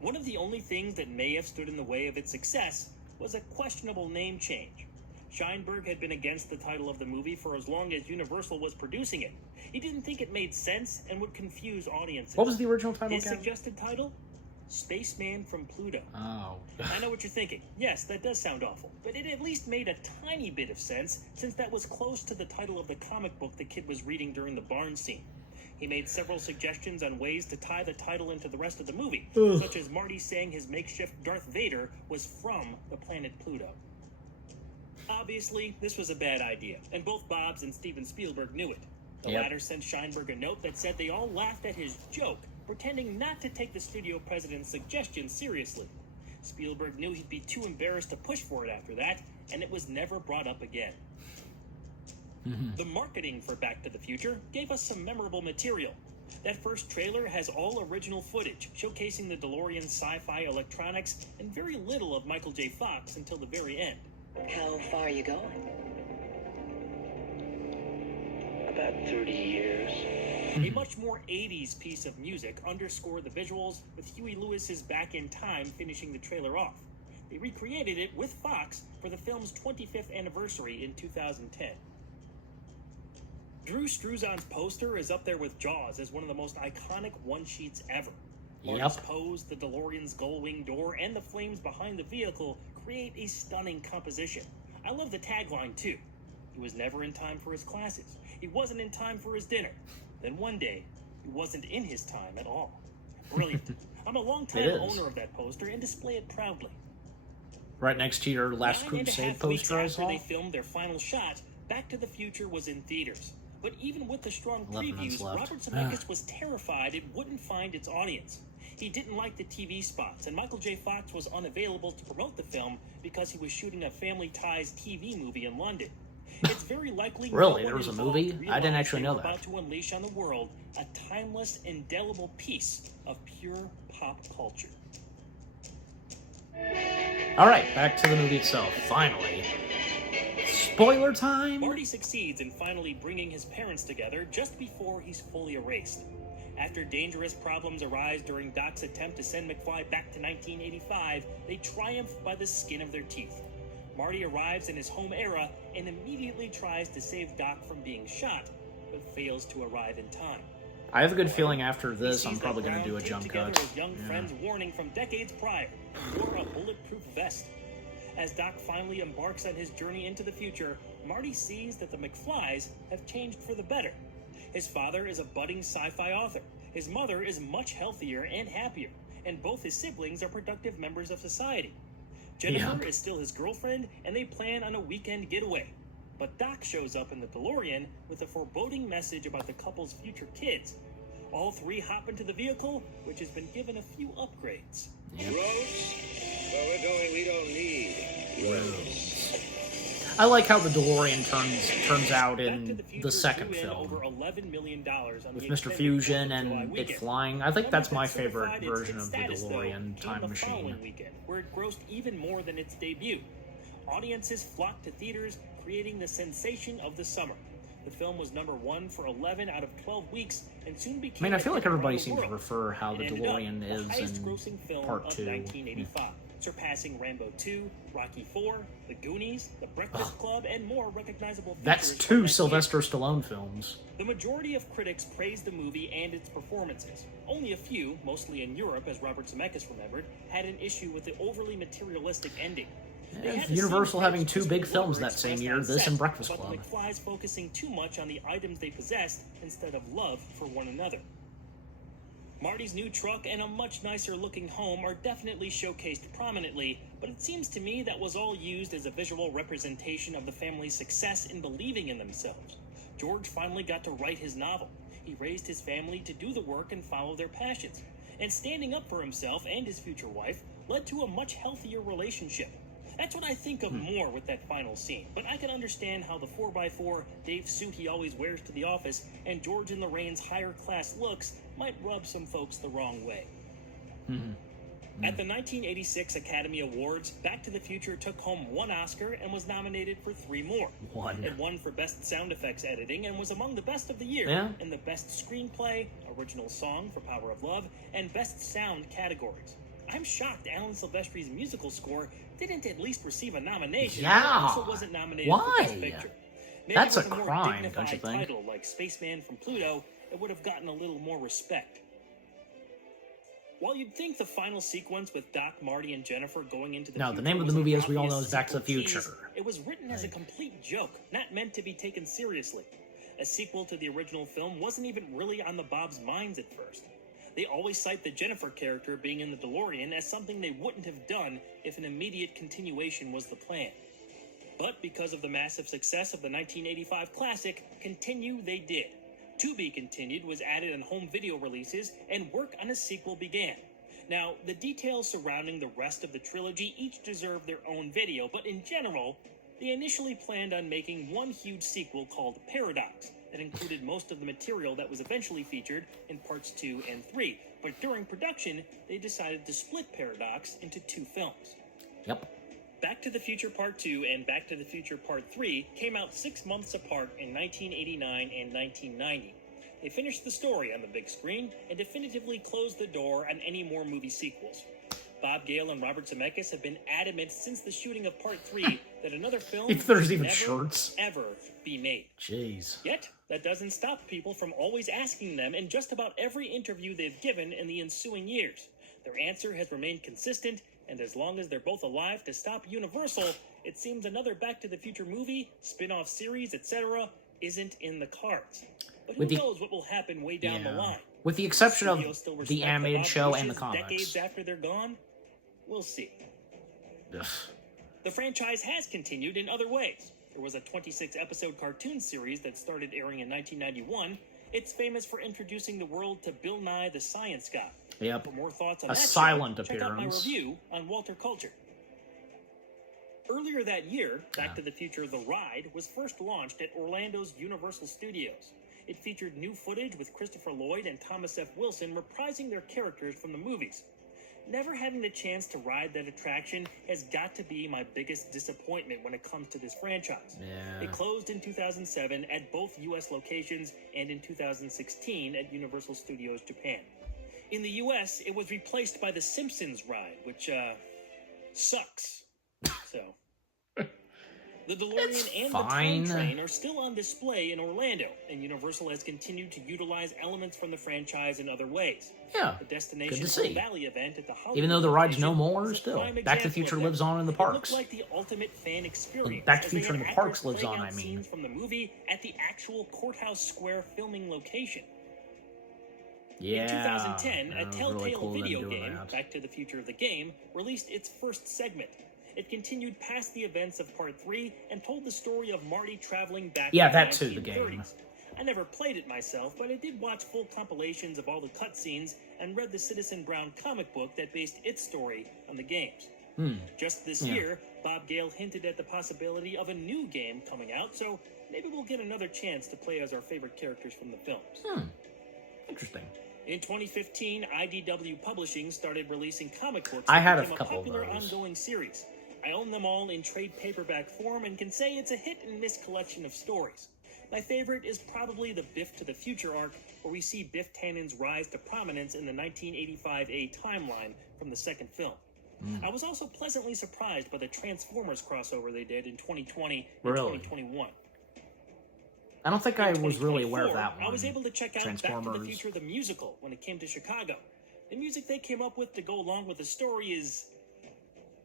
One of the only things that may have stood in the way of its success was a questionable name change. Sheinberg had been against the title of the movie for as long as Universal was producing it. He didn't think it made sense and would confuse audiences. What was the original title His again? suggested title? Spaceman from Pluto. Oh. I know what you're thinking. Yes, that does sound awful, but it at least made a tiny bit of sense since that was close to the title of the comic book the kid was reading during the barn scene. He made several suggestions on ways to tie the title into the rest of the movie, such as Marty saying his makeshift Darth Vader was from the planet Pluto. Obviously, this was a bad idea, and both Bobs and Steven Spielberg knew it. The latter sent Sheinberg a note that said they all laughed at his joke, pretending not to take the studio president's suggestion seriously. Spielberg knew he'd be too embarrassed to push for it after that, and it was never brought up again. The marketing for Back to the Future gave us some memorable material. That first trailer has all original footage, showcasing the DeLorean's sci-fi electronics and very little of Michael J. Fox until the very end. How far are you going? About 30 years. A much more 80s piece of music underscored the visuals, with Huey Lewis's Back in Time finishing the trailer off. They recreated it with Fox for the film's 25th anniversary in 2010. Drew Struzan's poster is up there with Jaws as one of the most iconic one-sheets ever. Marty's pose, the DeLorean's gull-wing door, and the flames behind the vehicle create a stunning composition. I love the tagline, too. He was never in time for his classes. He wasn't in time for his dinner. Then one day, he wasn't in his time at all. Brilliant. I'm a long-time owner of that poster and display it proudly. Right next to your Last Crusade poster I saw. After they filmed their final shot, Back to the Future was in theaters. But even with the strong previews, Robert Zemeckis was terrified it wouldn't find its audience. He didn't like the TV spots, and Michael J. Fox was unavailable to promote the film because he was shooting a Family Ties TV movie in London. It's very likely Really? There was a movie? I didn't actually know that. About to unleash on the world a timeless, indelible piece of pure pop culture. All right, back to the movie itself. Finally. Spoiler time! Marty succeeds in finally bringing his parents together just before he's fully erased. After dangerous problems arise during Doc's attempt to send McFly back to 1985, they triumph by the skin of their teeth. Marty arrives in his home era and immediately tries to save Doc from being shot, but fails to arrive in time. I have a good feeling after this, I'm probably going to do a jump cut. His young friend's warning from decades prior, and wore a bulletproof vest. As Doc finally embarks on his journey into the future, Marty sees that the McFlys have changed for the better. His father is a budding sci-fi author. His mother is much healthier and happier, and both his siblings are productive members of society. Jennifer is still his girlfriend, and they plan on a weekend getaway. But Doc shows up in the DeLorean with a foreboding message about the couple's future kids. All three hop into the vehicle, which has been given a few upgrades. Roads? Where we're going, we don't need roads. I like how the DeLorean turns out in the second film. Over $11 million on with Mr. Fusion and it flying. I think that's my favorite version of the DeLorean time machine. Weekend, where it grossed even more than its debut. Audiences flocked to theaters, creating the sensation of the summer. The film was #1 for 11 out of 12 weeks and soon became. I mean, I feel like everybody seems to refer how the DeLorean is highest-grossing film Part of 2. 1985, surpassing Rambo 2, Rocky 4, The Goonies, The Breakfast Club, and more recognizable features. That's 2 Sylvester Stallone films. The majority of critics praised the movie and its performances. Only a few, mostly in Europe, as Robert Zemeckis remembered, had an issue with the overly materialistic ending. They Yeah, had the Universal same having hopes 2 as big what films were that same expressed year, on this set, and Breakfast but Club. the McFlys focusing too much on the items they possessed instead of love for one another. Marty's new truck and a much nicer looking home are definitely showcased prominently, but it seems to me that was all used as a visual representation of the family's success in believing in themselves. George finally got to write his novel. He raised his family to do the work and follow their passions. And standing up for himself and his future wife led to a much healthier relationship. That's what I think of more with that final scene, but I can understand how the 4x4, Dave's suit he always wears to the office, and George and Lorraine's higher class looks might rub some folks the wrong way. At the 1986 Academy Awards, Back to the Future took home 1 Oscar and was nominated for 3 more. It won for Best Sound Effects Editing and was among the best of the year in the Best Screenplay, Original Song for Power of Love, and Best Sound categories. I'm shocked Alan Silvestri's musical score didn't at least receive a nomination. Yeah. But also wasn't nominated Why? for Best Picture. Maybe That's with a more crime, dignified don't you think? title like Spaceman from Pluto, it would have gotten a little more respect. While you'd think the final sequence with Doc, Marty, and Jennifer going into the No, future the name of the was an movie, as we all know, obvious is Back to the sequel tease, Future. it was written as a complete joke, not meant to be taken seriously. A sequel to the original film wasn't even really on the Bob's minds at first. They always cite the Jennifer character being in the DeLorean as something they wouldn't have done if an immediate continuation was the plan. But because of the massive success of the 1985 classic, continue they did. To Be Continued was added on home video releases, and work on a sequel began. Now, the details surrounding the rest of the trilogy each deserve their own video, but in general, they initially planned on making one huge sequel called Paradox that included most of the material that was eventually featured in parts 2 and 3. But during production, they decided to split Paradox into 2 films. Yep. Back to the Future Part 2 and Back to the Future Part 3 came out 6 months apart in 1989 and 1990. They finished the story on the big screen and definitively closed the door on any more movie sequels. Bob Gale and Robert Zemeckis have been adamant since the shooting of Part 3 that another film If there's should even never, shirts. ever be made. Jeez. Yet, that doesn't stop people from always asking them in just about every interview they've given in the ensuing years. Their answer has remained consistent, and as long as they're both alive to stop Universal, it seems another Back to the Future movie, spin-off series, etc. isn't in the cards. But who knows what will happen way down the line? With the exception of Studios still the respect animated Bob show and the wishes comics. Decades after they're gone? We'll see. Ugh. The franchise has continued in other ways. There was a 26-episode cartoon series that started airing in 1991. It's famous for introducing the world to Bill Nye the Science Guy. Yep. For more thoughts on A that silent show, check out my appearance. review on Walter Culture. Earlier that year, Back to the Future The Ride was first launched at Orlando's Universal Studios. It featured new footage with Christopher Lloyd and Thomas F. Wilson reprising their characters from the movies. Never having the chance to ride that attraction has got to be my biggest disappointment when it comes to this franchise. Yeah. It closed in 2007 at both U.S. locations and in 2016 at Universal Studios Japan. In the U.S., it was replaced by the Simpsons ride, which, sucks. So... The DeLorean and the Time Train are still on display in Orlando, and Universal has continued to utilize elements from the franchise in other ways. Yeah, the Destination good to see. Valley event at the Hollywood Even though the ride's no location more, is a still. prime Back to the example Future of that. lives on in the It parks. looked like the ultimate fan experience. Back to as the they Future in had the parks actors lives playing on, out I mean. scenes from the movie at the actual Courthouse Square filming location. Yeah. In 2010, that a was Telltale really cool them video doing game, that. Back to the Future of the Game, released its first segment. It continued past the events of Part 3 and told the story of Marty traveling back Yeah, to that the too, the game. 1930s. I never played it myself, but I did watch full compilations of all the cutscenes and read the Citizen Brown comic book that based its story on the games. Just this year, Bob Gale hinted at the possibility of a new game coming out, so maybe we'll get another chance to play as our favorite characters from the films. Interesting. In 2015, IDW Publishing started releasing comic books I that had a became couple of popular those. ongoing series. I own them all in trade paperback form and can say it's a hit-and-miss collection of stories. My favorite is probably the Biff to the Future arc, where we see Biff Tannen's rise to prominence in the 1985A timeline from the second film. I was also pleasantly surprised by the Transformers crossover they did in 2020 and Really? 2021. I don't think I was really aware of 2024, that one. I was able to check out Back to the Transformers. Future the musical when it came to Chicago. The music they came up with to go along with the story is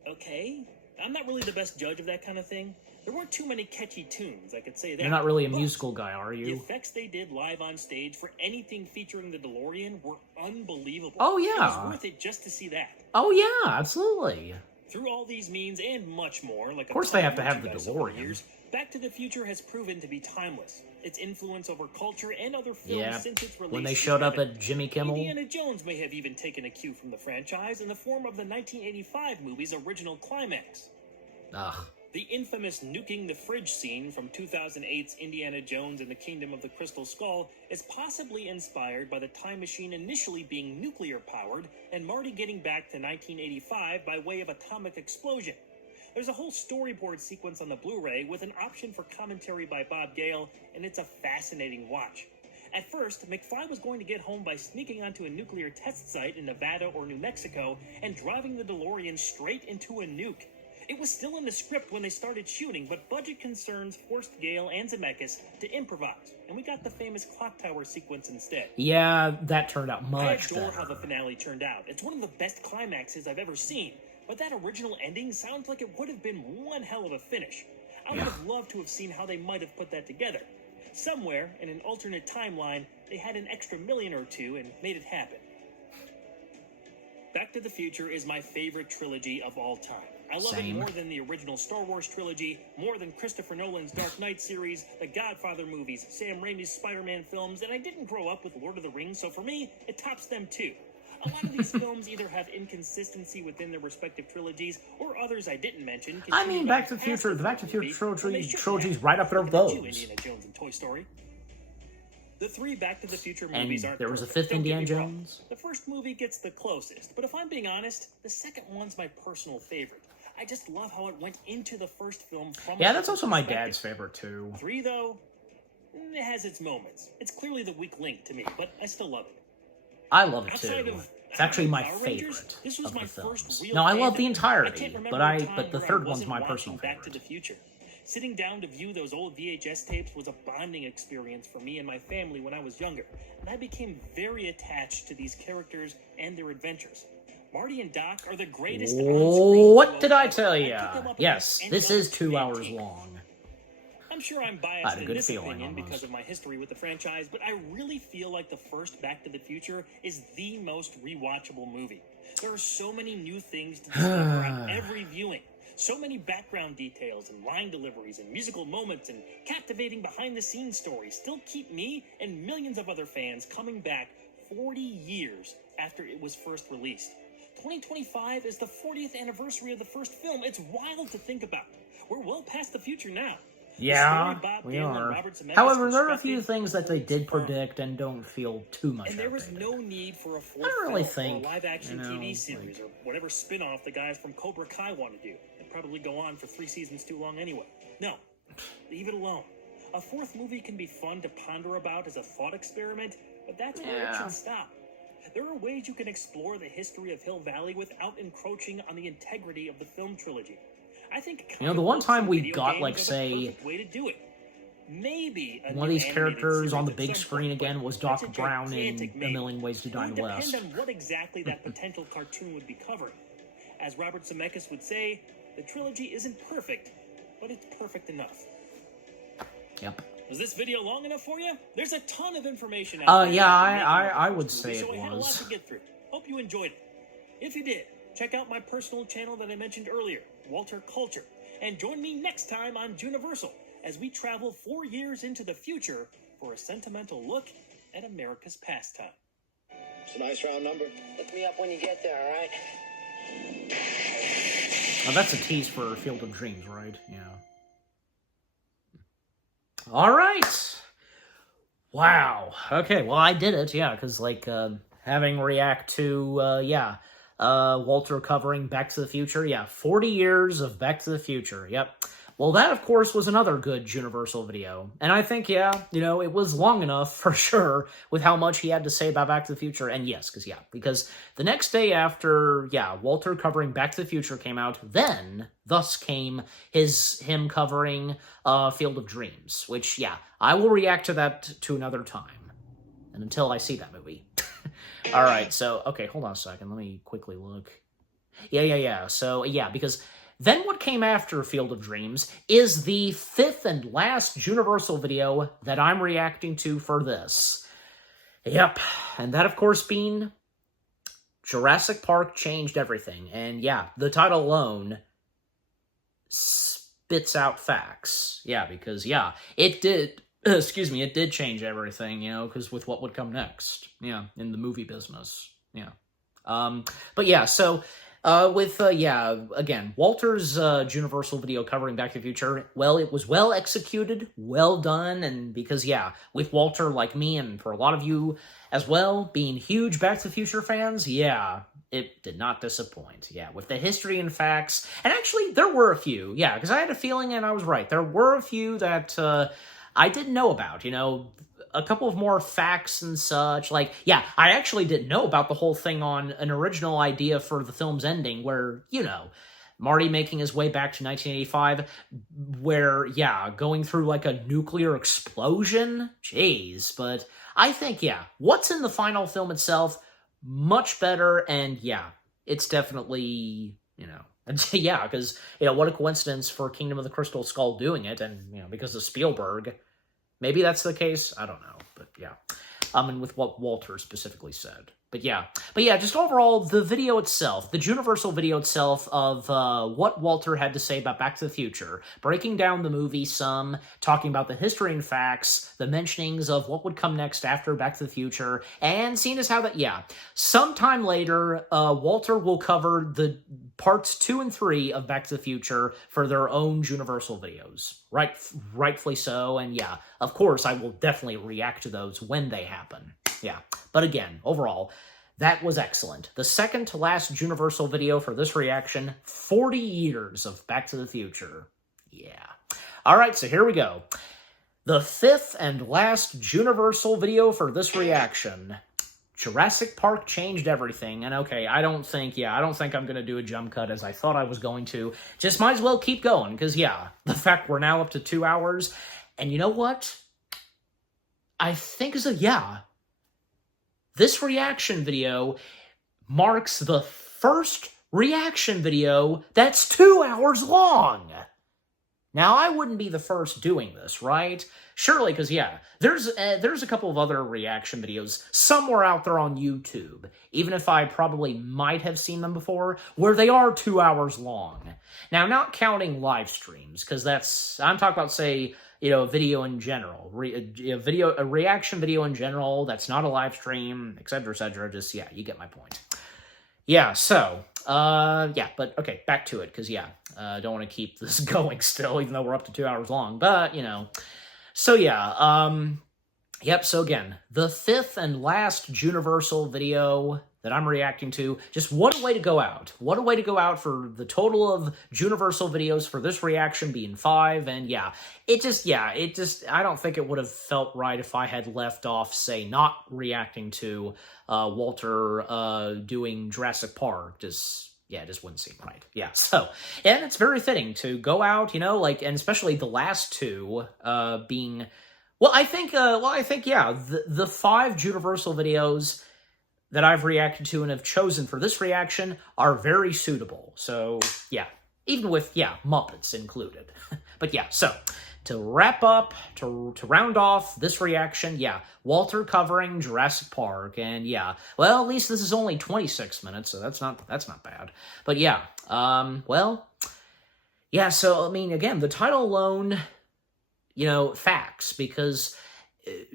okay. I'm not really the best judge of that kind of thing. There weren't too many catchy tunes, I could say that. You're not really a But musical guy, are the you? effects they did live on stage for anything featuring the DeLorean were unbelievable. Oh, It yeah. was worth it just to see that. Oh, yeah, absolutely. Through all these means and much more, like Of course they have to have the DeLorean. years, Back to the Future has proven to be timeless. Its influence over culture and other films Yeah, since its release when they is showed up evident. at Jimmy Kimmel. Indiana Jones may have even taken a cue from the franchise in the form of the 1985 movie's original climax. Ugh. The infamous nuking the fridge scene from 2008's Indiana Jones and the Kingdom of the Crystal Skull is possibly inspired by the time machine initially being nuclear-powered and Marty getting back to 1985 by way of atomic explosion. There's a whole storyboard sequence on the Blu-ray with an option for commentary by Bob Gale, and it's a fascinating watch. At first, McFly was going to get home by sneaking onto a nuclear test site in Nevada or New Mexico and driving the DeLorean straight into a nuke. It was still in the script when they started shooting, but budget concerns forced Gale and Zemeckis to improvise, and we got the famous clock tower sequence instead. Yeah, that turned out I much adore better. how the finale turned out. It's one of the best climaxes I've ever seen, but that original ending sounds like it would have been one hell of a finish. I would have loved to have seen how they might have put that together. Somewhere, in an alternate timeline, they had an extra million or two and made it happen. Back to the Future is my favorite trilogy of all time. I love Same. it more than the original Star Wars trilogy, more than Christopher Nolan's Dark Knight series, the Godfather movies, Sam Raimi's Spider-Man films, and I didn't grow up with Lord of the Rings, so for me, it tops them too. A lot of these films either have inconsistency within their respective trilogies, or others I didn't mention. I mean, continue Back to on the Future, past the Back to the Future movie, when they shouldn't trilogy's have. right up there with Look at you, those. Indiana Jones and Toy Story. The three Back to the Future And movies aren't there was a perfect, fifth don't get Indiana me wrong. Jones. The first movie gets the closest, but if I'm being honest, the second one's my personal favorite. I just love how it went into the first film from Yeah, a that's different also my perspective. dad's favorite too. 3, though, it has its moments. It's clearly the weak link to me, but I still love it. I love it Outside too. of It's actually my Power Rangers, favorite this was of my the first films. real No, I love fandom. the I entirety, can't remember but a time the where I third one's wasn't my watching personal Back to favorite. the Future. Sitting down to view those old VHS tapes was a bonding experience for me and my family when I was younger, and I became very attached to these characters and their adventures. Marty and Doc are the greatest on-screen What duo did I ever. tell I'd ya? put them up Yes, against this any is other 2 fan hours team. long. I'm sure I'm I biased had a in good this feeling opinion almost. because of my history with the franchise, but I really feel like the first Back to the Future is the most rewatchable movie. There are so many new things to discover on every viewing. So many background details and line deliveries and musical moments and captivating behind-the-scenes stories still keep me and millions of other fans coming back 40 years after it was first released. 2025 is the 40th anniversary of the first film. It's wild to think about. We're well past the future now. Yeah, The story Bob we Gale and are. Robert Zemeckis However, there are a few constructed things that they did firm. predict and don't feel too much And there was outdated. no need for a fourth I don't really film think, or a live-action you know, TV series or whatever spin-off the guys from Cobra Kai want to do. It'd probably go on for 3 seasons too long anyway. No, leave it alone. A fourth movie can be fun to ponder about as a thought experiment, but that's where it Yeah. should stop. There are ways you can explore the history of Hill Valley without encroaching on the integrity of the film trilogy. I think You know, the one time we video got, games like, are the say, perfect way to do it. Maybe a one of new these animated characters series on the at big some screen point, again but was that's Doc a Brown in gigantic A maybe. Million Ways to Die It in would the West. depend on what exactly that potential cartoon would be covering. As Robert Zemeckis would say, the trilogy isn't perfect, but it's perfect enough. Yep. Was this video long enough for you? There's a ton of information out there. Yeah, about the making of the I first would movie, say so it I had a lot was. to get through. Hope you enjoyed it. If you did, check out my personal channel that I mentioned earlier, Walter Culture, and join me next time on Juniversal as we travel 4 years into the future for a sentimental look at America's pastime. It's a nice round number. Look me up when you get there, all right? Oh, that's a tease for Field of Dreams, right? Yeah. All right. Wow. Okay, well, I did it, yeah, because, like, having react to, Walter covering Back to the Future, yeah, 40 years of Back to the Future, yep. Well, that, of course, was another good Juniversal video. And I think, yeah, you know, it was long enough, for sure, with how much he had to say about Back to the Future. And yes, because the next day after, Walter covering Back to the Future came out, then, thus came him covering Field of Dreams, which, I will react to that to another time. And until I see that movie. Alright, so, okay, hold on a second. Let me quickly look. Yeah. So, because then what came after Field of Dreams is the 5th and last Juniversal video that I'm reacting to for this. Yep, and that, of course, being Jurassic Park Changed Everything. And yeah, the title alone spits out facts. Yeah, because, yeah, it did, it did change everything, you know, because with what would come next, yeah, in the movie business, yeah. But yeah, so, again, Walter's Juniversal video covering Back to the Future, well, it was well executed, well done, and because, yeah, with Walter, like me, and for a lot of you as well, being huge Back to the Future fans, yeah, it did not disappoint. Yeah, with the history and facts, and actually, there were a few, yeah, because I had a feeling, and I was right, there were a few that I didn't know about, you know, a couple of more facts and such. Like, yeah, I actually didn't know about the whole thing on an original idea for the film's ending where, you know, Marty making his way back to 1985, where, yeah, going through like a nuclear explosion? Jeez, but I think, yeah, what's in the final film itself, much better, and yeah, it's definitely, you know, yeah, because, you know, what a coincidence for Kingdom of the Crystal Skull doing it, and, you know, because of Spielberg. Maybe that's the case. I don't know. But yeah. And with what Walter specifically said. But yeah, just overall, the video itself, the Juniversal video itself of what Walter had to say about Back to the Future, breaking down the movie some, talking about the history and facts, the mentionings of what would come next after Back to the Future, and seeing as how that, yeah, sometime later, Walter will cover the parts 2 and 3 of Back to the Future for their own Juniversal videos. Rightfully so, and yeah, of course, I will definitely react to those when they happen. Yeah, but again, overall, that was excellent. The second to last Juniversal video for this reaction, 40 years of Back to the Future. Yeah. Alright, so here we go. The 5th and last Juniversal video for this reaction. Jurassic Park Changed Everything. And okay, I don't think I'm going to do a jump cut as I thought I was going to. Just might as well keep going, because yeah, the fact we're now up to 2 hours. And you know what? I think this reaction video marks the first reaction video that's 2 hours long. Now, I wouldn't be the first doing this, right? Surely, because, yeah, there's a couple of other reaction videos somewhere out there on YouTube, even if I probably might have seen them before, where they are 2 hours long. Now, not counting live streams, because I'm talking about, say, you know, a video in general, a reaction video in general that's not a live stream, etc., just, yeah, you get my point. Yeah, so, yeah, but, okay, back to it, because, yeah, I don't want to keep this going still, even though we're up to 2 hours long, but, you know, so, yeah, yep, so again, the 5th and last Juniversal video that I'm reacting to, just what a way to go out. What a way to go out for the total of Juniversal videos for this reaction being 5, and yeah, I don't think it would have felt right if I had left off, say, not reacting to Walter doing Jurassic Park, yeah, it just wouldn't seem right. Yeah, so, and it's very fitting to go out, you know, like, and especially the last two being, I think, yeah, the 5 Juniversal videos that I've reacted to and have chosen for this reaction are very suitable. So, yeah, even with, yeah, Muppets included. But yeah, so, to wrap up, to round off this reaction, yeah, Walter covering Jurassic Park, and yeah, well, at least this is only 26 minutes, so that's not bad. But yeah, well, yeah, so, I mean, again, the title alone, you know, facts, because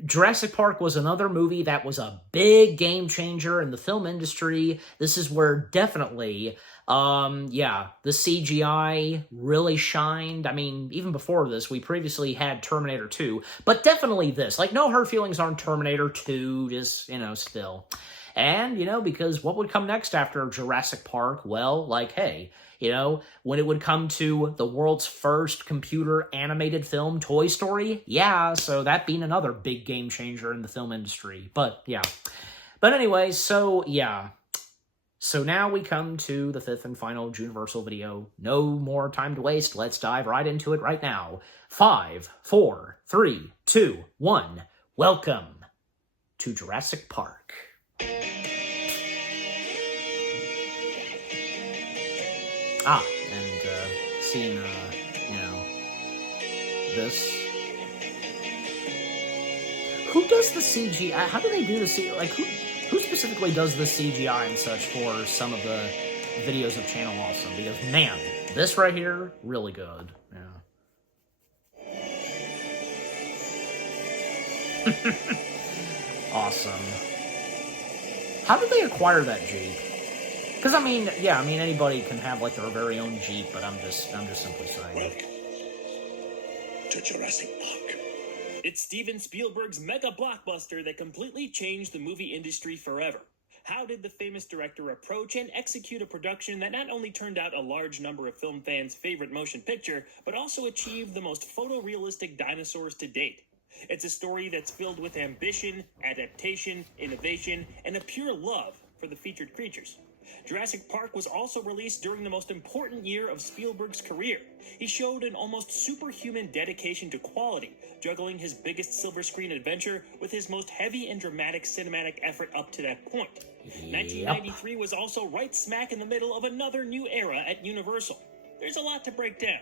Jurassic Park was another movie that was a big game changer in the film industry. This is where definitely, yeah, the CGI really shined. I mean, even before this, we previously had Terminator 2, but definitely this. Like, no hard feelings on Terminator 2, just, you know, still. And, you know, because what would come next after Jurassic Park? Well, like, hey, you know, when it would come to the world's first computer animated film, Toy Story, yeah, so that being another big game changer in the film industry. But, yeah. But anyway, so, yeah. So now we come to the 5th and final Juniversal video. No more time to waste. Let's dive right into it right now. 5, 4, 3, 2, 1. Welcome to Jurassic Park. And seen, this. Who does the CGI? How do they do the CGI? Like, who specifically does the CGI and such for some of the videos of Channel Awesome? Because, man, this right here, really good. Yeah. Awesome. How did they acquire that Jeep? Because, I mean, anybody can have, like, their very own Jeep, but I'm just simply saying. Welcome to Jurassic Park. It's Steven Spielberg's mega blockbuster that completely changed the movie industry forever. How did the famous director approach and execute a production that not only turned out a large number of film fans' favorite motion picture, but also achieved the most photorealistic dinosaurs to date? It's a story that's filled with ambition, adaptation, innovation, and a pure love for the featured creatures. Jurassic Park was also released during the most important year of Spielberg's career. He showed an almost superhuman dedication to quality, juggling his biggest silver screen adventure with his most heavy and dramatic cinematic effort up to that point. 1993 was also right smack in the middle of another new era at Universal. There's a lot to break down.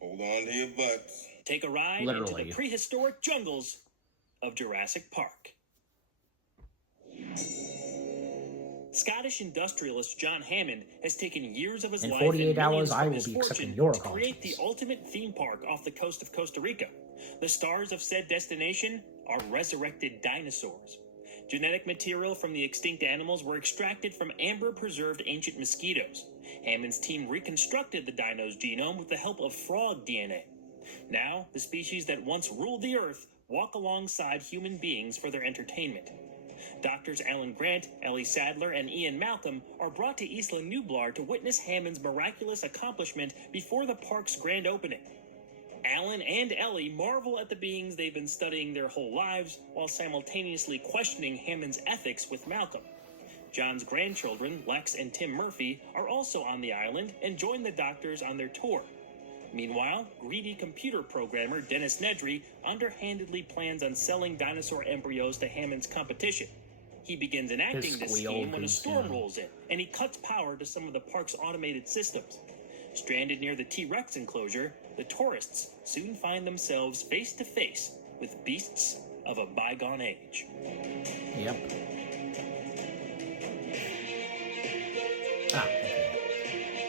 Hold on to your butts. Take a ride into the prehistoric jungles of Jurassic Park. Scottish industrialist John Hammond has taken years of his life and 48 hours, millions I from will his be accepting fortune your to create the ultimate theme park off the coast of Costa Rica. The stars of said destination are resurrected dinosaurs. Genetic material from the extinct animals were extracted from amber-preserved ancient mosquitoes. Hammond's team reconstructed the dino's genome with the help of frog DNA. Now, the species that once ruled the Earth walk alongside human beings for their entertainment. Doctors Alan Grant, Ellie Sadler, and Ian Malcolm are brought to Isla Nublar to witness Hammond's miraculous accomplishment before the park's grand opening. Alan and Ellie marvel at the beings they've been studying their whole lives, while simultaneously questioning Hammond's ethics with Malcolm. John's grandchildren, Lex and Tim Murphy, are also on the island and join the doctors on their tour. Meanwhile, greedy computer programmer Dennis Nedry underhandedly plans on selling dinosaur embryos to Hammond's competition. He begins enacting this scheme when a storm rolls in, and he cuts power to some of the park's automated systems. Stranded near the T-Rex enclosure, the tourists soon find themselves face to face with beasts of a bygone age. Yep.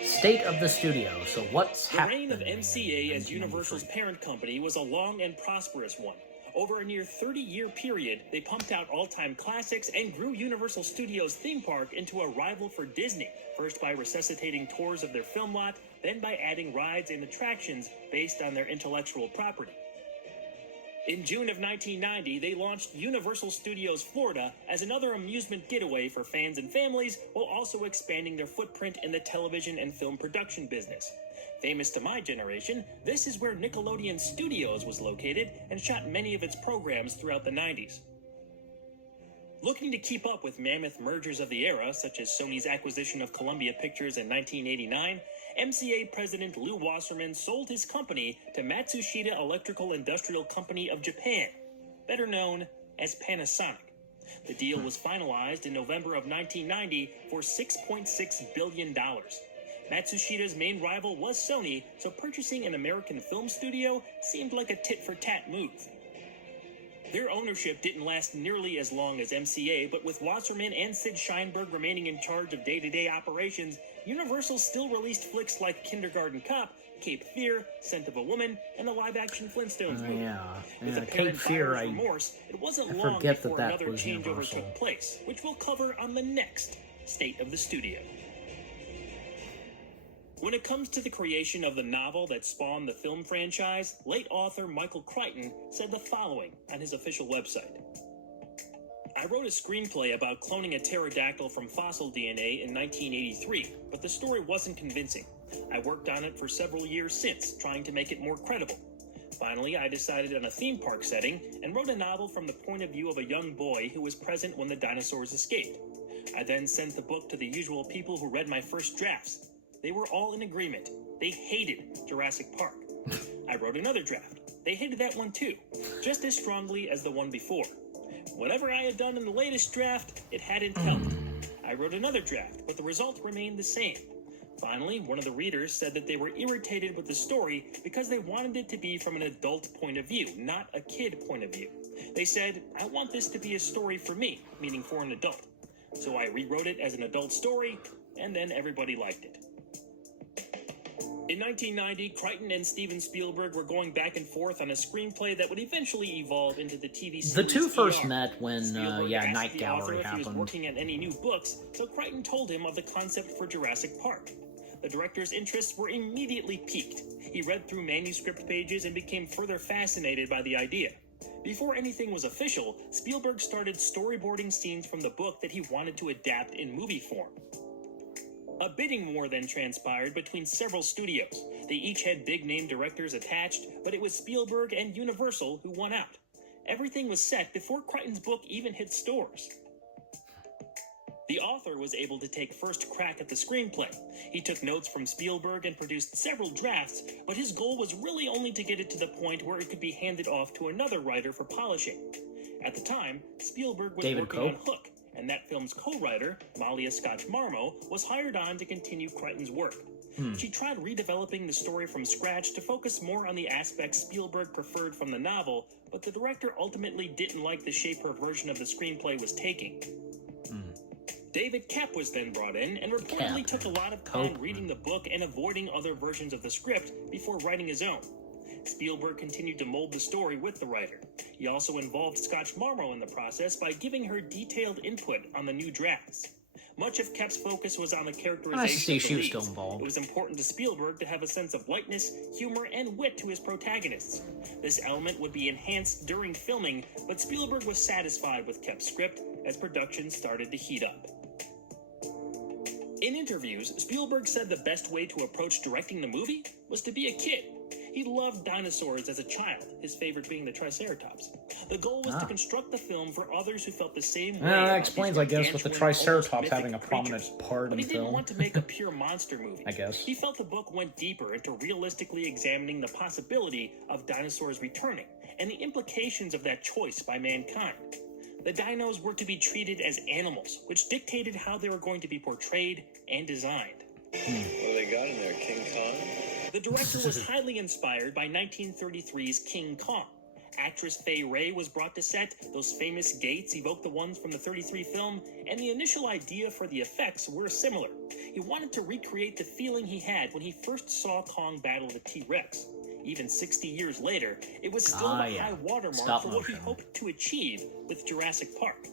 State of the studio. So what's happening? The reign of MCA as Universal's parent company was a long and prosperous one. Over a near 30-year period, they pumped out all-time classics and grew Universal Studios theme park into a rival for Disney, first by resuscitating tours of their film lot, then by adding rides and attractions based on their intellectual property. In June of 1990, they launched Universal Studios Florida as another amusement getaway for fans and families, while also expanding their footprint in the television and film production business. Famous to my generation, this is where Nickelodeon Studios was located and shot many of its programs throughout the 90s. Looking to keep up with mammoth mergers of the era, such as Sony's acquisition of Columbia Pictures in 1989, MCA President Lou Wasserman sold his company to Matsushita Electrical Industrial Company of Japan, better known as Panasonic. The deal was finalized in November of 1990 for $6.6 billion. Matsushita's main rival was Sony, so purchasing an American film studio seemed like a tit-for-tat move. Their ownership didn't last nearly as long as MCA, but with Wasserman and Sid Sheinberg remaining in charge of day-to-day operations, Universal still released flicks like Kindergarten Cop, Cape Fear, Scent of a Woman, and the live-action Flintstones movie. With apparent buyer's remorse, it wasn't long before another changeover took place, which we'll cover on the next State of the Studio. When it comes to the creation of the novel that spawned the film franchise, late author Michael Crichton said the following on his official website. I wrote a screenplay about cloning a pterodactyl from fossil DNA in 1983, but the story wasn't convincing. I worked on it for several years since, trying to make it more credible. Finally, I decided on a theme park setting and wrote a novel from the point of view of a young boy who was present when the dinosaurs escaped. I then sent the book to the usual people who read my first drafts. They were all in agreement. They hated Jurassic Park. I wrote another draft. They hated that one too, just as strongly as the one before. Whatever I had done in the latest draft, it hadn't helped. I wrote another draft, but the result remained the same. Finally, one of the readers said that they were irritated with the story because they wanted it to be from an adult point of view, not a kid point of view. They said, "I want this to be a story for me," meaning for an adult. So I rewrote it as an adult story, and then everybody liked it. In 1990, Crichton and Steven Spielberg were going back and forth on a screenplay that would eventually evolve into the TV series The two first ER. met when, Spielberg yeah, asked Night the Gallery author if he was happened. working on any new books, so Crichton told him of the concept for Jurassic Park. The director's interests were immediately piqued. He read through manuscript pages and became further fascinated by the idea. Before anything was official, Spielberg started storyboarding scenes from the book that he wanted to adapt in movie form. A bidding war then transpired between several studios. They each had big-name directors attached, but it was Spielberg and Universal who won out. Everything was set before Crichton's book even hit stores. The author was able to take first crack at the screenplay. He took notes from Spielberg and produced several drafts, but his goal was really only to get it to the point where it could be handed off to another writer for polishing. At the time, Spielberg was David working Cope. on Hook, and that film's co-writer, Malia Scotch-Marmo, was hired on to continue Crichton's work. She tried redeveloping the story from scratch to focus more on the aspects Spielberg preferred from the novel, but the director ultimately didn't like the shape her version of the screenplay was taking. David Koepp was then brought in and reportedly took a lot of time reading the book and avoiding other versions of the script before writing his own. Spielberg continued to mold the story with the writer. He also involved Scotch-Marmo in the process by giving her detailed input on the new drafts. Much of Koepp's focus was on the characterization Nice to see of the she was leads. still involved. It was important to Spielberg to have a sense of lightness, humor, and wit to his protagonists. This element would be enhanced during filming, but Spielberg was satisfied with Koepp's script as production started to heat up. In interviews, Spielberg said the best way to approach directing the movie was to be a kid. He loved dinosaurs as a child, his favorite being the Triceratops. The goal was to construct the film for others who felt the same way. That about explains, these I guess, with the gargantuan, almost Triceratops having a mythic prominent creatures. part But in he the didn't film. want to make a pure monster movie. I guess. He felt the book went deeper into realistically examining the possibility of dinosaurs returning and the implications of that choice by mankind. The dinos were to be treated as animals, which dictated how they were going to be portrayed and designed. What do they got in there, King Kong? The director was highly inspired by 1933's King Kong. Actress Fay Wray was brought to set, those famous gates evoked the ones from the 33 film, and the initial idea for the effects were similar. He wanted to recreate the feeling he had when he first saw Kong battle the T-Rex. Even 60 years later, it was still the high watermark for what he hoped to achieve with Jurassic Park.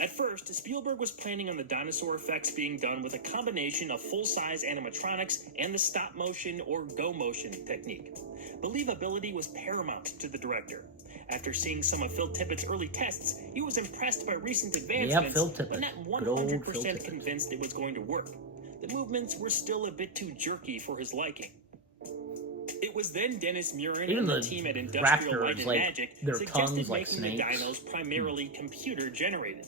At first, Spielberg was planning on the dinosaur effects being done with a combination of full-size animatronics and the stop-motion or go-motion technique. Believability was paramount to the director. After seeing some of Phil Tippett's early tests, he was impressed by recent advancements, Phil Tippett. but not Good old Phil 100% Tippett. convinced it was going to work. The movements were still a bit too jerky for his liking. It was then Dennis Murin Even and the the team at Industrial Light raptors, and like, Magic their suggested tongues like making the snakes. dinos primarily computer-generated.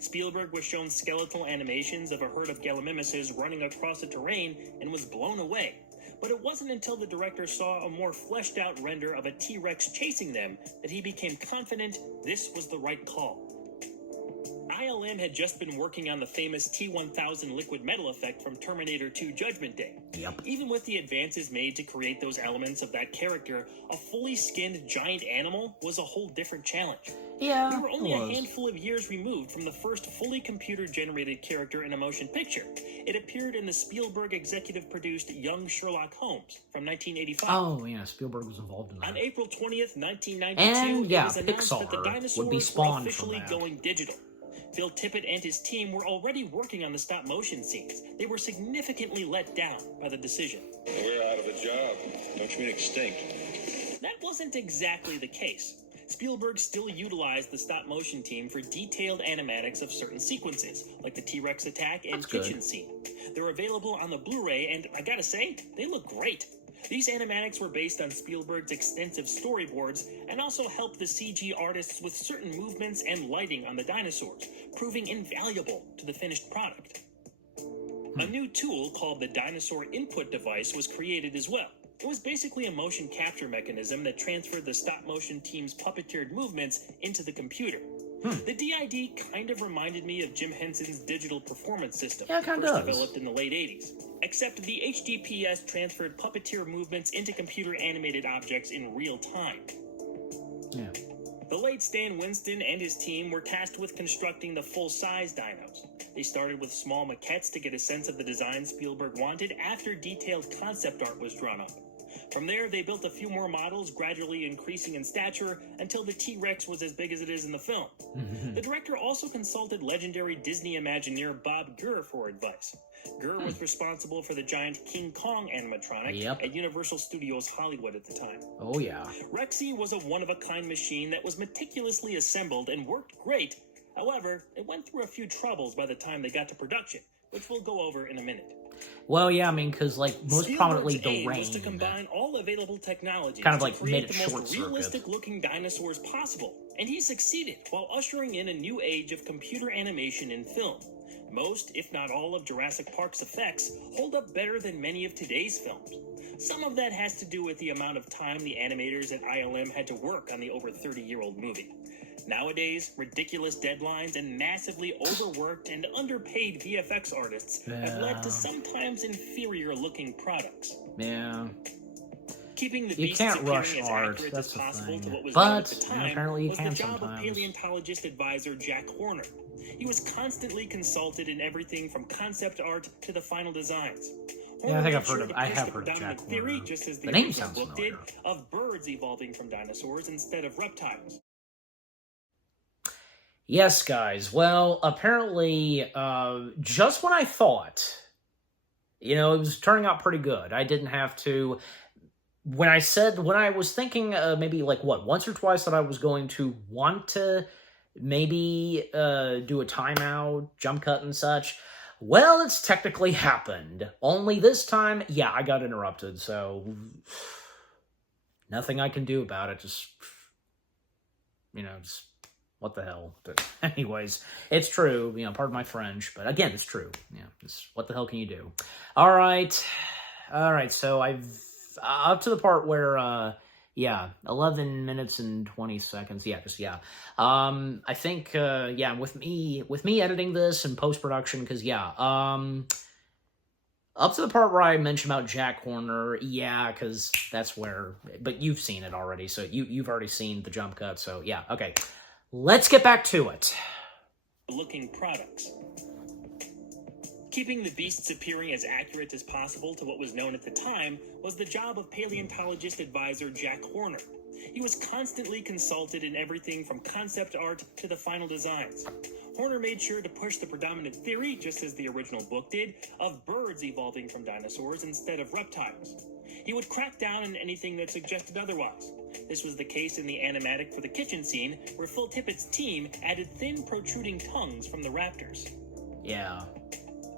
Spielberg was shown skeletal animations of a herd of gallimimuses running across the terrain and was blown away. But it wasn't until the director saw a more fleshed-out render of a T-Rex chasing them that he became confident this was the right call. ILM had just been working on the famous T-1000 liquid metal effect from Terminator 2 Judgment Day. Yep. Even with the advances made to create those elements of that character, a fully skinned giant animal was a whole different challenge. Yeah, We were only it a was. handful of years removed from the first fully computer-generated character in a motion picture. It appeared in the Spielberg executive-produced Young Sherlock Holmes from 1985. Oh, yeah, Spielberg was involved in that. On April 20th, 1992, And, yeah, it was announced that the Pixar dinosaurs would be were spawned from officially that. going digital. Phil Tippett and his team were already working on the stop-motion scenes. They were significantly let down by the decision. We're out of a job. Don't you mean extinct? That wasn't exactly the case. Spielberg still utilized the stop-motion team for detailed animatics of certain sequences, like the T-Rex attack and That's good. kitchen scene. They're available on the Blu-ray, and I gotta say, they look great. These animatics were based on Spielberg's extensive storyboards and also helped the CG artists with certain movements and lighting on the dinosaurs, proving invaluable to the finished product. A new tool called the Dinosaur Input Device was created as well. It was basically a motion capture mechanism that transferred the stop-motion team's puppeteered movements into the computer. The DID kind of reminded me of Jim Henson's digital performance system, Yeah, it kind of first does. developed in the late 80s. Except the HDPS transferred puppeteer movements into computer-animated objects in real time. Yeah. The late Stan Winston and his team were tasked with constructing the full-size dinos. They started with small maquettes to get a sense of the design Spielberg wanted after detailed concept art was drawn up. From there, they built a few more models, gradually increasing in stature until the T-Rex was as big as it is in the film. The director also consulted legendary Disney Imagineer Bob Gurr for advice. Gurr was responsible for the giant King Kong animatronic at Universal Studios Hollywood at the time. Oh, yeah. Rexy was a one-of-a-kind machine that was meticulously assembled and worked great. However, it went through a few troubles by the time they got to production, which we'll go over in a minute. Well, yeah, I mean, because, like, most Spielberg's prominently the aim was rain. to combine all available technologies Kind of, to like, create made it the short most circuit. realistic-looking dinosaurs possible, and he succeeded while ushering in a new age of computer animation in film. Most, if not all, of Jurassic Park's effects hold up better than many of today's films. Some of that has to do with the amount of time the animators at ILM had to work on the over 30-year-old movie. Nowadays, ridiculous deadlines and massively overworked and underpaid VFX artists have led to sometimes inferior-looking products. Yeah. Keeping the You beasts can't appearing rush as art, accurate that's as the possible thing. to what was known at But, the time apparently you was can the job sometimes. of paleontologist advisor Jack Horner. He was constantly consulted in everything from concept art to the final designs. Yeah, I think I've Horner heard made of. I sure to have push the heard of predominant Jack theory, Horner. just as the The name original sounds book did, familiar. of birds evolving from dinosaurs instead of reptiles. Yes, guys. Well, apparently, just when I thought, you know, it was turning out pretty good, I didn't have to. When I was thinking maybe like once or twice that I was going to want to maybe do a timeout, jump cut and such, well, it's technically happened. Only this time, yeah, I got interrupted, so nothing I can do about it. Just, you know, just what the hell. But anyways, it's true. You know, pardon my French, but again, it's true. Yeah, it's, what the hell can you do? All right. So I've up to the part where, 11 minutes and 20 seconds. I think, with me editing this and post-production, because, up to the part where I mentioned about Jack Horner, because that's where, but you've seen it already, so you've already seen the jump cut, so yeah, okay. Let's get back to it. Looking products. Keeping the beasts appearing as accurate as possible to what was known at the time was the job of paleontologist advisor Jack Horner. He was constantly consulted in everything from concept art to the final designs. Horner made sure to push the predominant theory, just as the original book did, of birds evolving from dinosaurs instead of reptiles. He would crack down on anything that suggested otherwise. This was the case in the animatic for the kitchen scene, where Phil Tippett's team added thin protruding tongues from the raptors. Yeah.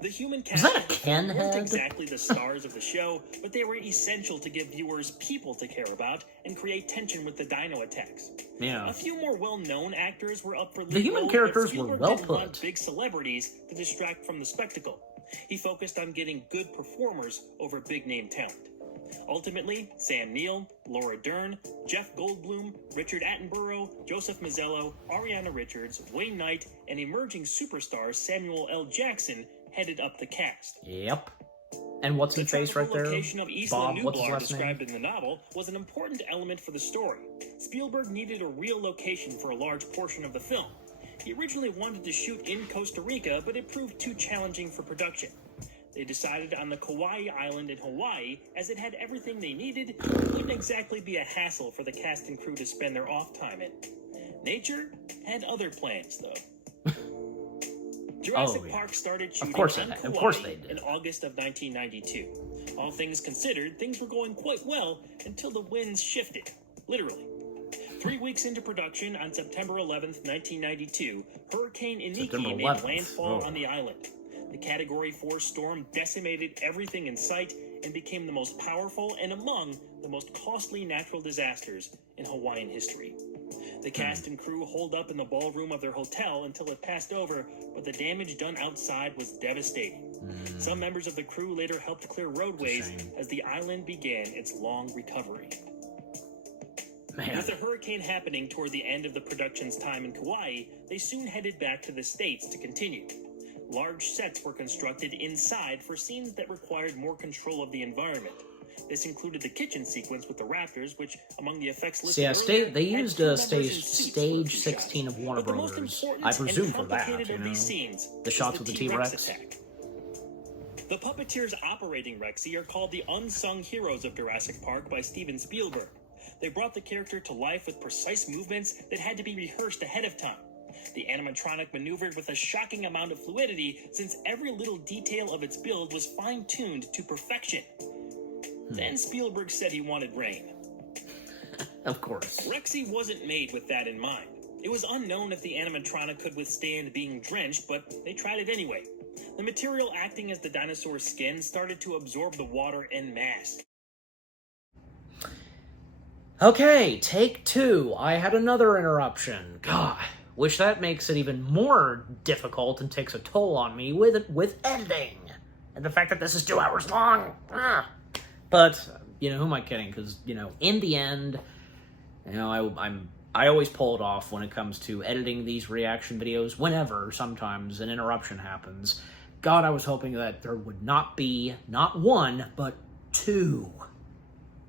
The human cast that a Ken weren't head? exactly the stars of the show, but they were essential to give viewers people to care about and create tension with the dino attacks. Yeah. A few more well-known actors were up for The lead human roles, characters but Spielberg were well didn't want put. big celebrities to distract from the spectacle. He focused on getting good performers over big-name talent. Ultimately, Sam Neill, Laura Dern, Jeff Goldblum, Richard Attenborough, Joseph Mazzello, Ariana Richards, Wayne Knight, and emerging superstar Samuel L. Jackson headed up the cast. Yep. And what's his face right there? The location of Isla Bob, what's his Nublar last name? described in the novel was an important element for the story. Spielberg needed a real location for a large portion of the film. He originally wanted to shoot in Costa Rica, but it proved too challenging for production. They decided on the Kauai Island in Hawaii, as it had everything they needed and wouldn't exactly be a hassle for the cast and crew to spend their off time in. Nature had other plans, though. Jurassic Park started shooting on Kauai in August of 1992. All things considered, things were going quite well until the winds shifted, literally. 3 weeks into production, on September 11th, 1992, Hurricane Iniki made landfall on the island. The Category 4 storm decimated everything in sight and became the most powerful and among the most costly natural disasters in Hawaiian history. The cast and crew holed up in the ballroom of their hotel until it passed over, but the damage done outside was devastating. Some members of the crew later helped clear roadways as the island began its long recovery. Man. With the hurricane happening toward the end of the production's time in Kauai, they soon headed back to the States to continue. Large sets were constructed inside for scenes that required more control of the environment. This included the kitchen sequence with the Raptors, which, among the effects listed earlier, they had used crew members in stage suits for a few 16 shots. of Warner But the most Brothers. important I presume and for that, complicated you of know, these scenes the shots was with the T-Rex. attack. The puppeteers operating Rexy are called the unsung heroes of Jurassic Park by Steven Spielberg. They brought the character to life with precise movements that had to be rehearsed ahead of time. The animatronic maneuvered with a shocking amount of fluidity since every little detail of its build was fine-tuned to perfection. Then Spielberg said he wanted rain. Of course. Rexy wasn't made with that in mind. It was unknown if the animatronic could withstand being drenched, but they tried it anyway. The material acting as the dinosaur's skin started to absorb the water en masse. Okay, take 2. I had another interruption. God, wish that makes it even more difficult and takes a toll on me with editing. And the fact that this is 2 hours long. But, you know, who am I kidding? Because, you know, in the end, you know, I always pull it off when it comes to editing these reaction videos. Whenever, sometimes, an interruption happens. God, I was hoping that there would not be, not 1, but 2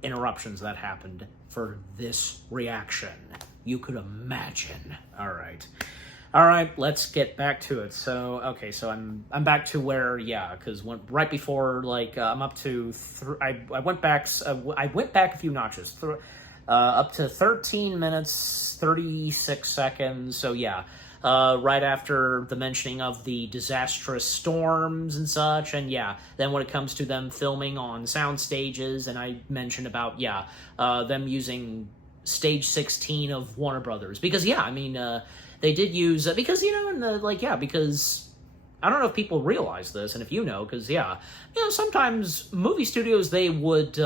interruptions that happened for this reaction. You could imagine. All right, let's get back to it. So, okay, so I'm back to where, yeah, because right before, like, I'm up to, I went back a few notches, up to 13 minutes, 36 seconds, so yeah, right after the mentioning of the disastrous storms and such, and yeah, then when it comes to them filming on sound stages, and I mentioned about, yeah, them using stage 16 of Warner Brothers, because, yeah, I mean, they did use, because, you know, in the, like, yeah, because, I don't know if people realize this, and if you know, because, yeah, you know, sometimes movie studios, they would,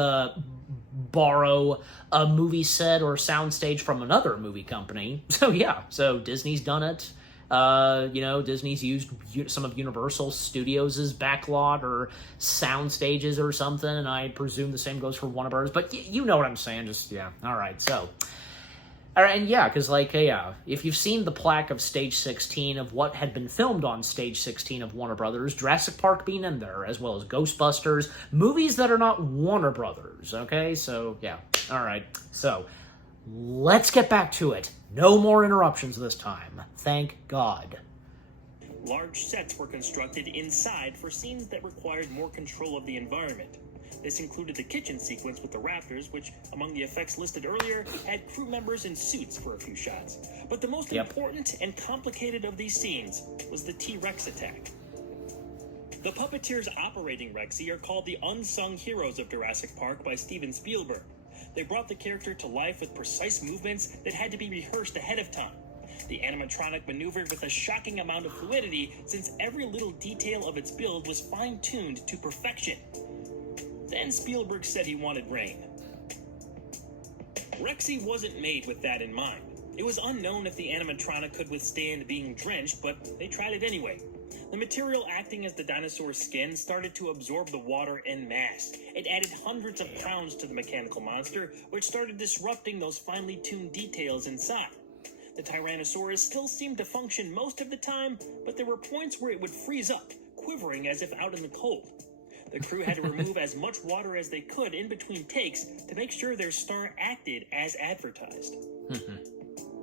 borrow a movie set or soundstage from another movie company. So yeah, so Disney's done it. You know, Disney's used some of Universal Studios' backlot or sound stages or something, and I presume the same goes for Warner Brothers. But you know what I'm saying? Just yeah. All right, so. All right, and yeah, because, like, yeah, if you've seen the plaque of Stage 16 of what had been filmed on Stage 16 of Warner Brothers, Jurassic Park being in there, as well as Ghostbusters, movies that are not Warner Brothers, okay? So, yeah, all right. So, let's get back to it. No more interruptions this time. Thank God. Large sets were constructed inside for scenes that required more control of the environment. This included the kitchen sequence with the Raptors, which, among the effects listed earlier, had crew members in suits for a few shots. But the most important and complicated of these scenes was the T-Rex attack. The puppeteers operating Rexy are called the unsung heroes of Jurassic Park by Steven Spielberg. They brought the character to life with precise movements that had to be rehearsed ahead of time. The animatronic maneuvered with a shocking amount of fluidity since every little detail of its build was fine-tuned to perfection. Then Spielberg said he wanted rain. Rexy wasn't made with that in mind. It was unknown if the animatronic could withstand being drenched, but they tried it anyway. The material acting as the dinosaur's skin started to absorb the water en masse. It added hundreds of pounds to the mechanical monster, which started disrupting those finely tuned details inside. The Tyrannosaurus still seemed to function most of the time, but there were points where it would freeze up, quivering as if out in the cold. The crew had to remove as much water as they could in between takes to make sure their star acted as advertised.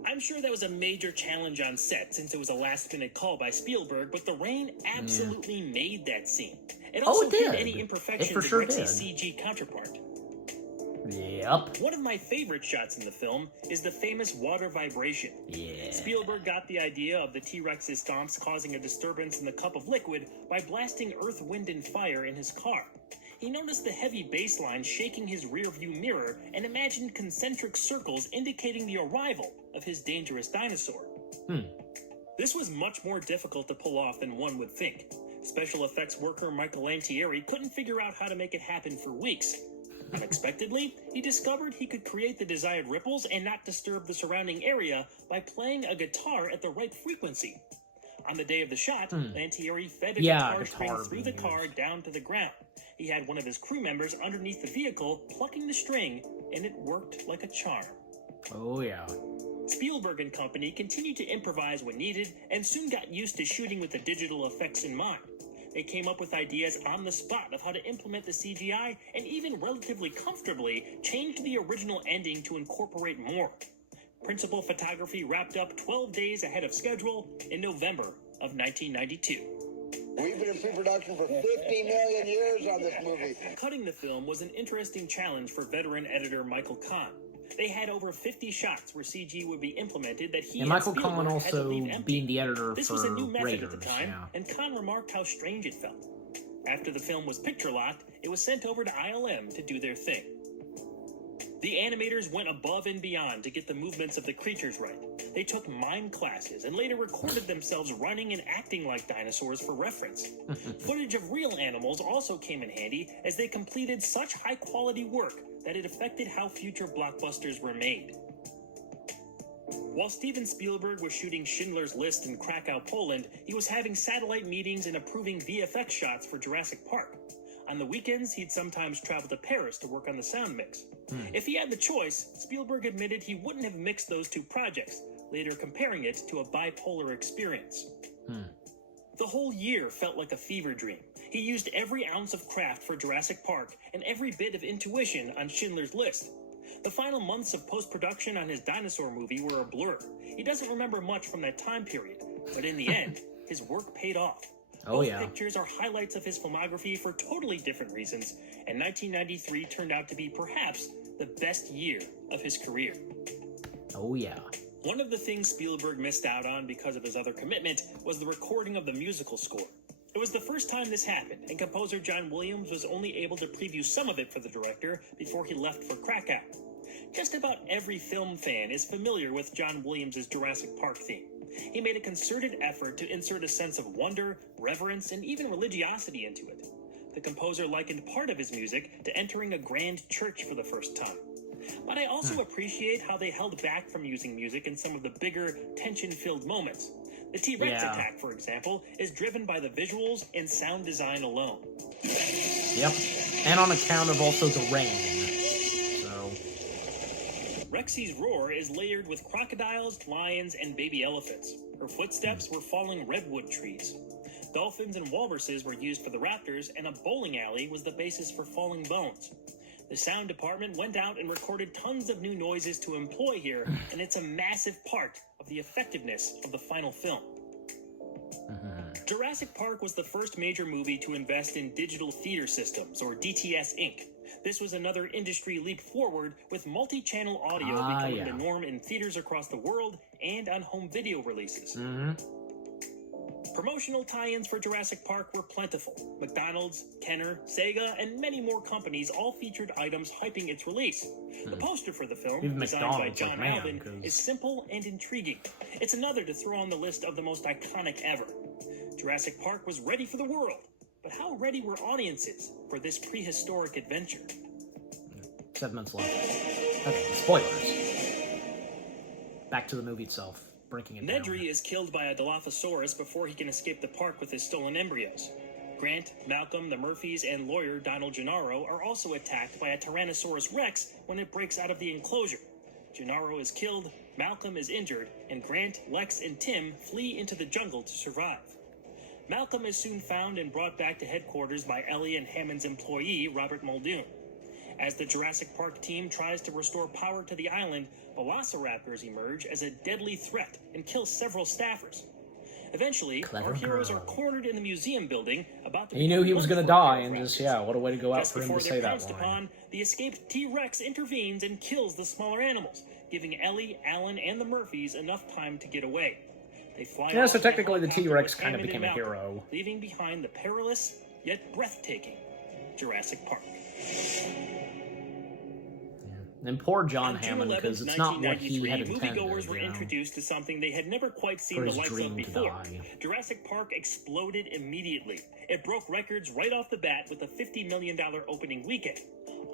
I'm sure that was a major challenge on set since it was a last-minute call by Spielberg, but the rain absolutely made that scene. It also hid any imperfections of Rexy's CG counterpart. Yep. One of my favorite shots in the film is the famous water vibration. Yeah. Spielberg got the idea of the T-Rex's stomps causing a disturbance in the cup of liquid by blasting earth, wind, and fire in his car. He noticed the heavy bass line shaking his rearview mirror and imagined concentric circles indicating the arrival of his dangerous dinosaur. This was much more difficult to pull off than one would think. Special effects worker Michael Lantieri couldn't figure out how to make it happen for weeks. Unexpectedly, he discovered he could create the desired ripples and not disturb the surrounding area by playing a guitar at the right frequency. On the day of the shot, Lantieri fed a guitar string through the car down to the ground. He had one of his crew members underneath the vehicle plucking the string, and it worked like a charm. Oh, yeah. Spielberg and company continued to improvise when needed and soon got used to shooting with the digital effects in mind. They came up with ideas on the spot of how to implement the CGI and even relatively comfortably changed the original ending to incorporate more. Principal photography wrapped up 12 days ahead of schedule in November of 1992. We've been in pre-production for 50 million years on this movie. Cutting the film was an interesting challenge for veteran editor Michael Kahn. They had over 50 shots where CG would be implemented that he and Michael and Spielberg Kahn had to also leave empty. being the editor This for was a new method Raiders, at the time, and Kahn remarked how strange it felt. After the film was picture locked, it was sent over to ILM to do their thing. The animators went above and beyond to get the movements of the creatures right. They took mime classes and later recorded themselves running and acting like dinosaurs for reference. Footage of real animals also came in handy as they completed such high-quality work that it affected how future blockbusters were made. While Steven Spielberg was shooting Schindler's List in Krakow, Poland, he was having satellite meetings and approving VFX shots for Jurassic Park. On the weekends, he'd sometimes travel to Paris to work on the sound mix. If he had the choice, Spielberg admitted he wouldn't have mixed those two projects, later comparing it to a bipolar experience. The whole year felt like a fever dream. He used every ounce of craft for Jurassic Park and every bit of intuition on Schindler's List. The final months of post-production on his dinosaur movie were a blur. He doesn't remember much from that time period, but in the end, his work paid off. Both pictures are highlights of his filmography for totally different reasons, and 1993 turned out to be perhaps the best year of his career. Oh yeah. One of the things Spielberg missed out on because of his other commitment was the recording of the musical score. It was the first time this happened, and composer John Williams was only able to preview some of it for the director before he left for Krakow. Just about every film fan is familiar with John Williams' Jurassic Park theme. He made a concerted effort to insert a sense of wonder, reverence, and even religiosity into it. The composer likened part of his music to entering a grand church for the first time. But I also appreciate how they held back from using music in some of the bigger, tension-filled moments. The T-Rex attack, for example, is driven by the visuals and sound design alone. Yep, and on account of also the rain. Rexy's roar is layered with crocodiles, lions, and baby elephants. Her footsteps were falling redwood trees. Dolphins and walruses were used for the raptors, and a bowling alley was the basis for falling bones. The sound department went out and recorded tons of new noises to employ here, and it's a massive part of the effectiveness of the final film. Jurassic Park was the first major movie to invest in digital theater systems, or DTS Inc. This was another industry leap forward, with multi-channel audio becoming the norm in theaters across the world and on home video releases. Promotional tie-ins for Jurassic Park were plentiful. McDonald's, Kenner, Sega, and many more companies all featured items hyping its release. The poster for the film, designed by John Alvin, is simple and intriguing. It's another to throw on the list of the most iconic ever. Jurassic Park was ready for the world, but how ready were audiences for this prehistoric adventure? 7 minutes left. Okay, spoilers. Back to the movie itself. Breaking it down. Nedry is killed by a Dilophosaurus before he can escape the park with his stolen embryos. Grant, Malcolm, the Murphys, and lawyer Donald Gennaro are also attacked by a Tyrannosaurus Rex when it breaks out of the enclosure. Gennaro is killed, Malcolm is injured, and Grant, Lex, and Tim flee into the jungle to survive. Malcolm is soon found and brought back to headquarters by Ellie and Hammond's employee, Robert Muldoon. As the Jurassic Park team tries to restore power to the island, velociraptors emerge as a deadly threat and kill several staffers. Eventually, our heroes are cornered in the museum building, about to... He knew he was going to die, and just, what a way to go out for him to say that line. Upon, the escaped T-Rex intervenes and kills the smaller animals, giving Ellie, Alan, and the Murphys enough time to get away. They fly so technically the T-Rex kind of became a hero. Leaving behind the perilous, yet breathtaking, Jurassic Park. And poor John Hammond, because it's not what he had intended. Moviegoers were introduced to something they had never quite seen the likes of before. Jurassic Park exploded immediately. It broke records right off the bat with a $50 million opening weekend.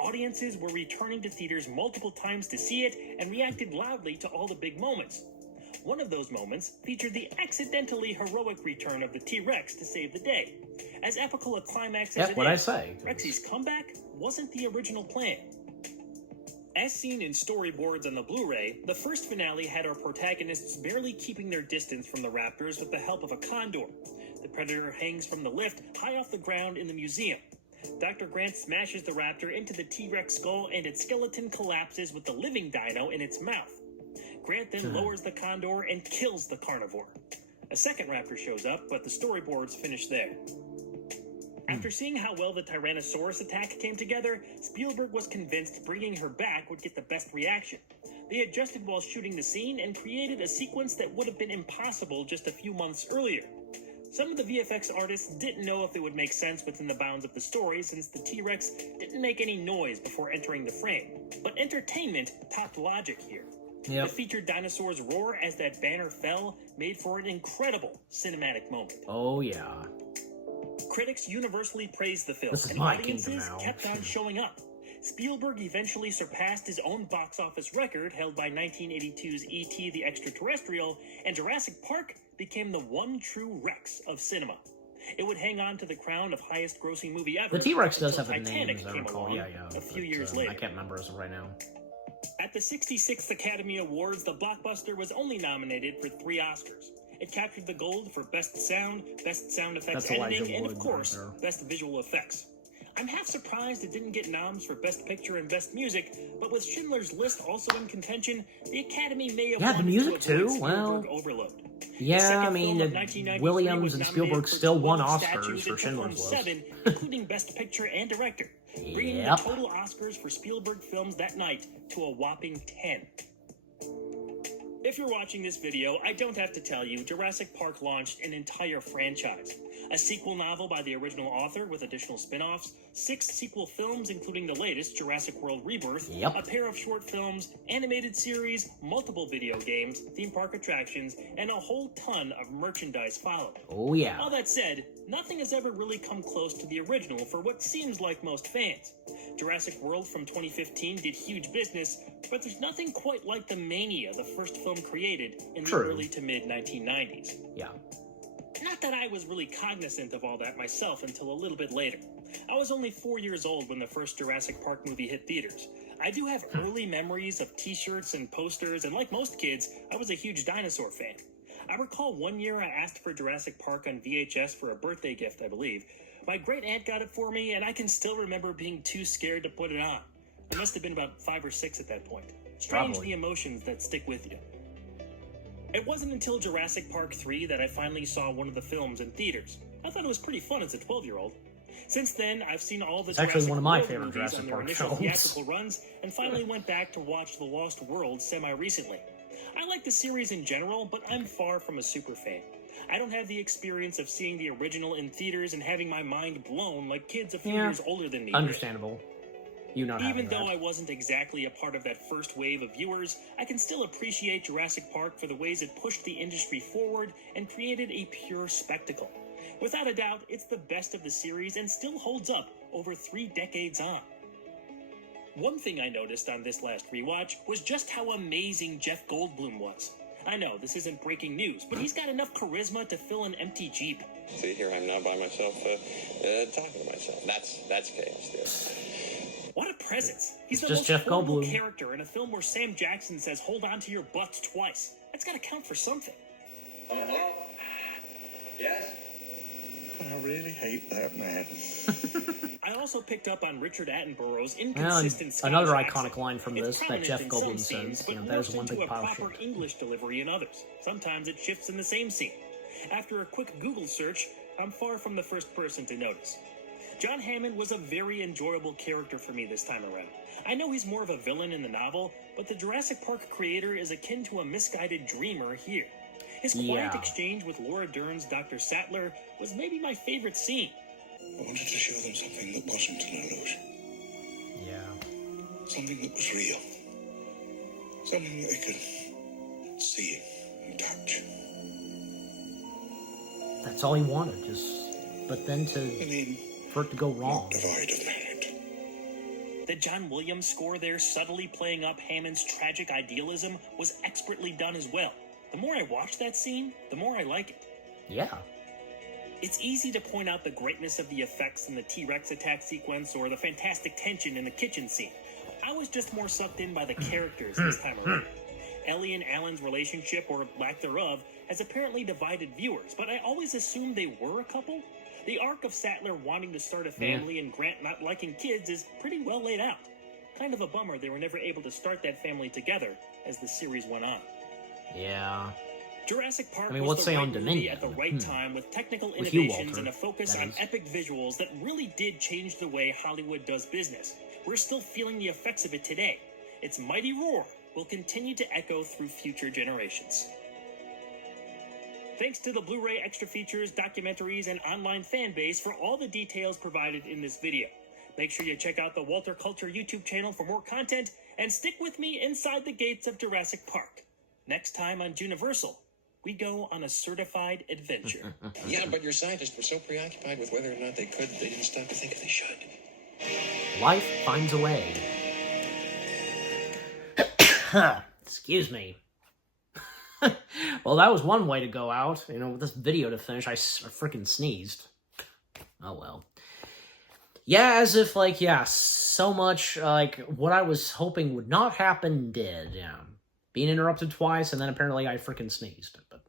Audiences were returning to theaters multiple times to see it and reacted loudly to all the big moments. One of those moments featured the accidentally heroic return of the T-Rex to save the day. As epical a climax as it is, Rexy's comeback wasn't the original plan. As seen in storyboards on the Blu-ray, the first finale had our protagonists barely keeping their distance from the raptors with the help of a condor. The predator hangs from the lift high off the ground in the museum. Dr. Grant smashes the raptor into the T-Rex skull and its skeleton collapses with the living dino in its mouth. Grant then lowers the condor and kills the carnivore. A second raptor shows up, but the storyboards finish there. After seeing how well the Tyrannosaurus attack came together, Spielberg was convinced bringing her back would get the best reaction. They adjusted while shooting the scene and created a sequence that would have been impossible just a few months earlier. Some of the VFX artists didn't know if it would make sense within the bounds of the story since the T-Rex didn't make any noise before entering the frame. But entertainment topped logic here. Yep. The featured dinosaur's roar as that banner fell made for an incredible cinematic moment. Oh, yeah. Critics universally praised the film, This is and my audiences kingdom now. kept on showing up. Spielberg eventually surpassed his own box office record held by 1982's E.T. the Extraterrestrial, and Jurassic Park became the one true Rex of cinema. It would hang on to the crown of highest grossing movie ever. The T-Rex does until have a name, Titanic as I came recall. along Yeah. a few years later. I can't remember as of right now. At the 66th Academy Awards, the blockbuster was only nominated for 3 Oscars. It captured the gold for Best Sound Effects That's Editing, Elijah and Wood of course, right there. Best Visual Effects. I'm half surprised it didn't get noms for Best Picture and Best Music, but with Schindler's List also in contention, the Academy may have Yeah, the wanted music to avoid too. Well, Spielberg overload. yeah, I mean, Williams and Spielberg still won Oscars for Schindler's List. 7, including Best Picture and Director, bringing the total Oscars for Spielberg films that night to a whopping 10. If you're watching this video, I don't have to tell you, Jurassic Park launched an entire franchise. A sequel novel by the original author with additional spin-offs, 6 sequel films including the latest, Jurassic World Rebirth, a pair of short films, animated series, multiple video games, theme park attractions, and a whole ton of merchandise followed. Oh yeah. All that said, nothing has ever really come close to the original for what seems like most fans. Jurassic World from 2015 did huge business, but there's nothing quite like the mania the first film created in the early to mid-1990s. Yeah. Not that I was really cognizant of all that myself until a little bit later. I was only 4 years old when the first Jurassic Park movie hit theaters. I do have early memories of t-shirts and posters, and like most kids, I was a huge dinosaur fan. I recall one year I asked for Jurassic Park on VHS for a birthday gift, I believe. My great aunt got it for me, and I can still remember being too scared to put it on. I must have been about 5 or 6 at that point. Strange the emotions that stick with you. It wasn't until Jurassic Park 3 that I finally saw one of the films in theaters. I thought it was pretty fun as a 12-year-old. Since then, I've seen all the It's actually Jurassic one of my World favorite movies Jurassic on their Park initial films. theatrical runs, and finally went back to watch The Lost World semi-recently. I like the series in general, but I'm far from a super fan. I don't have the experience of seeing the original in theaters and having my mind blown like kids a few years older than me. Understandable. You not Even having though that. I wasn't exactly a part of that first wave of viewers, I can still appreciate Jurassic Park for the ways it pushed the industry forward and created a pure spectacle. Without a doubt, it's the best of the series and still holds up over 3 decades on. One thing I noticed on this last rewatch was just how amazing Jeff Goldblum was. I know, this isn't breaking news, but he's got enough charisma to fill an empty Jeep. See, here I'm now by myself, talking to myself. That's chaos, dude. What a presence. He's It's the just most Jeff quotable Goldblum. character in a film where Sam Jackson says, "Hold on to your butts" twice. That's gotta count for something. Hello? Yes? I really hate that man. I also picked up on Richard Attenborough's Well, inconsistent Scottish another accent. iconic line from It's this that prominent Jeff in some Goldblum scenes, says, but you know, there's morphs one big into a pile of proper shit. English delivery in others. Sometimes it shifts in the same scene. After a quick Google search, I'm far from the first person to notice. John Hammond was a very enjoyable character for me this time around. I know he's more of a villain in the novel, but the Jurassic Park creator is akin to a misguided dreamer here. His quiet exchange with Laura Dern's Dr. Sattler was maybe my favorite scene. I wanted to show them something that wasn't an illusion. Yeah. Something that was real. Something that they could see and touch. That's all he wanted, but then for it to go wrong. Divide of merit. The John Williams score there, subtly playing up Hammond's tragic idealism, was expertly done as well. The more I watch that scene, the more I like it. Yeah. It's easy to point out the greatness of the effects in the T-Rex attack sequence or the fantastic tension in the kitchen scene. I was just more sucked in by the characters this time around. Ellie and Alan's relationship, or lack thereof, has apparently divided viewers, but I always assumed they were a couple. The arc of Sattler wanting to start a family and Grant not liking kids is pretty well laid out. Kind of a bummer they were never able to start that family together as the series went on. Yeah. Jurassic Park let's was say the on right movie Dominion. at the right time with technical With you, innovations Walter, and a focus that on is. epic visuals that really did change the way Hollywood does business. We're still feeling the effects of it today. Its mighty roar will continue to echo through future generations. Thanks to the Blu-ray extra features, documentaries, and online fan base for all the details provided in this video. Make sure you check out the Walter Culture YouTube channel for more content, and stick with me inside the gates of Jurassic Park. Next time on Juniversal, we go on a certified adventure. Yeah, but your scientists were so preoccupied with whether or not they could, they didn't stop to think if they should. Life finds a way. Excuse me. Well, that was one way to go out. With this video to finish, I freaking sneezed. Oh well. Yeah, as if, so much, what I was hoping would not happen did, yeah. Being interrupted twice, and then apparently I freaking sneezed. But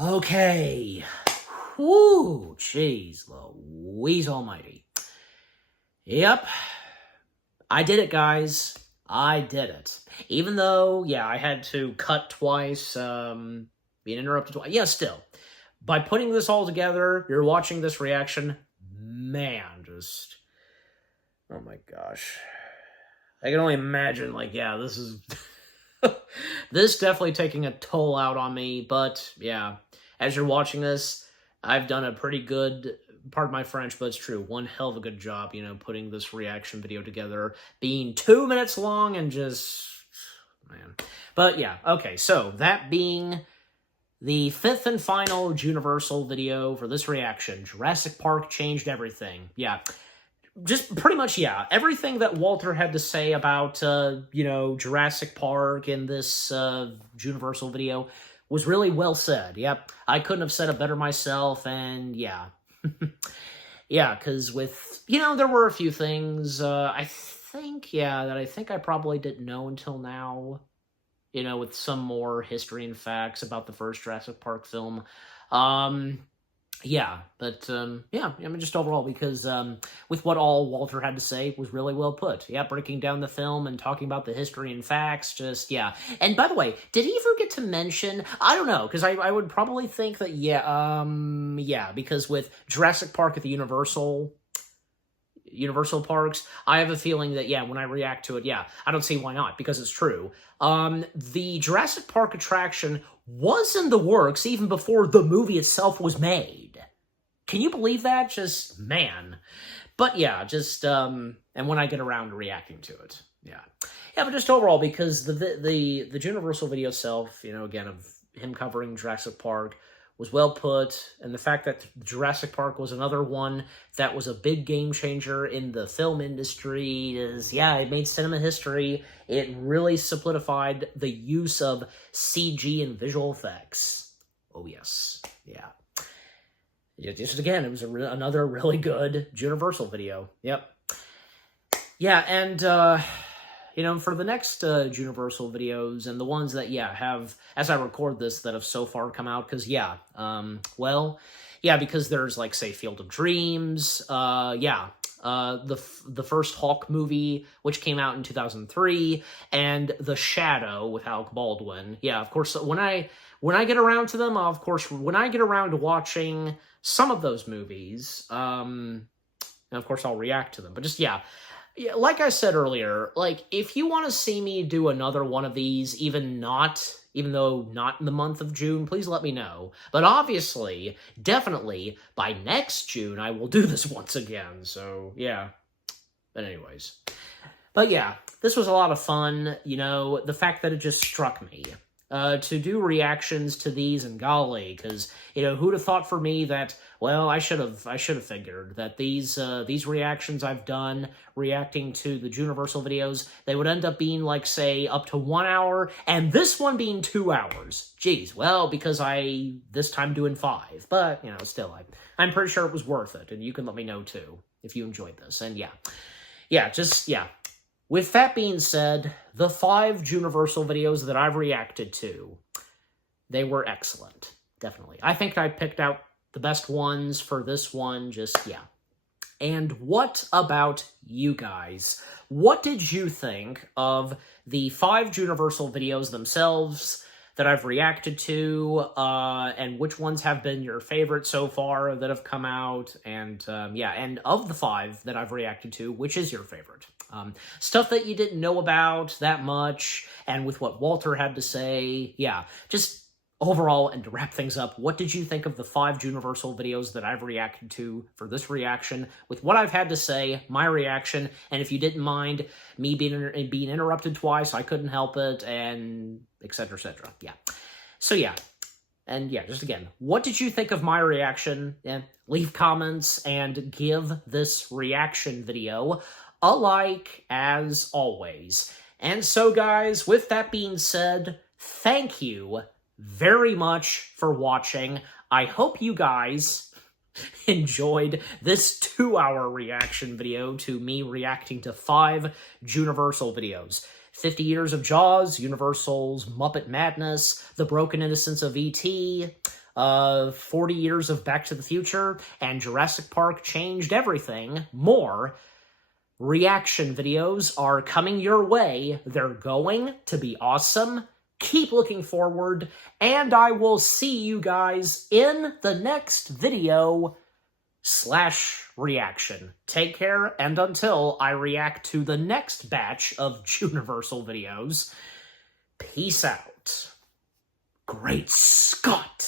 okay. Whoo, jeez Louise almighty. Yep. I did it, guys. I did it. Even though, I had to cut twice, being interrupted twice. Yeah, still. By putting this all together, you're watching this reaction, man, just... Oh my gosh. I can only imagine, this is... this definitely taking a toll out on me, but, yeah. As you're watching this, I've done a pretty good... Pardon my French, but it's true. One hell of a good job, putting this reaction video together. Being 2 minutes long and just... Man. But yeah, okay, so that being the 5th and final Juniversal video for this reaction. Jurassic Park changed everything. Yeah. Just pretty much, everything that Walter had to say about, Jurassic Park in this Juniversal video was really well said. Yep, I couldn't have said it better myself, and yeah. Yeah, because with, there were a few things, that I think I probably didn't know until now, with some more history and facts about the first Jurassic Park film. Yeah, but, just overall, because, with what all Walter had to say was really well put. Yeah, breaking down the film and talking about the history and facts, just, yeah. And by the way, did he forget to mention, I don't know, because I would probably think that, because with Jurassic Park at the Universal Parks, I have a feeling that, when I react to it, I don't see why not, because it's true. The Jurassic Park attraction was in the works even before the movie itself was made. Can you believe that? Just, man. But yeah, just, and when I get around to reacting to it, yeah. Yeah, but just overall, because the Juniversal video itself, again, of him covering Jurassic Park, was well put, and the fact that Jurassic Park was another one that was a big game changer in the film industry is, it made cinema history. It really solidified the use of CG and visual effects. Oh, yes. Yeah. Just again, it was another really good Juniversal video. Yep. Yeah, and, for the next Juniversal videos, and the ones that, have, as I record this, that have so far come out, because, because there's, say, Field of Dreams, the first Hulk movie, which came out in 2003, and The Shadow with Alec Baldwin. Yeah, of course, when I get around to them, when I get around to watching some of those movies, and of course I'll react to them, but just, like I said earlier, if you want to see me do another one of these, even though not in the month of June, please let me know. But obviously, definitely, by next June, I will do this once again, so, yeah. But anyways. But yeah, this was a lot of fun, the fact that it just struck me. To do reactions to these, and golly, because, who'd have thought for me that, well, I should have figured that these reactions I've done, reacting to the Juniversal videos, they would end up being, say, up to 1 hour, and this one being 2 hours. Jeez, well, because this time doing 5, but, still, I'm pretty sure it was worth it, and you can let me know, too, if you enjoyed this, and yeah. With that being said, the 5 Juniversal videos that I've reacted to, they were excellent. Definitely. I think I picked out the best ones for this one, And what about you guys? What did you think of the 5 Juniversal videos themselves that I've reacted to, and which ones have been your favorite so far that have come out, and and of the 5 that I've reacted to, which is your favorite? Stuff that you didn't know about that much, and with what Walter had to say, just overall, and to wrap things up, what did you think of the 5 Juniversal videos that I've reacted to for this reaction, with what I've had to say, my reaction, and if you didn't mind me being interrupted twice, I couldn't help it, and etc., etc. Just again, what did you think of my reaction? Leave comments and give this reaction video a like, as always. And so, guys, with that being said, thank you very much for watching. I hope you guys enjoyed this 2-hour reaction video to me reacting to 5 Juniversal videos. 50 Years of Jaws, Universal's Muppet Madness, The Broken Innocence of E.T., 40 Years of Back to the Future, and Jurassic Park Changed Everything, more. Reaction videos are coming your way. They're going to be awesome. Keep looking forward, and I will see you guys in the next video / reaction. Take care, and until I react to the next batch of Juniversal videos, peace out. Great Scott!